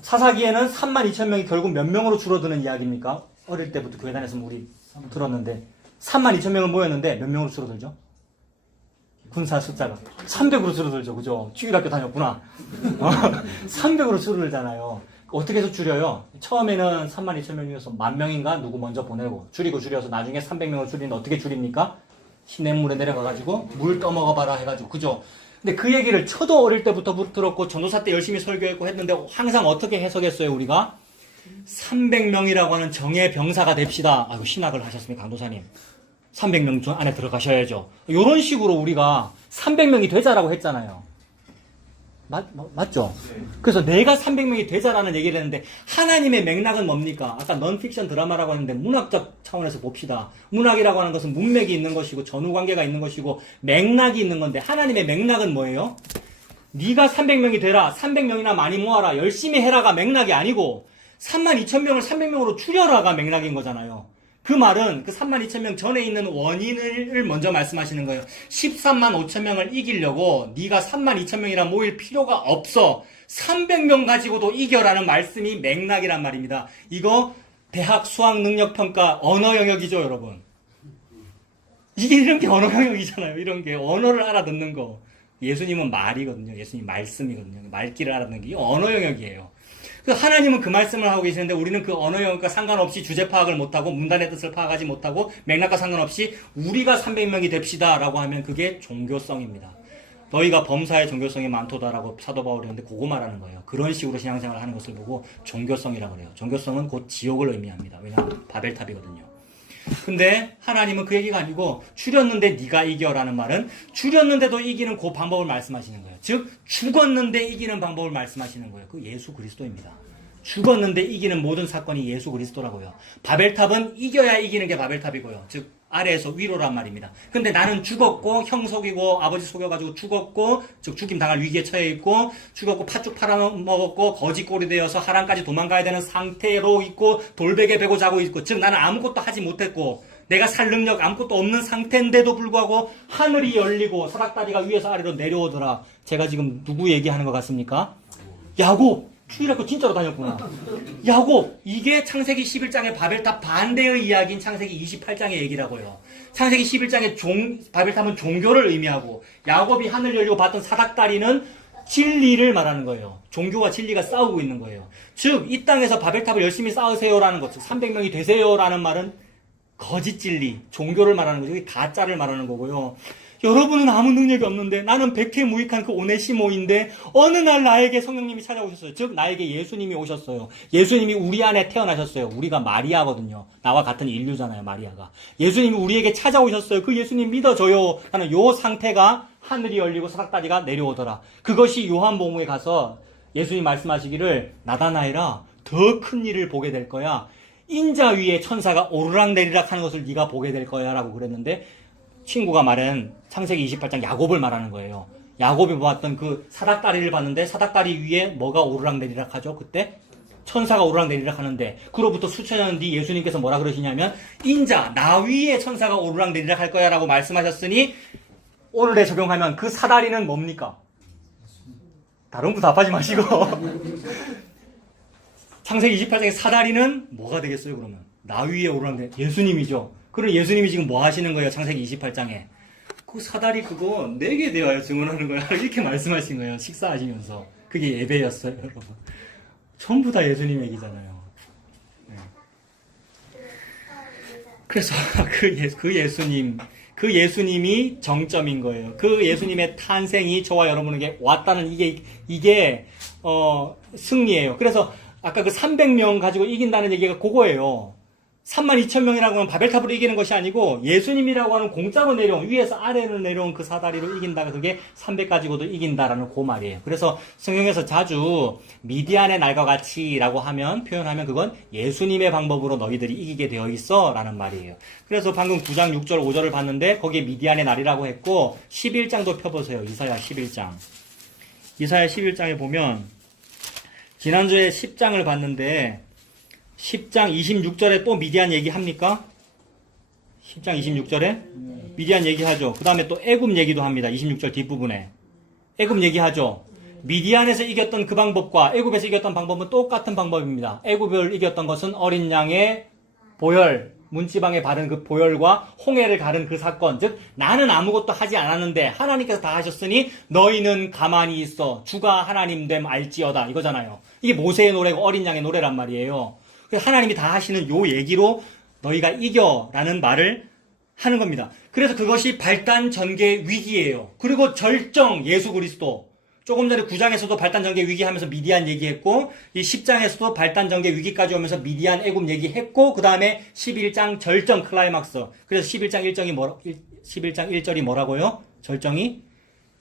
사사기에는 3만 2천 명이 결국 몇 명으로 줄어드는 이야기입니까? 어릴 때부터 교회 다녔으면 우리 들었는데 3만 2천 명을 모였는데 몇 명으로 줄어들죠? 군사 숫자가 300으로 줄어들죠. 그죠? 주일학교 다녔구나. 300으로 줄어들잖아요. 어떻게 해서 줄여요? 처음에는 3만 2천 명 중에서 10,000명인가 누구 먼저 보내고 줄여서 나중에 300명을 줄이는데 어떻게 줄입니까? 시냇물에 내려가가지고 물 떠먹어봐라 해가지고 그죠? 근데 그 얘기를 저도 어릴 때부터 들었고 전도사 때 열심히 설교했고 했는데 항상 어떻게 해석했어요 우리가? 300명이라고 하는 정예 병사가 됩시다. 아이고 신학을 하셨습니까 강도사님? 300명 안에 들어가셔야죠. 이런 식으로 우리가 300명이 되자라고 했잖아요. 맞죠? 그래서 내가 300명이 되자라는 얘기를 했는데 하나님의 맥락은 뭡니까? 아까 넌픽션 드라마라고 하는데 문학적 차원에서 봅시다. 문학이라고 하는 것은 문맥이 있는 것이고 전후관계가 있는 것이고 맥락이 있는 건데 하나님의 맥락은 뭐예요? 네가 300명이 되라. 300명이나 많이 모아라. 열심히 해라가 맥락이 아니고 3만 2천 명을 300명으로 줄여라가 맥락인 거잖아요. 그 말은 그 3만 2천 명 전에 있는 원인을 먼저 말씀하시는 거예요. 13만 5천 명을 이기려고 네가 3만 2천 명이라 모일 필요가 없어. 300명 가지고도 이겨라는 말씀이 맥락이란 말입니다. 이거 대학 수학능력평가 언어 영역이죠, 여러분. 이게 이런 게 언어 영역이잖아요. 이런 게 언어를 알아듣는 거. 예수님은 말이거든요. 예수님 말씀이거든요. 말귀를 알아듣는 게 언어 영역이에요. 하나님은 그 말씀을 하고 계시는데 우리는 그 언어 영역과 상관없이 주제 파악을 못하고 문단의 뜻을 파악하지 못하고 맥락과 상관없이 우리가 300명이 됩시다 라고 하면 그게 종교성입니다. 너희가 범사의 종교성이 많도다라고 사도 바울이 했는데 그거 말하는 거예요. 그런 식으로 신앙생활을 하는 것을 보고 종교성이라고 그래요. 종교성은 곧 지옥을 의미합니다. 왜냐하면 바벨탑이거든요. 근데 하나님은 그 얘기가 아니고 줄였는데 네가 이겨라는 말은 줄였는데도 이기는 그 방법을 말씀하시는 거예요. 즉 죽었는데 이기는 방법을 말씀하시는 거예요. 그 예수 그리스도입니다. 죽었는데 이기는 모든 사건이 예수 그리스도라고요. 바벨탑은 이겨야 이기는 게 바벨탑이고요. 즉 아래에서 위로란 말입니다. 근데 나는 죽었고 형 속이고 아버지 속여가지고 죽었고 즉 죽임 당할 위기에 처해 있고 죽었고 팥죽 팔아먹었고 거지꼴이 되어서 하란까지 도망가야 되는 상태로 있고 돌베개 베고 자고 있고 즉 나는 아무것도 하지 못했고 내가 살 능력 아무것도 없는 상태인데도 불구하고 하늘이 열리고 사닥다리가 위에서 아래로 내려오더라. 제가 지금 누구 얘기하는 것 같습니까? 야곱! 주일학교 진짜로 다녔구나. 야곱, 이게 창세기 11장의 바벨탑 반대의 이야기인 창세기 28장의 얘기라고요. 창세기 11장의 바벨탑은 종교를 의미하고 야곱이 하늘 열리고 봤던 사닥다리는 진리를 말하는 거예요. 종교와 진리가 싸우고 있는 거예요. 즉, 이 땅에서 바벨탑을 열심히 쌓으세요라는 것, 즉 300명이 되세요라는 말은 거짓 진리, 종교를 말하는 거죠. 이게 가짜를 말하는 거고요. 여러분은 아무 능력이 없는데 나는 백해무익한 그 오네시모인데 어느 날 나에게 성령님이 찾아오셨어요. 즉 나에게 예수님이 오셨어요. 예수님이 우리 안에 태어나셨어요. 우리가 마리아거든요. 나와 같은 인류잖아요. 마리아가. 예수님이 우리에게 찾아오셨어요. 그 예수님 믿어줘요. 하는 요 상태가 하늘이 열리고 사닥다리가 내려오더라. 그것이 요한복음에 가서 예수님 말씀하시기를 나다나엘아 더 큰 일을 보게 될 거야. 인자 위에 천사가 오르락내리락 하는 것을 네가 보게 될 거야 라고 그랬는데 친구가 말한 창세기 28장 야곱을 말하는 거예요. 야곱이 보았던 그 사닥다리를 봤는데 사닥다리 위에 뭐가 오르락내리락 하죠? 그때 천사가 오르락내리락 하는데 그로부터 수천 년 뒤 예수님께서 뭐라 그러시냐면 인자 나 위에 천사가 오르락내리락 할 거야 라고 말씀하셨으니 오늘에 적용하면 그 사다리는 뭡니까? 다른 분 답하지 마시고 창세기 28장의 사다리는 뭐가 되겠어요 그러면? 나 위에 오르락내리락 예수님이죠. 그럼 예수님이 지금 뭐 하시는 거예요? 창세기 28장에. 그 사다리 그거 4개 되어야 증언하는 거야. 이렇게 말씀하신 거예요. 식사하시면서. 그게 예배였어요, 여러분. 전부 다 예수님 얘기잖아요. 네. 그래서 그 예수님이 정점인 거예요. 그 예수님의 탄생이 저와 여러분에게 왔다는 이게 승리예요. 그래서 아까 그 300명 가지고 이긴다는 얘기가 그거예요. 32,000명이라고 하면 바벨탑으로 이기는 것이 아니고 예수님이라고 하는 공짜로 내려온 위에서 아래로 내려온 그 사다리로 이긴다. 그게 300 가지고도 이긴다라는 그 말이에요. 그래서 성경에서 자주 미디안의 날과 같이라고 하면 표현하면 그건 예수님의 방법으로 너희들이 이기게 되어 있어 라는 말이에요. 그래서 방금 9장 6절 5절을 봤는데 거기에 미디안의 날이라고 했고 11장도 펴보세요. 이사야 11장. 이사야 11장에 보면 지난주에 10장을 봤는데 10장 26절에 또 미디안 얘기합니까? 10장 26절에 미디안 얘기하죠. 그 다음에 또 애굽 얘기도 합니다. 26절 뒷부분에. 애굽 얘기하죠. 미디안에서 이겼던 그 방법과 애굽에서 이겼던 방법은 똑같은 방법입니다. 애굽을 이겼던 것은 어린 양의 보혈, 문지방에 바른 그 보혈과 홍해를 가른 그 사건. 즉 나는 아무것도 하지 않았는데 하나님께서 다 하셨으니 너희는 가만히 있어. 주가 하나님 됨 알지어다. 이거잖아요. 이게 모세의 노래고 어린 양의 노래란 말이에요. 하나님이 다 하시는 요 얘기로 너희가 이겨라는 말을 하는 겁니다. 그래서 그것이 발단 전개 위기예요. 그리고 절정 예수 그리스도. 조금 전에 9장에서도 발단 전개 위기 하면서 미디안 얘기했고 이 10장에서도 발단 전개 위기까지 오면서 미디안 애굽 얘기했고 그 다음에 11장 절정 클라이막스. 그래서 11장 1절이 뭐라고요? 절정이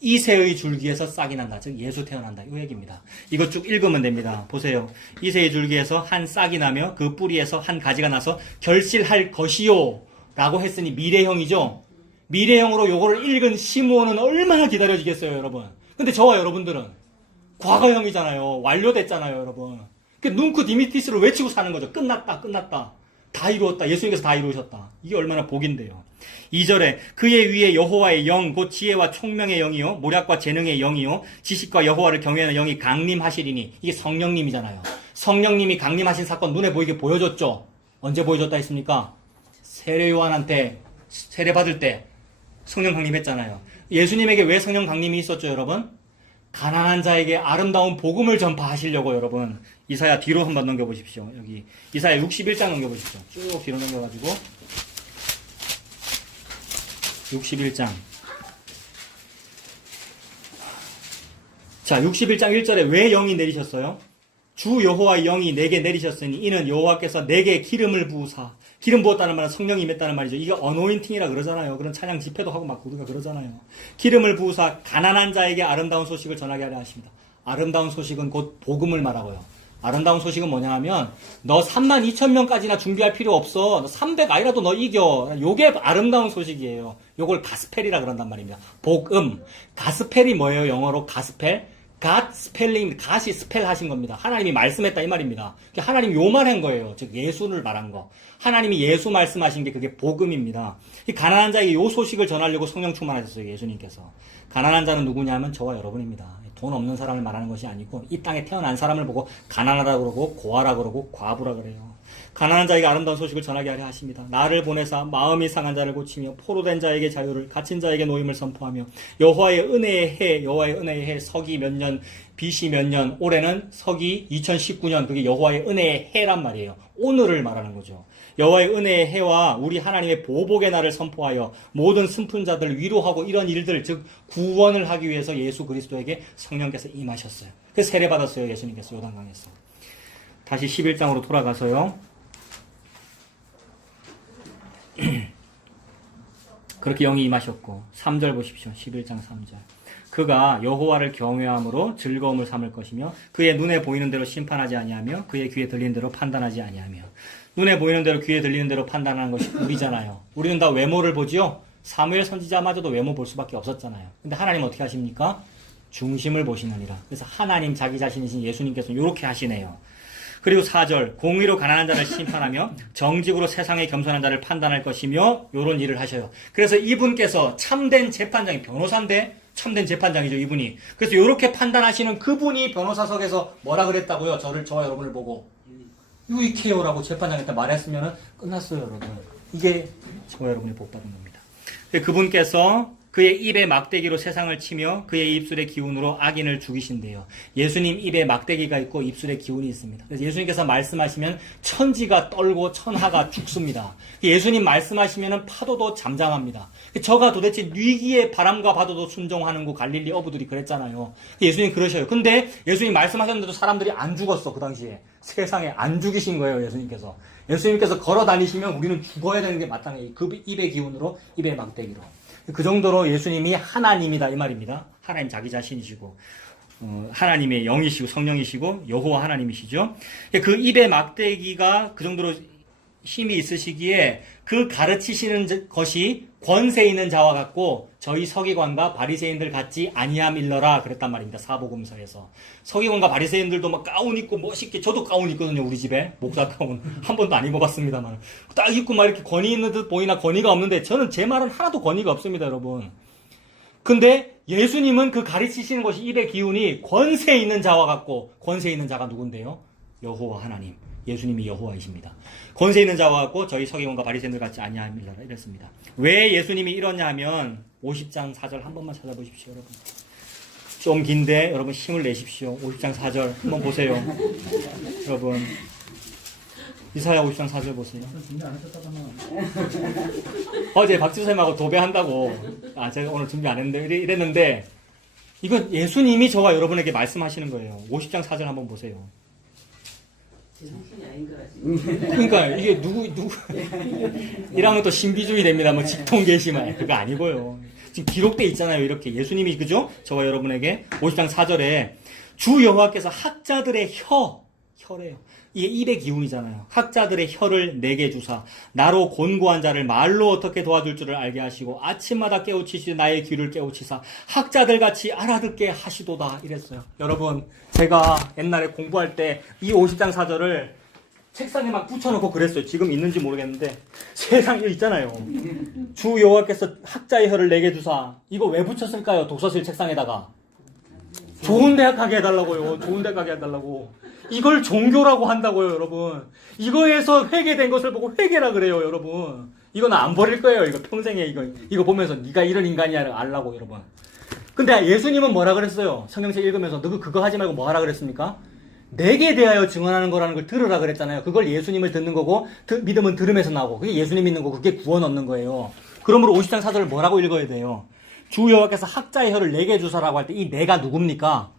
이새의 줄기에서 싹이 난다. 즉 예수 태어난다. 이 얘기입니다. 이거 쭉 읽으면 됩니다. 보세요. 이새의 줄기에서 한 싹이 나며 그 뿌리에서 한 가지가 나서 결실할 것이요 라고 했으니 미래형이죠. 미래형으로 요거를 읽은 시므온은 얼마나 기다려지겠어요 여러분. 근데 저와 여러분들은 과거형이잖아요. 완료됐잖아요 여러분. 눈크 디미티스를 외치고 사는 거죠. 끝났다 끝났다. 다 이루었다. 예수님께서 다 이루셨다. 이게 얼마나 복인데요. 2절에 그의 위에 여호와의 영 곧 지혜와 총명의 영이요 모략과 재능의 영이요 지식과 여호와를 경외하는 영이 강림하시리니. 이게 성령님이잖아요. 성령님이 강림하신 사건 눈에 보이게 보여줬죠. 언제 보여줬다 했습니까? 세례 요한한테 세례 받을 때 성령 강림했잖아요. 예수님에게 왜 성령 강림이 있었죠 여러분? 가난한 자에게 아름다운 복음을 전파하시려고. 여러분 이사야 뒤로 한번 넘겨보십시오. 여기 이사야 61장 넘겨보십시오. 쭉 뒤로 넘겨가지고 61장. 자 61장 1절에 왜 영이 내리셨어요? 주 여호와의 영이 내게 내리셨으니 이는 여호와께서 내게 기름을 부으사. 기름 부었다는 말은 성령이 임했다는 말이죠. 이게 어노인팅이라 그러잖아요. 그런 찬양 집회도 하고 막 우리가 그러잖아요. 기름을 부으사 가난한 자에게 아름다운 소식을 전하게 하려 하십니다. 아름다운 소식은 곧 복음을 말하고요. 아름다운 소식은 뭐냐 하면 너 32,000명까지나 준비할 필요 없어. 너 300 아니라도 너 이겨. 요게 아름다운 소식이에요. 요걸 가스펠이라 그런단 말입니다. 복음. 가스펠이 뭐예요? 영어로 가스펠? 갓 스펠링, 갓이 스펠 하신 겁니다. 하나님이 말씀했다 이 말입니다. 하나님이 요 말 한 거예요. 즉 예수를 말한 거. 하나님이 예수 말씀하신 게 그게 복음입니다. 이 가난한 자에게 요 소식을 전하려고 성령 충만하셨어요. 예수님께서. 가난한 자는 누구냐면 저와 여러분입니다. 돈 없는 사람을 말하는 것이 아니고 이 땅에 태어난 사람을 보고 가난하다 그러고 고아라 그러고 과부라 그래요. 가난한 자에게 아름다운 소식을 전하게 하려 하십니다. 나를 보내사 마음이 상한 자를 고치며 포로된 자에게 자유를, 갇힌 자에게 노임을 선포하며 여호와의 은혜의 해 서기 몇 년, BC 몇 년, 올해는 서기 2019년, 그게 여호와의 은혜의 해란 말이에요. 오늘을 말하는 거죠. 여호와의 은혜의 해와 우리 하나님의 보복의 날을 선포하여 모든 슬픈 자들을 위로하고 이런 일들, 즉 구원을 하기 위해서 예수 그리스도에게 성령께서 임하셨어요. 그래서 세례받았어요. 예수님께서 요단강에서. 다시 11장으로 돌아가서요. 그렇게 영이 임하셨고 3절 보십시오. 11장 3절. 그가 여호와를 경외함으로 즐거움을 삼을 것이며 그의 눈에 보이는 대로 심판하지 아니하며 그의 귀에 들리는 대로 판단하지 아니하며. 눈에 보이는 대로 귀에 들리는 대로 판단하는 것이 우리잖아요. 우리는 다 외모를 보지요. 사무엘 선지자마저도 외모 볼 수밖에 없었잖아요. 근데 하나님 어떻게 하십니까? 중심을 보시느니라. 그래서 하나님 자기 자신이신 예수님께서 이렇게 하시네요. 그리고 4절, 공의로 가난한 자를 심판하며 정직으로 세상에 겸손한 자를 판단할 것이며 요런 일을 하셔요. 그래서 이분께서 참된 재판장이, 변호사인데 참된 재판장이죠, 이분이. 그래서 이렇게 판단하시는 그분이 변호사석에서 뭐라 그랬다고요? 저와 여러분을 보고 유익해요라고 재판장한테 말했으면 끝났어요, 여러분. 이게 저와 여러분이 복받은 겁니다. 그분께서 그의 입에 막대기로 세상을 치며 그의 입술의 기운으로 악인을 죽이신대요. 예수님 입에 막대기가 있고 입술에 기운이 있습니다. 그래서 예수님께서 말씀하시면 천지가 떨고 천하가 죽습니다. 예수님 말씀하시면 파도도 잠잠합니다. 저가 도대체 위기의 바람과 파도도 순종하는 거 갈릴리 어부들이 그랬잖아요. 예수님 그러셔요. 근데 예수님 말씀하셨는데도 사람들이 안 죽었어. 그 당시에. 세상에 안 죽이신 거예요. 예수님께서. 예수님께서 걸어 다니시면 우리는 죽어야 되는 게 마땅해요. 그 입의 기운으로, 입의 막대기로. 그 정도로 예수님이 하나님이다 이 말입니다. 하나님 자기 자신이시고 하나님의 영이시고 성령이시고 여호와 하나님이시죠. 그 입의 막대기가 그 정도로 힘이 있으시기에 그 가르치시는 것이 권세 있는 자와 같고 저희 서기관과 바리새인들 같지 아니함일러라 그랬단 말입니다. 사복음서에서. 서기관과 바리새인들도 막 가운 입고 멋있게, 저도 가운 입거든요. 우리 집에 목사 가운 한 번도 안 입어봤습니다만 딱 입고 막 이렇게 권위 있는 듯 보이나 권위가 없는데 저는 제 말은 하나도 권위가 없습니다, 여러분. 근데 예수님은 그 가르치시는 것이 입의 기운이 권세 있는 자와 같고, 권세 있는 자가 누군데요? 여호와 하나님. 예수님이 여호와이십니다. 권세 있는 자와 같고 저희 서기관과 바리새인들 같지 아니함이라 이랬습니다. 왜 예수님이 이러냐 하면 50장 4절 한 번만 찾아보십시오, 여러분. 좀 긴데 여러분 힘을 내십시오. 50장 4절 한번 보세요. 여러분 이사야 50장 4절 보세요. 준비 안 했었다잖아. 어제 박지선생님하고 도배한다고 제가 오늘 준비 안 했는데 이랬는데 이건 예수님이 저와 여러분에게 말씀하시는 거예요. 50장 4절 한번 보세요. 제정신이 아닌 거 같지. 그러니까 이게 누구 이랑은 또 신비주의 됩니다. 뭐 직통계시만 그거 아니고요. 지금 기록돼 있잖아요. 이렇게 예수님이 그죠? 저와 여러분에게 50장 4절에 주 여호와께서 학자들의 혀래요. 이게 입의 기운이잖아요. 학자들의 혀를 내게 주사 나로 곤고한 자를 말로 어떻게 도와줄 줄을 알게 하시고 아침마다 깨우치시 나의 귀를 깨우치사 학자들같이 알아듣게 하시도다 이랬어요. 여러분 제가 옛날에 공부할 때 이 50장 4절을 책상에 막 붙여놓고 그랬어요. 지금 있는지 모르겠는데 세상에 있잖아요. 주 여호와께서 학자의 혀를 내게 주사 이거 왜 붙였을까요? 독서실 책상에다가 좋은 대학 가게 해달라고요. 좋은 대학 가게 해달라고. 이걸 종교라고 한다고요, 여러분. 이거에서 회개된 것을 보고 회개라 그래요, 여러분. 이건 안 버릴 거예요, 이거 평생에 이거 보면서 네가 이런 인간이야 알라고, 여러분. 근데 예수님은 뭐라 그랬어요? 성경책 읽으면서 너 그거 하지 말고 뭐 하라 그랬습니까? 내게 대하여 증언하는 거라는 걸 들으라 그랬잖아요. 그걸 예수님을 듣는 거고 믿음은 들음에서 나오고 그게 예수님 믿는 거고 그게 구원 얻는 거예요. 그러므로 50장 4절을 뭐라고 읽어야 돼요? 주 여호와께서 학자의 혀를 내게 주사라고 할 때 이 내가 누굽니까?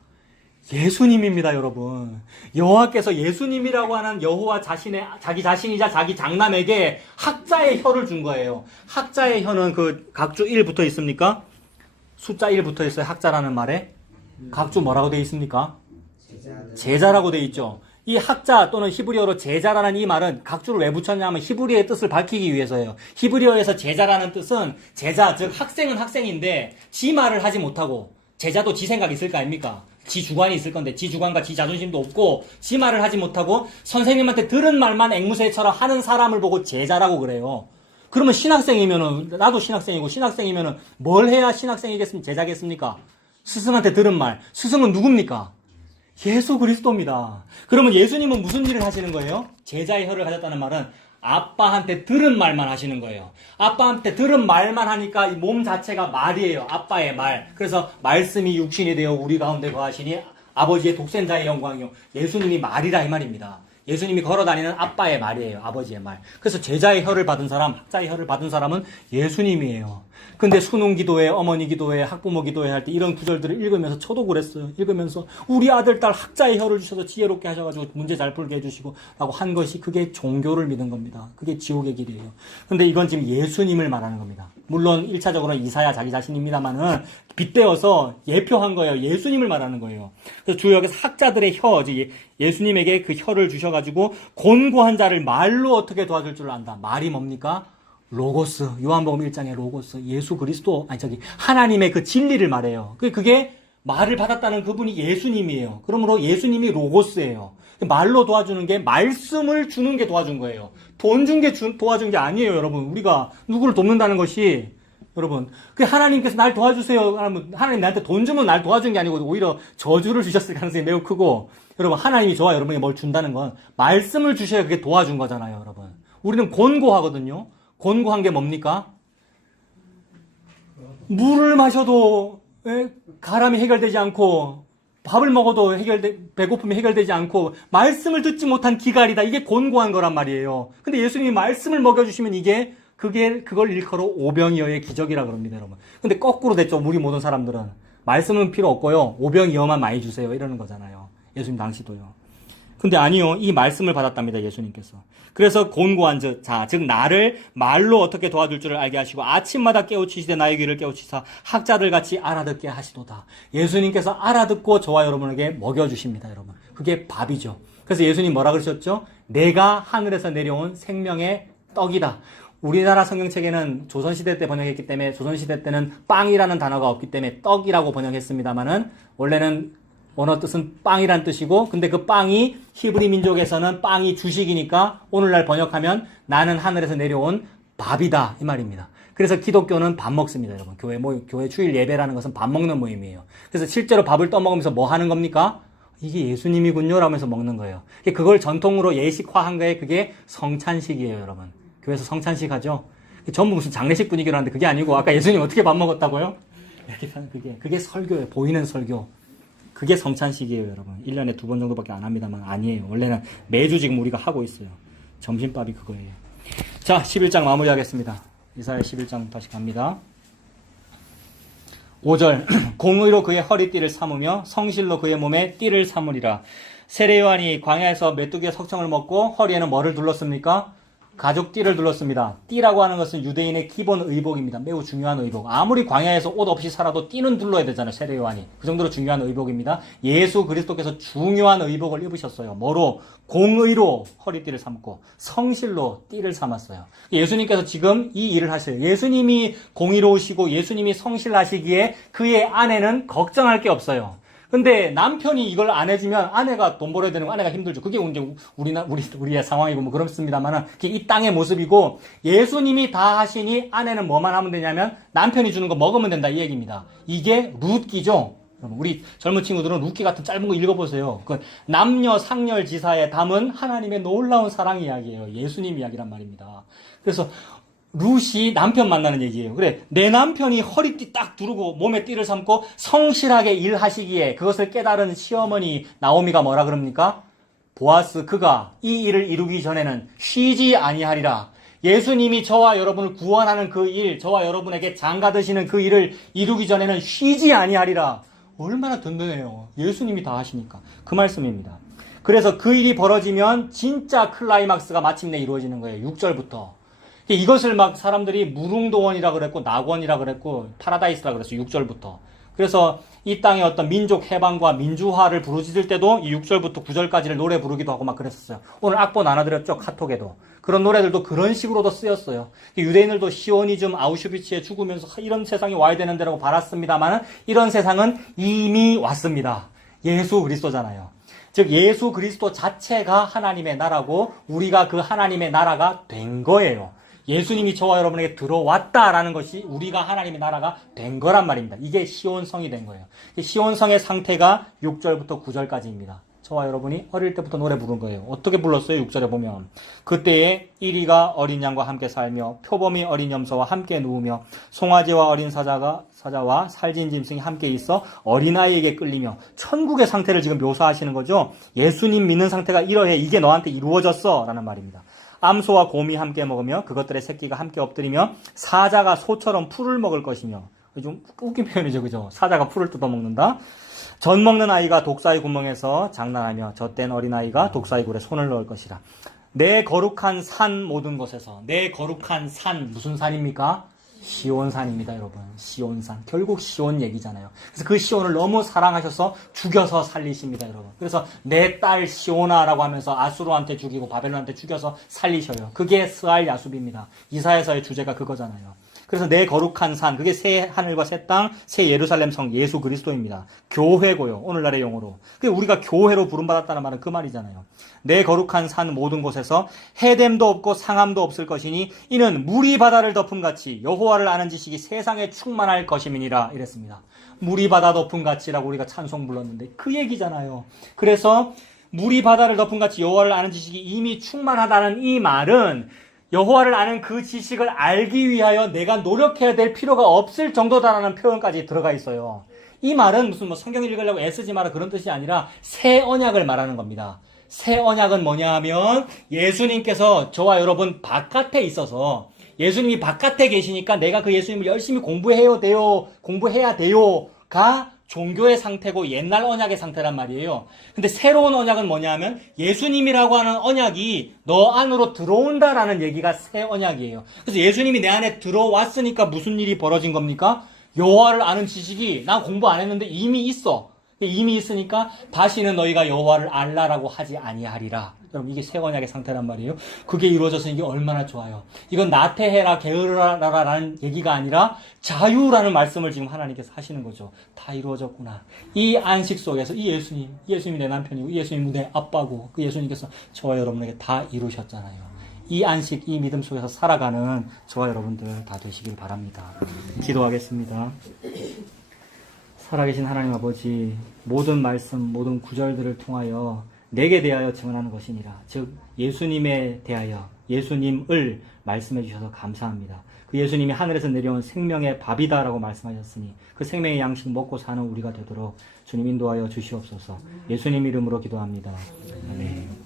예수님입니다, 여러분. 여호와께서 예수님이라고 하는 여호와 자기 자신이자 자기 장남에게 학자의 혀를 준 거예요. 학자의 혀는 그 각주 1 붙어 있습니까? 숫자 1 붙어 있어요. 학자라는 말에. 각주 뭐라고 되어 있습니까? 제자라고 되어 있죠. 이 학자 또는 히브리어로 제자라는 이 말은 각주를 왜 붙였냐면 히브리어의 뜻을 밝히기 위해서예요. 히브리어에서 제자라는 뜻은 제자, 즉 학생은 학생인데 지 말을 하지 못하고 제자도 지 생각이 있을 거 아닙니까? 지 주관이 있을 건데 지 주관과 지 자존심도 없고 지 말을 하지 못하고 선생님한테 들은 말만 앵무새처럼 하는 사람을 보고 제자라고 그래요. 그러면 신학생이면은 나도 신학생이고 신학생이면은 뭘 해야 신학생이겠습니까? 제자겠습니까? 스승한테 들은 말. 스승은 누굽니까? 예수 그리스도입니다. 그러면 예수님은 무슨 일을 하시는 거예요? 제자의 혀를 가졌다는 말은 아빠한테 들은 말만 하시는 거예요. 아빠한테 들은 말만 하니까 이 몸 자체가 말이에요. 아빠의 말. 그래서 말씀이 육신이 되어 우리 가운데 거하시니 아버지의 독생자의 영광이요. 예수님이 말이라 이 말입니다. 예수님이 걸어다니는 아빠의 말이에요. 아버지의 말. 그래서 제자의 혀를 받은 사람, 학자의 혀를 받은 사람은 예수님이에요. 근데 수능 기도회, 어머니 기도회, 학부모 기도회 할 때 이런 구절들을 읽으면서 저도 그랬어요. 읽으면서 우리 아들, 딸 학자의 혀를 주셔서 지혜롭게 하셔가지고 문제 잘 풀게 해주시고 라고 한 것이 그게 종교를 믿은 겁니다. 그게 지옥의 길이에요. 근데 이건 지금 예수님을 말하는 겁니다. 물론 1차적으로는 이사야 자기 자신입니다만은 빗대어서 예표한 거예요. 예수님을 말하는 거예요. 그래서 주역에서 학자들의 혀, 즉 예수님에게 그 혀를 주셔가지고 곤고한 자를 말로 어떻게 도와줄 줄 안다. 말이 뭡니까? 로고스, 요한복음 1장의 로고스, 예수 그리스도, 하나님의 그 진리를 말해요. 그게 말을 받았다는 그분이 예수님이에요. 그러므로 예수님이 로고스예요. 말로 도와주는 게 말씀을 주는 게 도와준 거예요. 돈 준 게 도와준 게 아니에요, 여러분. 우리가 누구를 돕는다는 것이, 여러분, 그 하나님께서 날 도와주세요. 하나님 나한테 돈 주면 날 도와준 게 아니고 오히려 저주를 주셨을 가능성이 매우 크고, 여러분, 하나님이 좋아 여러분에게 뭘 준다는 건 말씀을 주셔야 그게 도와준 거잖아요, 여러분. 우리는 곤고하거든요. 곤고한 게 뭡니까? 물을 마셔도 가람이 해결되지 않고 밥을 먹어도 배고픔이 해결되지 않고 말씀을 듣지 못한 기갈이다. 이게 곤고한 거란 말이에요. 근데 예수님이 말씀을 먹여주시면 그걸 일컬어 오병이어의 기적이라 그럽니다, 여러분. 근데 거꾸로 됐죠. 우리 모든 사람들은. 말씀은 필요 없고요. 오병이어만 많이 주세요. 이러는 거잖아요. 예수님 당시도요. 근데 아니요. 이 말씀을 받았답니다. 예수님께서. 그래서 곤고한 즉 나를 말로 어떻게 도와줄 줄을 알게 하시고 아침마다 깨우치시되 나의 귀를 깨우치사 학자들 같이 알아듣게 하시도다. 예수님께서 알아듣고 저와 여러분에게 먹여주십니다. 여러분. 그게 밥이죠. 그래서 예수님 뭐라 그러셨죠? 내가 하늘에서 내려온 생명의 떡이다. 우리나라 성경책에는 조선시대 때 번역했기 때문에 조선시대 때는 빵이라는 단어가 없기 때문에 떡이라고 번역했습니다만은 원래는 원어 뜻은 빵이란 뜻이고, 근데 그 빵이 히브리 민족에서는 빵이 주식이니까 오늘날 번역하면 나는 하늘에서 내려온 밥이다 이 말입니다. 그래서 기독교는 밥 먹습니다, 여러분. 교회 주일 예배라는 것은 밥 먹는 모임이에요. 그래서 실제로 밥을 떠먹으면서 뭐 하는 겁니까? 이게 예수님이군요 라면서 먹는 거예요. 그걸 전통으로 예식화한 거에 그게 성찬식이에요, 여러분. 교회에서 성찬식 하죠. 전부 무슨 장례식 분위기로 하는데 그게 아니고 아까 예수님 어떻게 밥 먹었다고요? 이렇게 하는 그게 설교예요. 보이는 설교. 그게 성찬식이에요, 여러분. 1년에 2번 정도밖에 안 합니다만 아니에요. 원래는 매주 지금 우리가 하고 있어요. 점심밥이 그거예요. 자, 11장 마무리하겠습니다. 이사야 11장 다시 갑니다. 5절 공의로 그의 허리띠를 삼으며 성실로 그의 몸에 띠를 삼으리라. 세례요한이 광야에서 메뚜기의 석청을 먹고 허리에는 뭐를 둘렀습니까? 가죽 띠를 둘렀습니다. 띠라고 하는 것은 유대인의 기본 의복입니다. 매우 중요한 의복. 아무리 광야에서 옷 없이 살아도 띠는 둘러야 되잖아요. 세례요한이. 그 정도로 중요한 의복입니다. 예수 그리스도께서 중요한 의복을 입으셨어요. 뭐로? 공의로 허리띠를 삼고 성실로 띠를 삼았어요. 예수님께서 지금 이 일을 하세요. 예수님이 공의로우시고 예수님이 성실하시기에 그의 아내는 걱정할 게 없어요. 근데 남편이 이걸 안 해주면 아내가 돈 벌어야 되는 거 아내가 힘들죠. 그게 이제 우리의 상황이고 뭐 그렇습니다만은 이 땅의 모습이고 예수님이 다 하시니 아내는 뭐만 하면 되냐면 남편이 주는 거 먹으면 된다 이 얘기입니다. 이게 룻기죠. 우리 젊은 친구들은 룻기 같은 짧은 거 읽어보세요. 그 남녀 상렬지사에 담은 하나님의 놀라운 사랑 이야기예요. 예수님 이야기란 말입니다. 그래서 룻이 남편 만나는 얘기예요. 그래, 내 남편이 허리띠 딱 두르고 몸에 띠를 삼고 성실하게 일하시기에 그것을 깨달은 시어머니 나오미가 뭐라 그럽니까? 보아스 그가 이 일을 이루기 전에는 쉬지 아니하리라. 예수님이 저와 여러분을 구원하는 그 일, 저와 여러분에게 장가 드시는 그 일을 이루기 전에는 쉬지 아니하리라. 얼마나 든든해요. 예수님이 다 하시니까. 그 말씀입니다. 그래서 그 일이 벌어지면 진짜 클라이막스가 마침내 이루어지는 거예요. 6절부터. 이것을 막 사람들이 무릉도원이라 그랬고 낙원이라 그랬고 파라다이스라 그랬어요. 6절부터. 그래서 이 땅의 어떤 민족 해방과 민주화를 부르짖을 때도 이 6절부터 9절까지를 노래 부르기도 하고 막 그랬었어요. 오늘 악보 나눠드렸죠. 카톡에도. 그런 노래들도 그런 식으로도 쓰였어요. 유대인들도 시오니즘 아우슈비츠에 죽으면서 이런 세상이 와야 되는데라고 바랐습니다만 이런 세상은 이미 왔습니다. 예수 그리스도잖아요. 즉 예수 그리스도 자체가 하나님의 나라고 우리가 그 하나님의 나라가 된 거예요. 예수님이 저와 여러분에게 들어왔다라는 것이 우리가 하나님의 나라가 된 거란 말입니다. 이게 시온성이 된 거예요. 시온성의 상태가 6절부터 9절까지입니다. 저와 여러분이 어릴 때부터 노래 부른 거예요. 어떻게 불렀어요? 6절에 보면 그때에 이리가 어린 양과 함께 살며 표범이 어린 염소와 함께 누우며 송아지와 어린 사자와 살진 짐승이 함께 있어 어린아이에게 끌리며 천국의 상태를 지금 묘사하시는 거죠. 예수님 믿는 상태가 이러해 이게 너한테 이루어졌어 라는 말입니다. 암소와 곰이 함께 먹으며 그것들의 새끼가 함께 엎드리며 사자가 소처럼 풀을 먹을 것이며 좀 웃긴 표현이죠. 그죠? 사자가 풀을 뜯어먹는다. 젖 먹는 아이가 독사의 구멍에서 장난하며 젖된 어린아이가 독사의 굴에 손을 넣을 것이라. 내 거룩한 산 모든 곳에서 내 거룩한 산 무슨 산입니까? 시온산입니다, 여러분. 시온산. 결국 시온 얘기잖아요. 그래서 그 시온을 너무 사랑하셔서 죽여서 살리십니다, 여러분. 그래서 내 딸 시온아라고 하면서 아수르한테 죽이고 바벨론한테 죽여서 살리셔요. 그게 스알 야숲입니다. 이사야서의 주제가 그거잖아요. 그래서 내 거룩한 산, 그게 새 하늘과 새 땅, 새 예루살렘 성 예수 그리스도입니다. 교회고요. 오늘날의 용어로. 우리가 교회로 부름받았다는 말은 그 말이잖아요. 내 거룩한 산 모든 곳에서 해됨도 없고 상함도 없을 것이니 이는 물이 바다를 덮음같이 여호와를 아는 지식이 세상에 충만할 것임이니라 이랬습니다. 물이 바다 덮음같이라고 우리가 찬송 불렀는데 그 얘기잖아요. 그래서 물이 바다를 덮음같이 여호와를 아는 지식이 이미 충만하다는 이 말은 여호와를 아는 그 지식을 알기 위하여 내가 노력해야 될 필요가 없을 정도다라는 표현까지 들어가 있어요. 이 말은 무슨 성경 읽으려고 애쓰지 마라 그런 뜻이 아니라 새 언약을 말하는 겁니다. 새 언약은 뭐냐 하면 예수님께서 저와 여러분 바깥에 있어서 예수님이 바깥에 계시니까 내가 그 예수님을 열심히 공부해야 돼요가 종교의 상태고 옛날 언약의 상태란 말이에요. 근데 새로운 언약은 뭐냐 하면 예수님이라고 하는 언약이 너 안으로 들어온다라는 얘기가 새 언약이에요. 그래서 예수님이 내 안에 들어왔으니까 무슨 일이 벌어진 겁니까? 여호와를 아는 지식이 난 공부 안 했는데 이미 있어. 이미 있으니까 다시는 너희가 여호와를 알라라고 하지 아니하리라. 여러분 이게 새 언약의 상태란 말이에요. 그게 이루어져서 이게 얼마나 좋아요. 이건 나태해라 게으르라라는 얘기가 아니라 자유라는 말씀을 지금 하나님께서 하시는 거죠. 다 이루어졌구나. 이 안식 속에서 이 예수님이 내 남편이고 이 예수님이 내 아빠고 그 예수님께서 저와 여러분에게 다 이루셨잖아요. 이 안식, 이 믿음 속에서 살아가는 저와 여러분들 다 되시길 바랍니다. 기도하겠습니다. 살아계신 하나님 아버지, 모든 말씀, 모든 구절들을 통하여 내게 대하여 증언하는 것이니라. 즉 예수님에 대하여 예수님을 말씀해 주셔서 감사합니다. 그 예수님이 하늘에서 내려온 생명의 밥이다라고 말씀하셨으니 그 생명의 양식 먹고 사는 우리가 되도록 주님 인도하여 주시옵소서. 예수님 이름으로 기도합니다. 아멘.